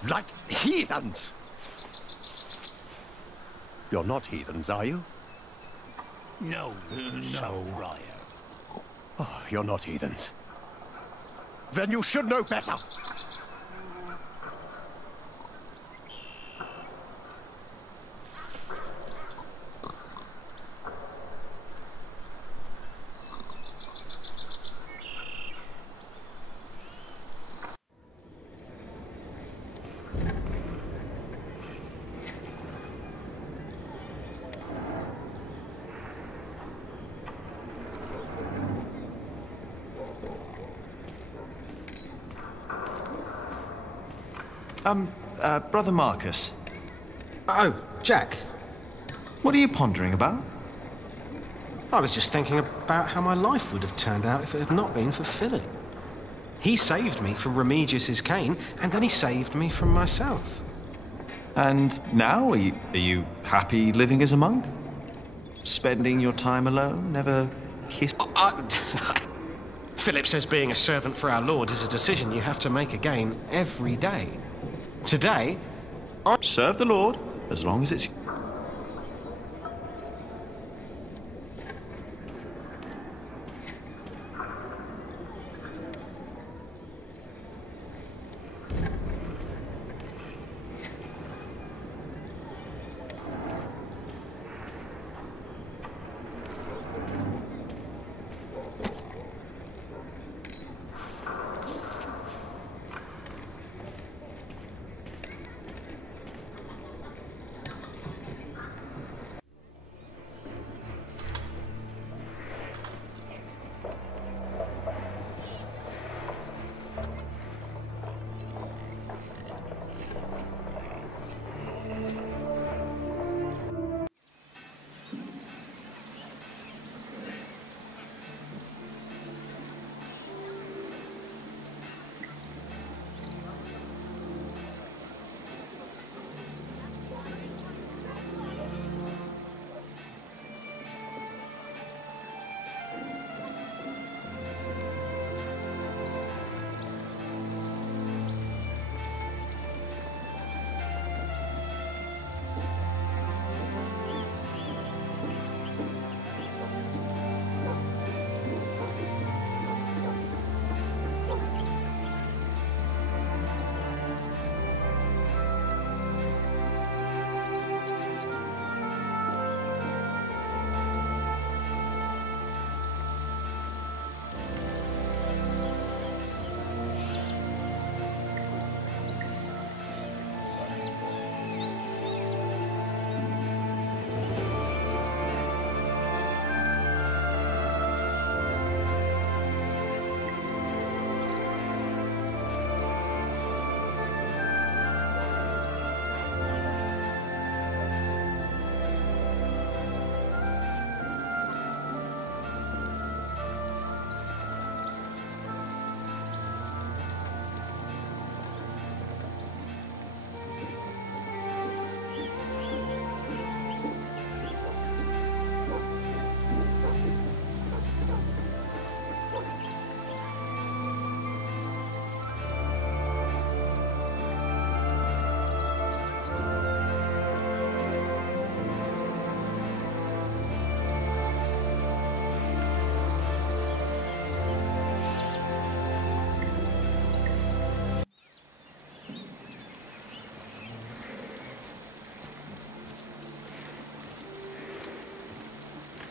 like heathens. You're not heathens, are you? No, Squire. Oh, you're not heathens. Then you should know better. Brother Marcus. Oh, Jack. What are you pondering about? I was just thinking about how my life would have turned out if it had not been for Philip. He saved me from Remigius's cane, and then he saved me from myself. And now, are you happy living as a monk? Spending your time alone, never kissed? Philip says being a servant for our Lord is a decision you have to make again every day. Today, I serve the Lord as long as it's...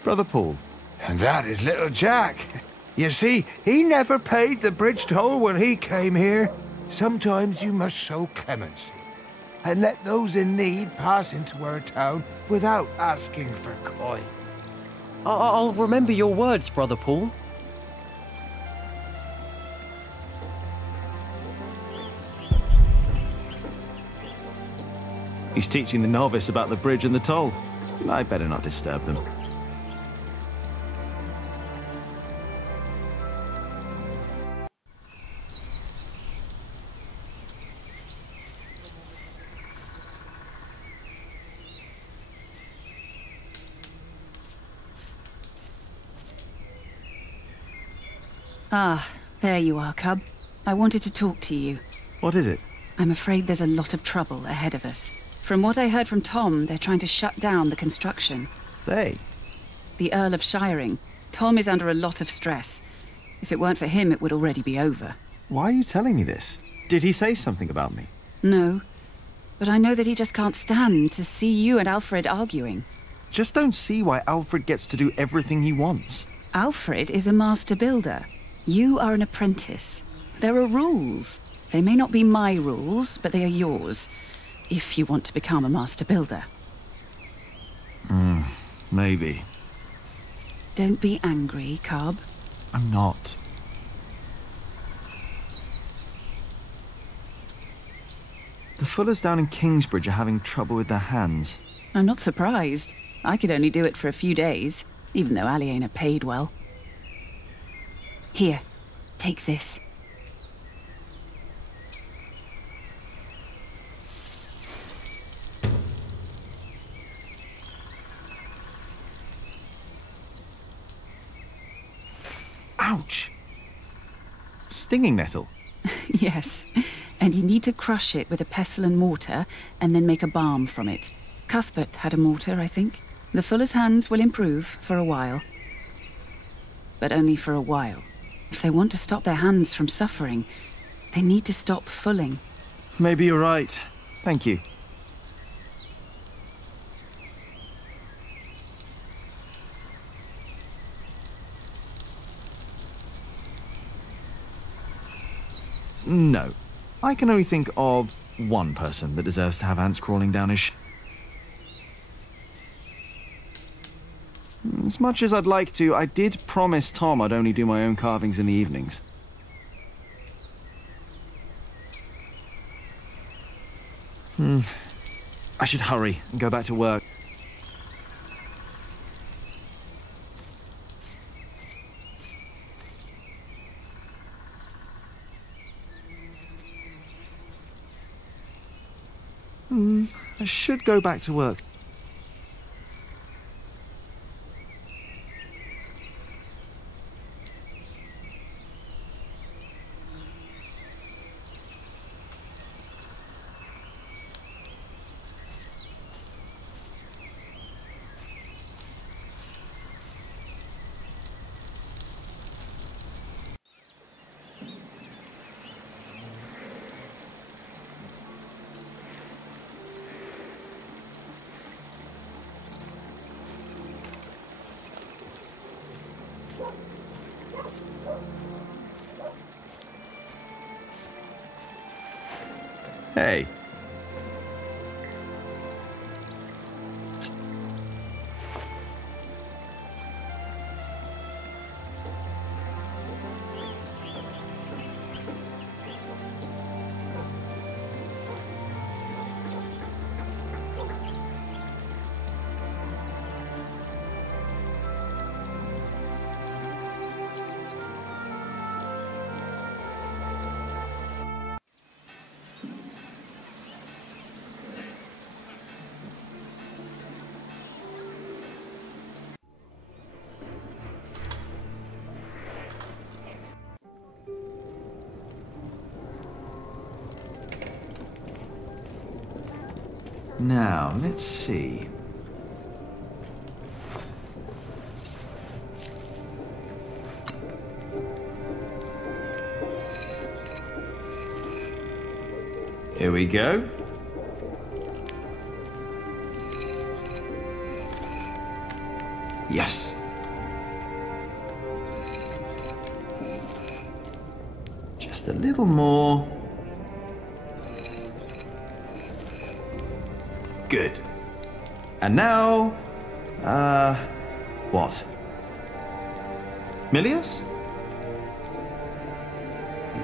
Brother Paul. And that is little Jack. You see, he never paid the bridge toll when he came here. Sometimes you must show clemency and let those in need pass into our town without asking for coin. I'll remember your words, Brother Paul. He's teaching the novice about the bridge and the toll. I better not disturb them. Ah, there you are, Cub. I wanted to talk to you. What is it? I'm afraid there's a lot of trouble ahead of us. From what I heard from Tom, they're trying to shut down the construction. They? The Earl of Shiring. Tom is under a lot of stress. If it weren't for him, it would already be over. Why are you telling me this? Did he say something about me? No. But I know that he just can't stand to see you and Alfred arguing. Just don't see why Alfred gets to do everything he wants. Alfred is a master builder. You are an apprentice. There are rules. They may not be my rules, but they are yours, if you want to become a master builder. Maybe. Don't be angry, Cobb. I'm not. The Fullers down in Kingsbridge are having trouble with their hands. I'm not surprised. I could only do it for a few days, even though Aliena paid well. Here, take this. Ouch! Stinging nettle? Yes, and you need to crush it with a pestle and mortar, and then make a balm from it. Cuthbert had a mortar, I think. The Fuller's hands will improve for a while. But only for a while. If they want to stop their hands from suffering, they need to stop fulling. Maybe you're right. Thank you. No. I can only think of one person that deserves to have ants crawling down his As much as I'd like to, I did promise Tom I'd only do my own carvings in the evenings. I should hurry and go back to work. I should go back to work. Hey. Now, let's see. Here we go. Yes. Just a little more. Good. And now, what? Milius?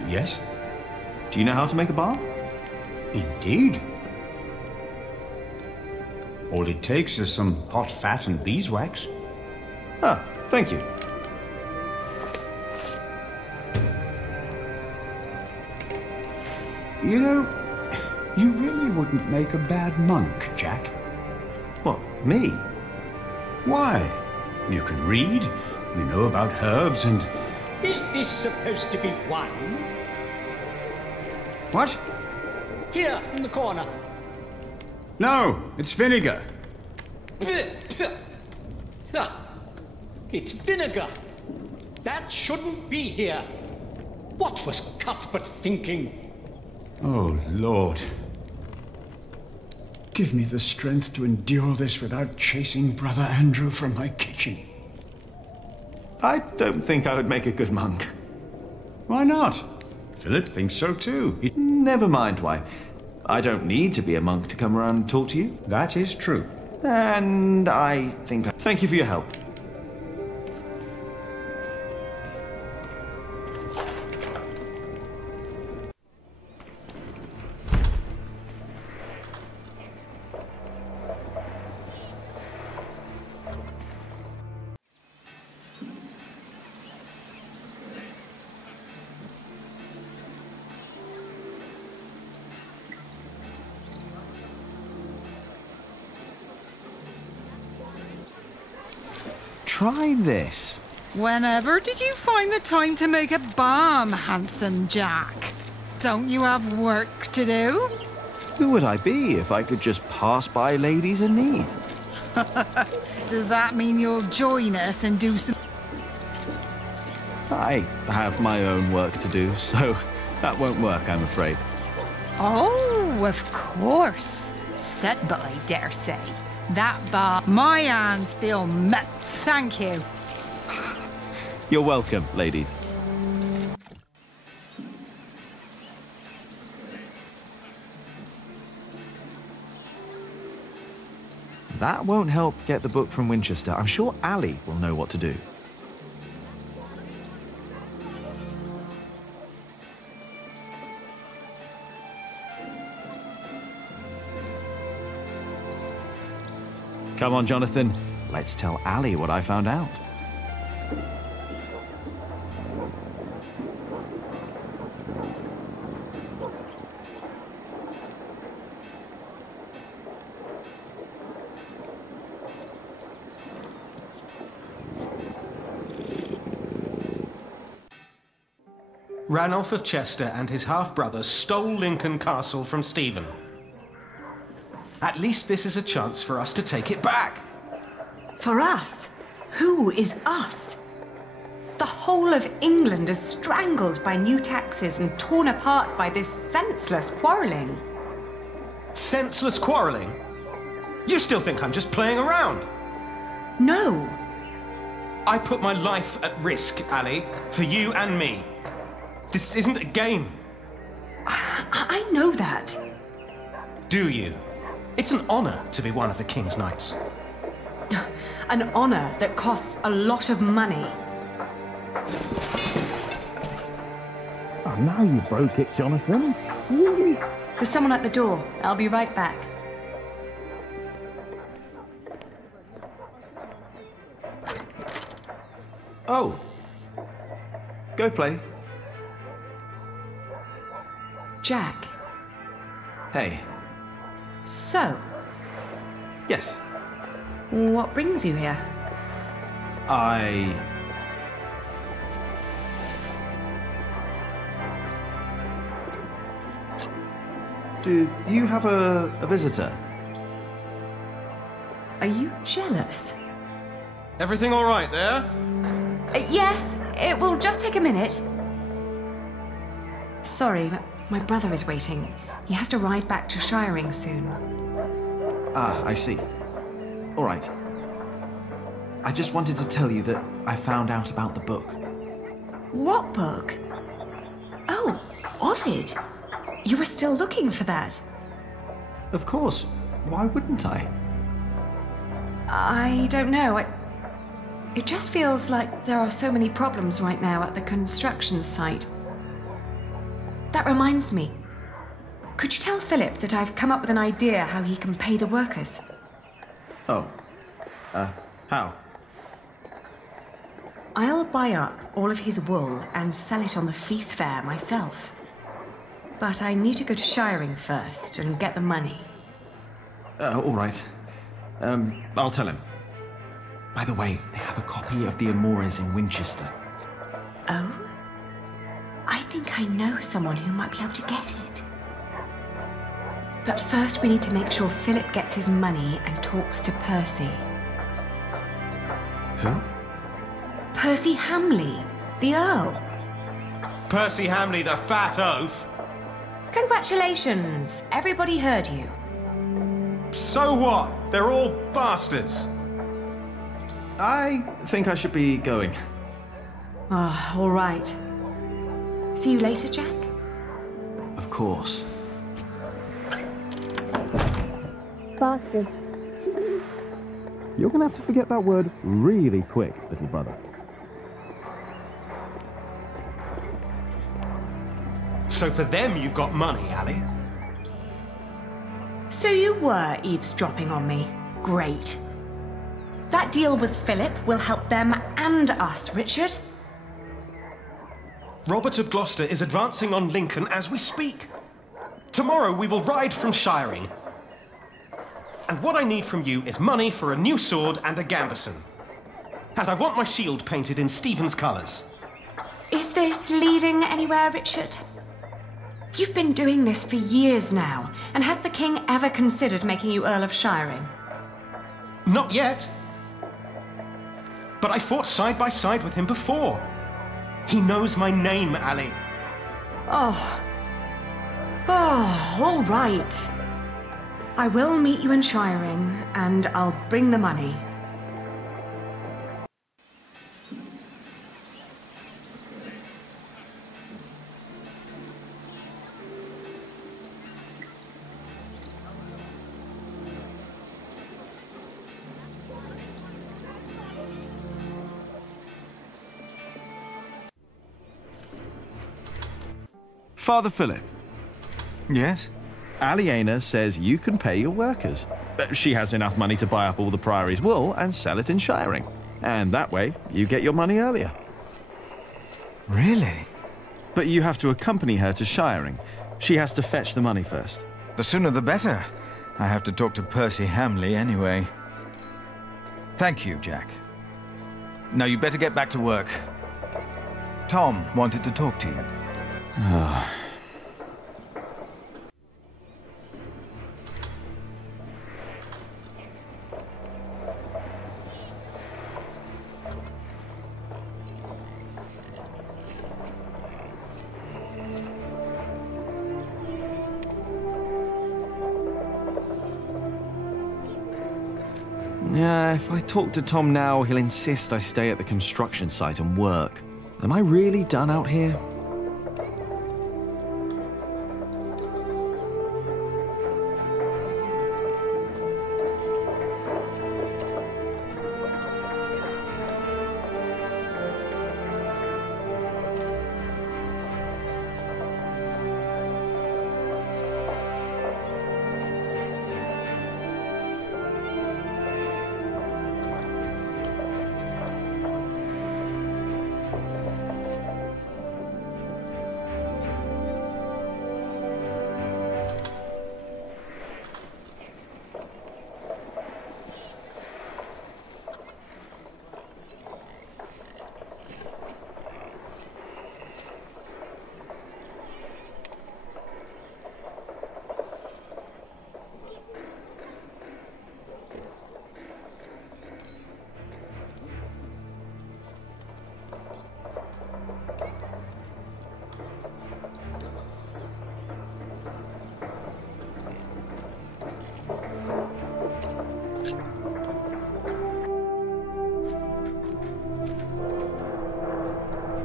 Yes? Do you know how to make a bar? Indeed. All it takes is some hot fat and beeswax. Ah, thank you. You know, you really wouldn't make a bad monk, Jack. What, me? Why? You can read, you know about herbs and... Is this supposed to be wine? What? Here, in the corner. No, it's vinegar. It's vinegar. That shouldn't be here. What was Cuthbert thinking? Oh, Lord. Give me the strength to endure this without chasing Brother Andrew from my kitchen. I don't think I would make a good monk. Why not? Philip thinks so too. Never mind why. I don't need to be a monk to come around and talk to you. That is true. And I think... Thank you for your help. Try this. Whenever did you find the time to make a balm, handsome Jack? Don't you have work to do? Who would I be if I could just pass by ladies in need? Does that mean you'll join us and do some... I have my own work to do, so that won't work, I'm afraid. Oh, of course. Set by, dare say. That bar, my hands feel met. Thank you. You're welcome, ladies. That won't help get the book from Winchester. I'm sure Ali will know what to do. Come on, Jonathan. Let's tell Ali what I found out. Ranulph of Chester and his half-brother stole Lincoln Castle from Stephen. At least this is a chance for us to take it back. For us? Who is us? The whole of England is strangled by new taxes and torn apart by this senseless quarrelling. Senseless quarrelling? You still think I'm just playing around? No. I put my life at risk, Ali, for you and me. This isn't a game. I know that. Do you? It's an honor to be one of the King's Knights. An honor that costs a lot of money. Oh, now you broke it, Jonathan. There's someone at the door. I'll be right back. Oh. Go play. Jack. Hey. So, Yes. what brings you here? Do you have a visitor? Are you jealous? Everything all right there? Yes, it will just take a minute. Sorry, but my brother is waiting. He has to ride back to Shiring soon. Ah, I see. All right. I just wanted to tell you that I found out about the book. What book? Oh, Ovid. You were still looking for that. Of course. Why wouldn't I? I don't know. It just feels like there are so many problems right now at the construction site. That reminds me. Could you tell Philip that I've come up with an idea how he can pay the workers? Oh. How? I'll buy up all of his wool and sell it on the fleece fair myself. But I need to go to Shiring first and get the money. All right. I'll tell him. By the way, they have a copy of the Amores in Winchester. Oh? I think I know someone who might be able to get it. But first we need to make sure Philip gets his money and talks to Percy. Who? Percy Hamley, the Earl. Percy Hamley, the fat oaf. Congratulations, everybody heard you. So what? They're all bastards. I think I should be going. Ah, all right. See you later, Jack? Of course. Bastards. You're gonna have to forget that word really quick, little brother. So for them you've got money, Ali? So you were eavesdropping on me. Great. That deal with Philip will help them and us, Richard. Robert of Gloucester is advancing on Lincoln as we speak. Tomorrow we will ride from Shiring. And what I need from you is money for a new sword and a gambeson. And I want my shield painted in Stephen's colours. Is this leading anywhere, Richard? You've been doing this for years now, and has the king ever considered making you Earl of Shiring? Not yet. But I fought side by side with him before. He knows my name, Ali. Oh, all right. I will meet you in Shiring, and I'll bring the money. Father Philip. Yes? Aliena says you can pay your workers. She has enough money to buy up all the Priory's wool and sell it in Shiring. And that way, you get your money earlier. Really? But you have to accompany her to Shiring. She has to fetch the money first. The sooner the better. I have to talk to Percy Hamley anyway. Thank you, Jack. Now you better get back to work. Tom wanted to talk to you. Yeah, if I talk to Tom now, he'll insist I stay at the construction site and work. Am I really done out here?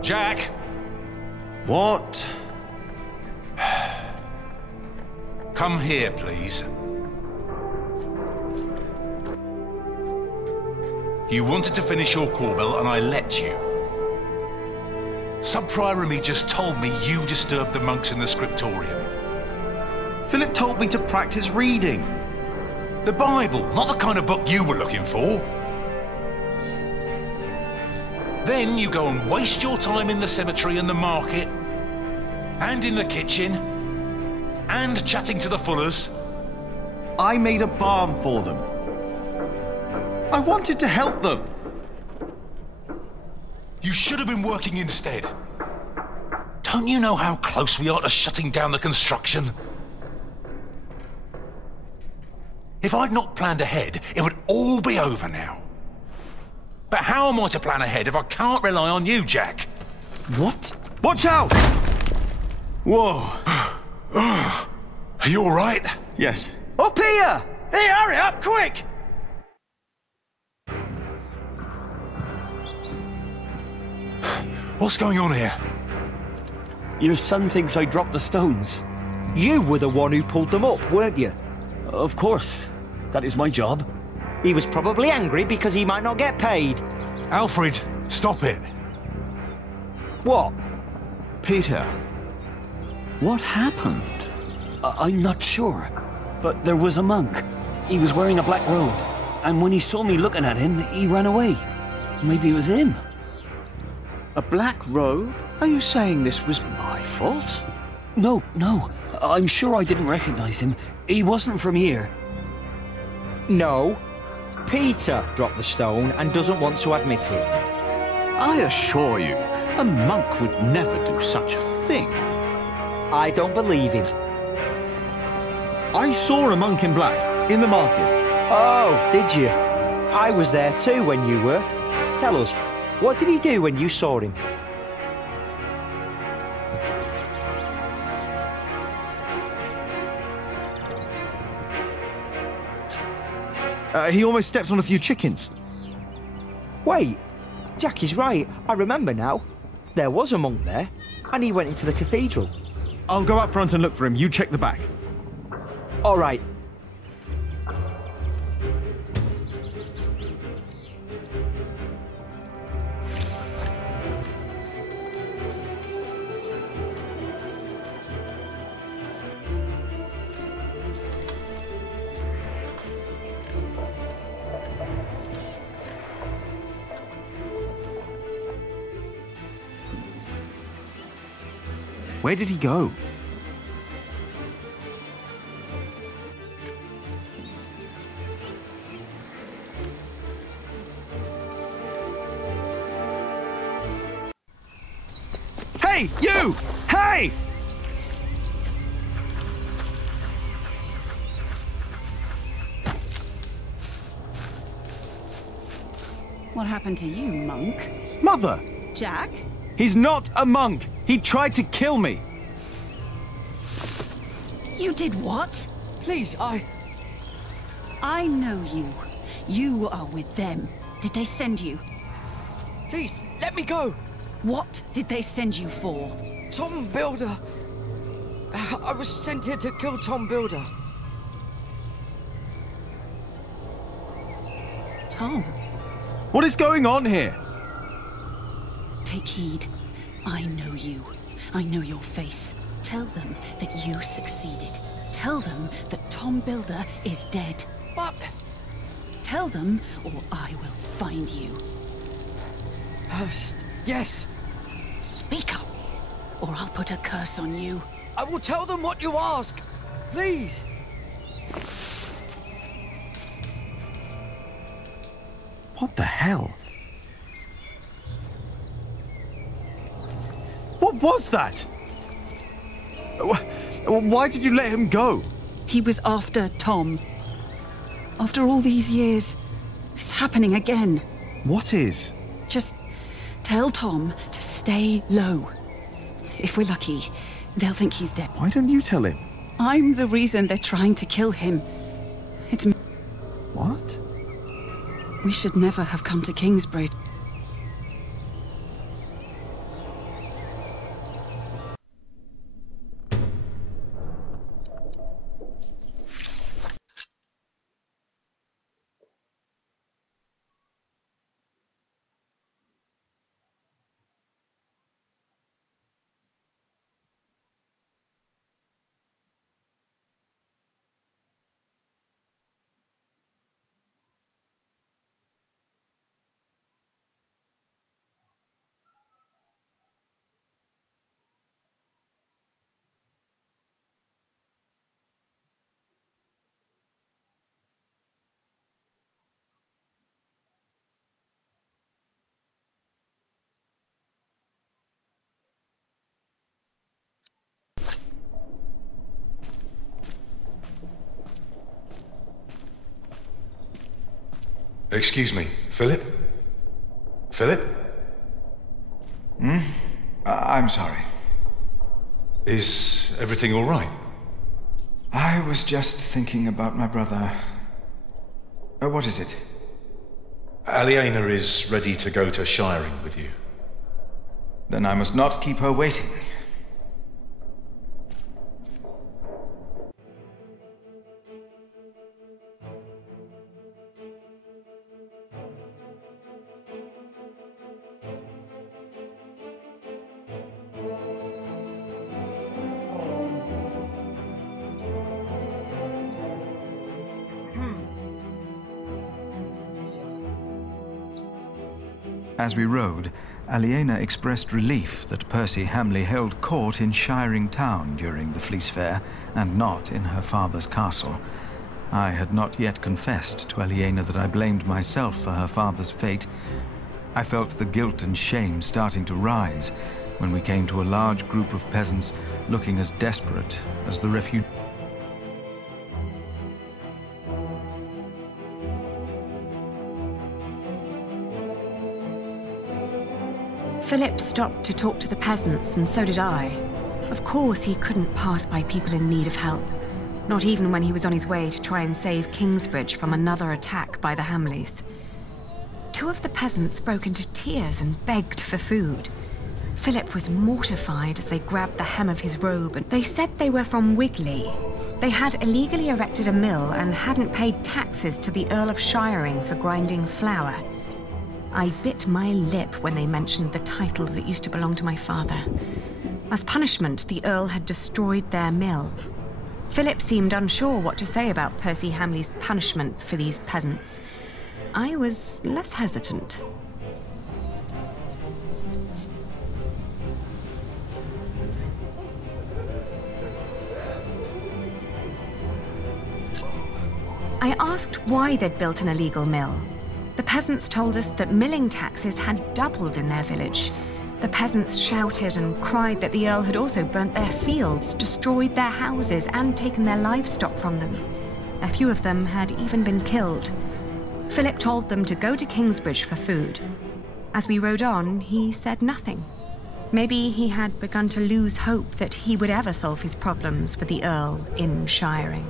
Jack! What? Come here, please. You wanted to finish your Corbel, and I let you. Sub-Prior Remy just told me you disturbed the monks in the scriptorium. Philip told me to practice reading. The Bible, not the kind of book you were looking for. Then you go and waste your time in the cemetery and the market, and in the kitchen, and chatting to the Fullers. I made a balm for them. I wanted to help them. You should have been working instead. Don't you know how close we are to shutting down the construction? If I'd not planned ahead, it would all be over now. But how am I to plan ahead if I can't rely on you, Jack? What? Watch out! Whoa. Are you all right? Yes. Up here! Hey, hurry up, quick! What's going on here? Your son thinks I dropped the stones. You were the one who pulled them up, weren't you? Of course. That is my job. He was probably angry because he might not get paid. Alfred, stop it. What? Peter, what happened? I'm not sure, but there was a monk. He was wearing a black robe, and when he saw me looking at him, he ran away. Maybe it was him. A black robe? Are you saying this was my fault? No. I'm sure I didn't recognize him. He wasn't from here. No. Peter dropped the stone and doesn't want to admit it. I assure you, a monk would never do such a thing. I don't believe him. I saw a monk in black in the market. Oh, did you? I was there too when you were. Tell us, what did he do when you saw him? He almost stepped on a few chickens. Wait, Jack is right. I remember now. There was a monk there, and he went into the cathedral. I'll go up front and look for him. You check the back. All right. Where did he go? Hey, you! Hey! What happened to you, monk? Mother! Jack? He's not a monk! He tried to kill me! You did what? Please, I know you. You are with them. Did they send you? Please, let me go! What did they send you for? Tom Builder. I was sent here to kill Tom Builder. Tom? What is going on here? Take heed. I know you. I know your face. Tell them that you succeeded. Tell them that Tom Builder is dead. What? Tell them, or I will find you. Yes. Speak up, or I'll put a curse on you. I will tell them what you ask. Please. What the hell? What was that? Why did you let him go? He was after Tom. After all these years, it's happening again. What is? Just tell Tom to stay low. If we're lucky, they'll think he's dead. Why don't you tell him? I'm the reason they're trying to kill him. It's me. What? We should never have come to Kingsbridge. Excuse me, Philip? Philip? I'm sorry. Is everything all right? I was just thinking about my brother. What is it? Aliena is ready to go to Shiring with you. Then I must not keep her waiting. As we rode, Aliena expressed relief that Percy Hamley held court in Shiring Town during the Fleece Fair, and not in her father's castle. I had not yet confessed to Aliena that I blamed myself for her father's fate. I felt the guilt and shame starting to rise when we came to a large group of peasants looking as desperate as the refugees. Philip stopped to talk to the peasants, and so did I. Of course, he couldn't pass by people in need of help, not even when he was on his way to try and save Kingsbridge from another attack by the Hamleys. Two of the peasants broke into tears and begged for food. Philip was mortified as they grabbed the hem of his robe, and they said they were from Wigley. They had illegally erected a mill and hadn't paid taxes to the Earl of Shiring for grinding flour. I bit my lip when they mentioned the title that used to belong to my father. As punishment, the Earl had destroyed their mill. Philip seemed unsure what to say about Percy Hamley's punishment for these peasants. I was less hesitant. I asked why they'd built an illegal mill. The peasants told us that milling taxes had doubled in their village. The peasants shouted and cried that the Earl had also burnt their fields, destroyed their houses, and taken their livestock from them. A few of them had even been killed. Philip told them to go to Kingsbridge for food. As we rode on, he said nothing. Maybe he had begun to lose hope that he would ever solve his problems with the Earl in Shiring.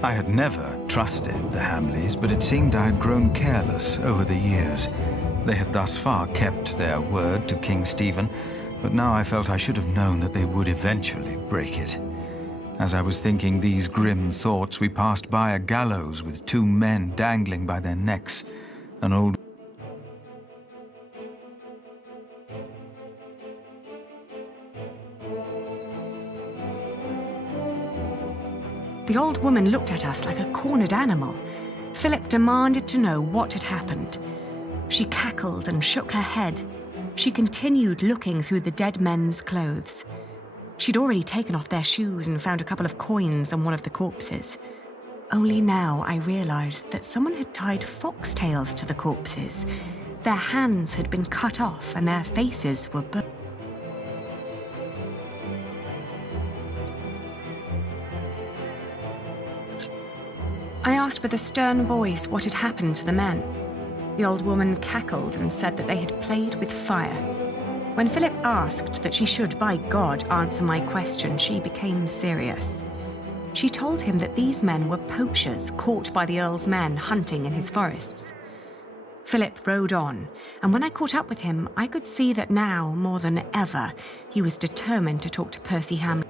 I had never trusted the Hamleys, but it seemed I had grown careless over the years. They had thus far kept their word to King Stephen, but now I felt I should have known that they would eventually break it. As I was thinking these grim thoughts, we passed by a gallows with 2 men dangling by their necks. An old... The old woman looked at us like a cornered animal. Philip demanded to know what had happened. She cackled and shook her head. She continued looking through the dead men's clothes. She'd already taken off their shoes and found a couple of coins on one of the corpses. Only now I realized that someone had tied foxtails to the corpses. Their hands had been cut off and their faces were burnt. I asked with a stern voice what had happened to the men. The old woman cackled and said that they had played with fire. When Philip asked that she should, by God, answer my question, she became serious. She told him that these men were poachers caught by the Earl's men hunting in his forests. Philip rode on, and when I caught up with him, I could see that now, more than ever, he was determined to talk to Percy Hamley.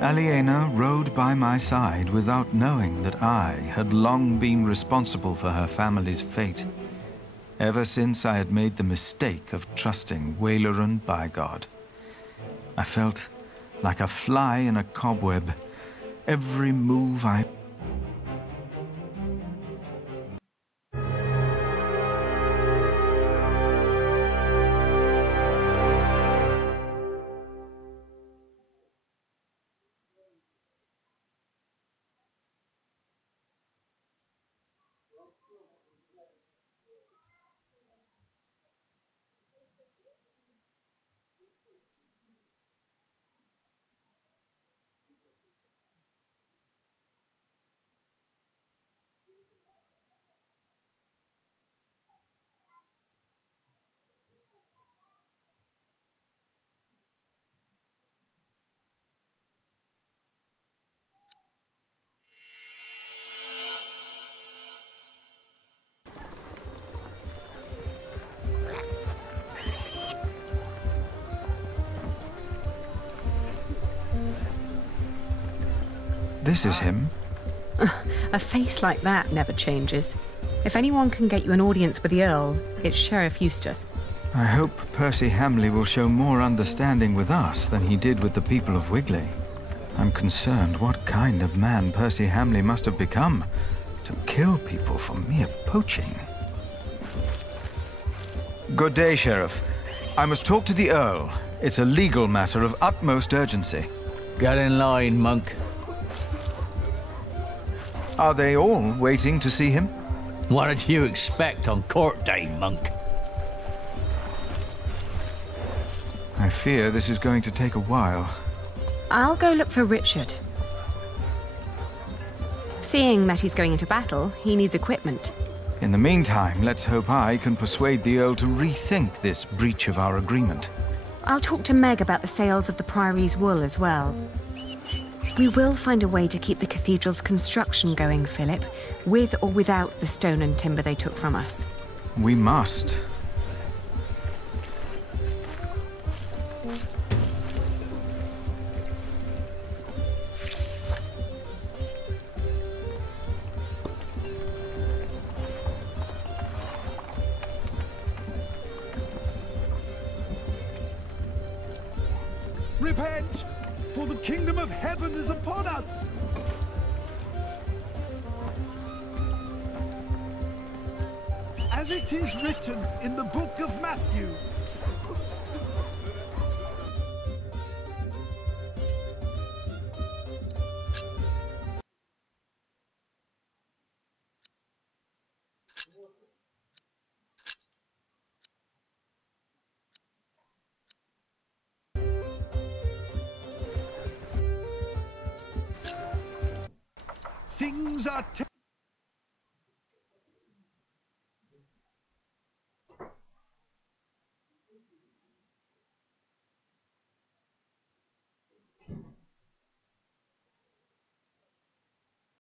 Aliena rode by my side without knowing that I had long been responsible for her family's fate. Ever since I had made the mistake of trusting Waleran by God. I felt like a fly in a cobweb. Every move I... This is him. A face like that never changes. If anyone can get you an audience with the Earl, it's Sheriff Eustace. I hope Percy Hamley will show more understanding with us than he did with the people of Wigley. I'm concerned what kind of man Percy Hamley must have become to kill people for mere poaching. Good day, Sheriff. I must talk to the Earl. It's a legal matter of utmost urgency. Get in line, monk. Are they all waiting to see him? What did you expect on court day, monk? I fear this is going to take a while. I'll go look for Richard. Seeing that he's going into battle, he needs equipment. In the meantime, let's hope I can persuade the Earl to rethink this breach of our agreement. I'll talk to Meg about the sales of the Priory's wool as well. We will find a way to keep the cathedral's construction going, Philip, with or without the stone and timber they took from us. We must. Repent, for the kingdom of heaven is upon us! As it is written in the book of Matthew. Things are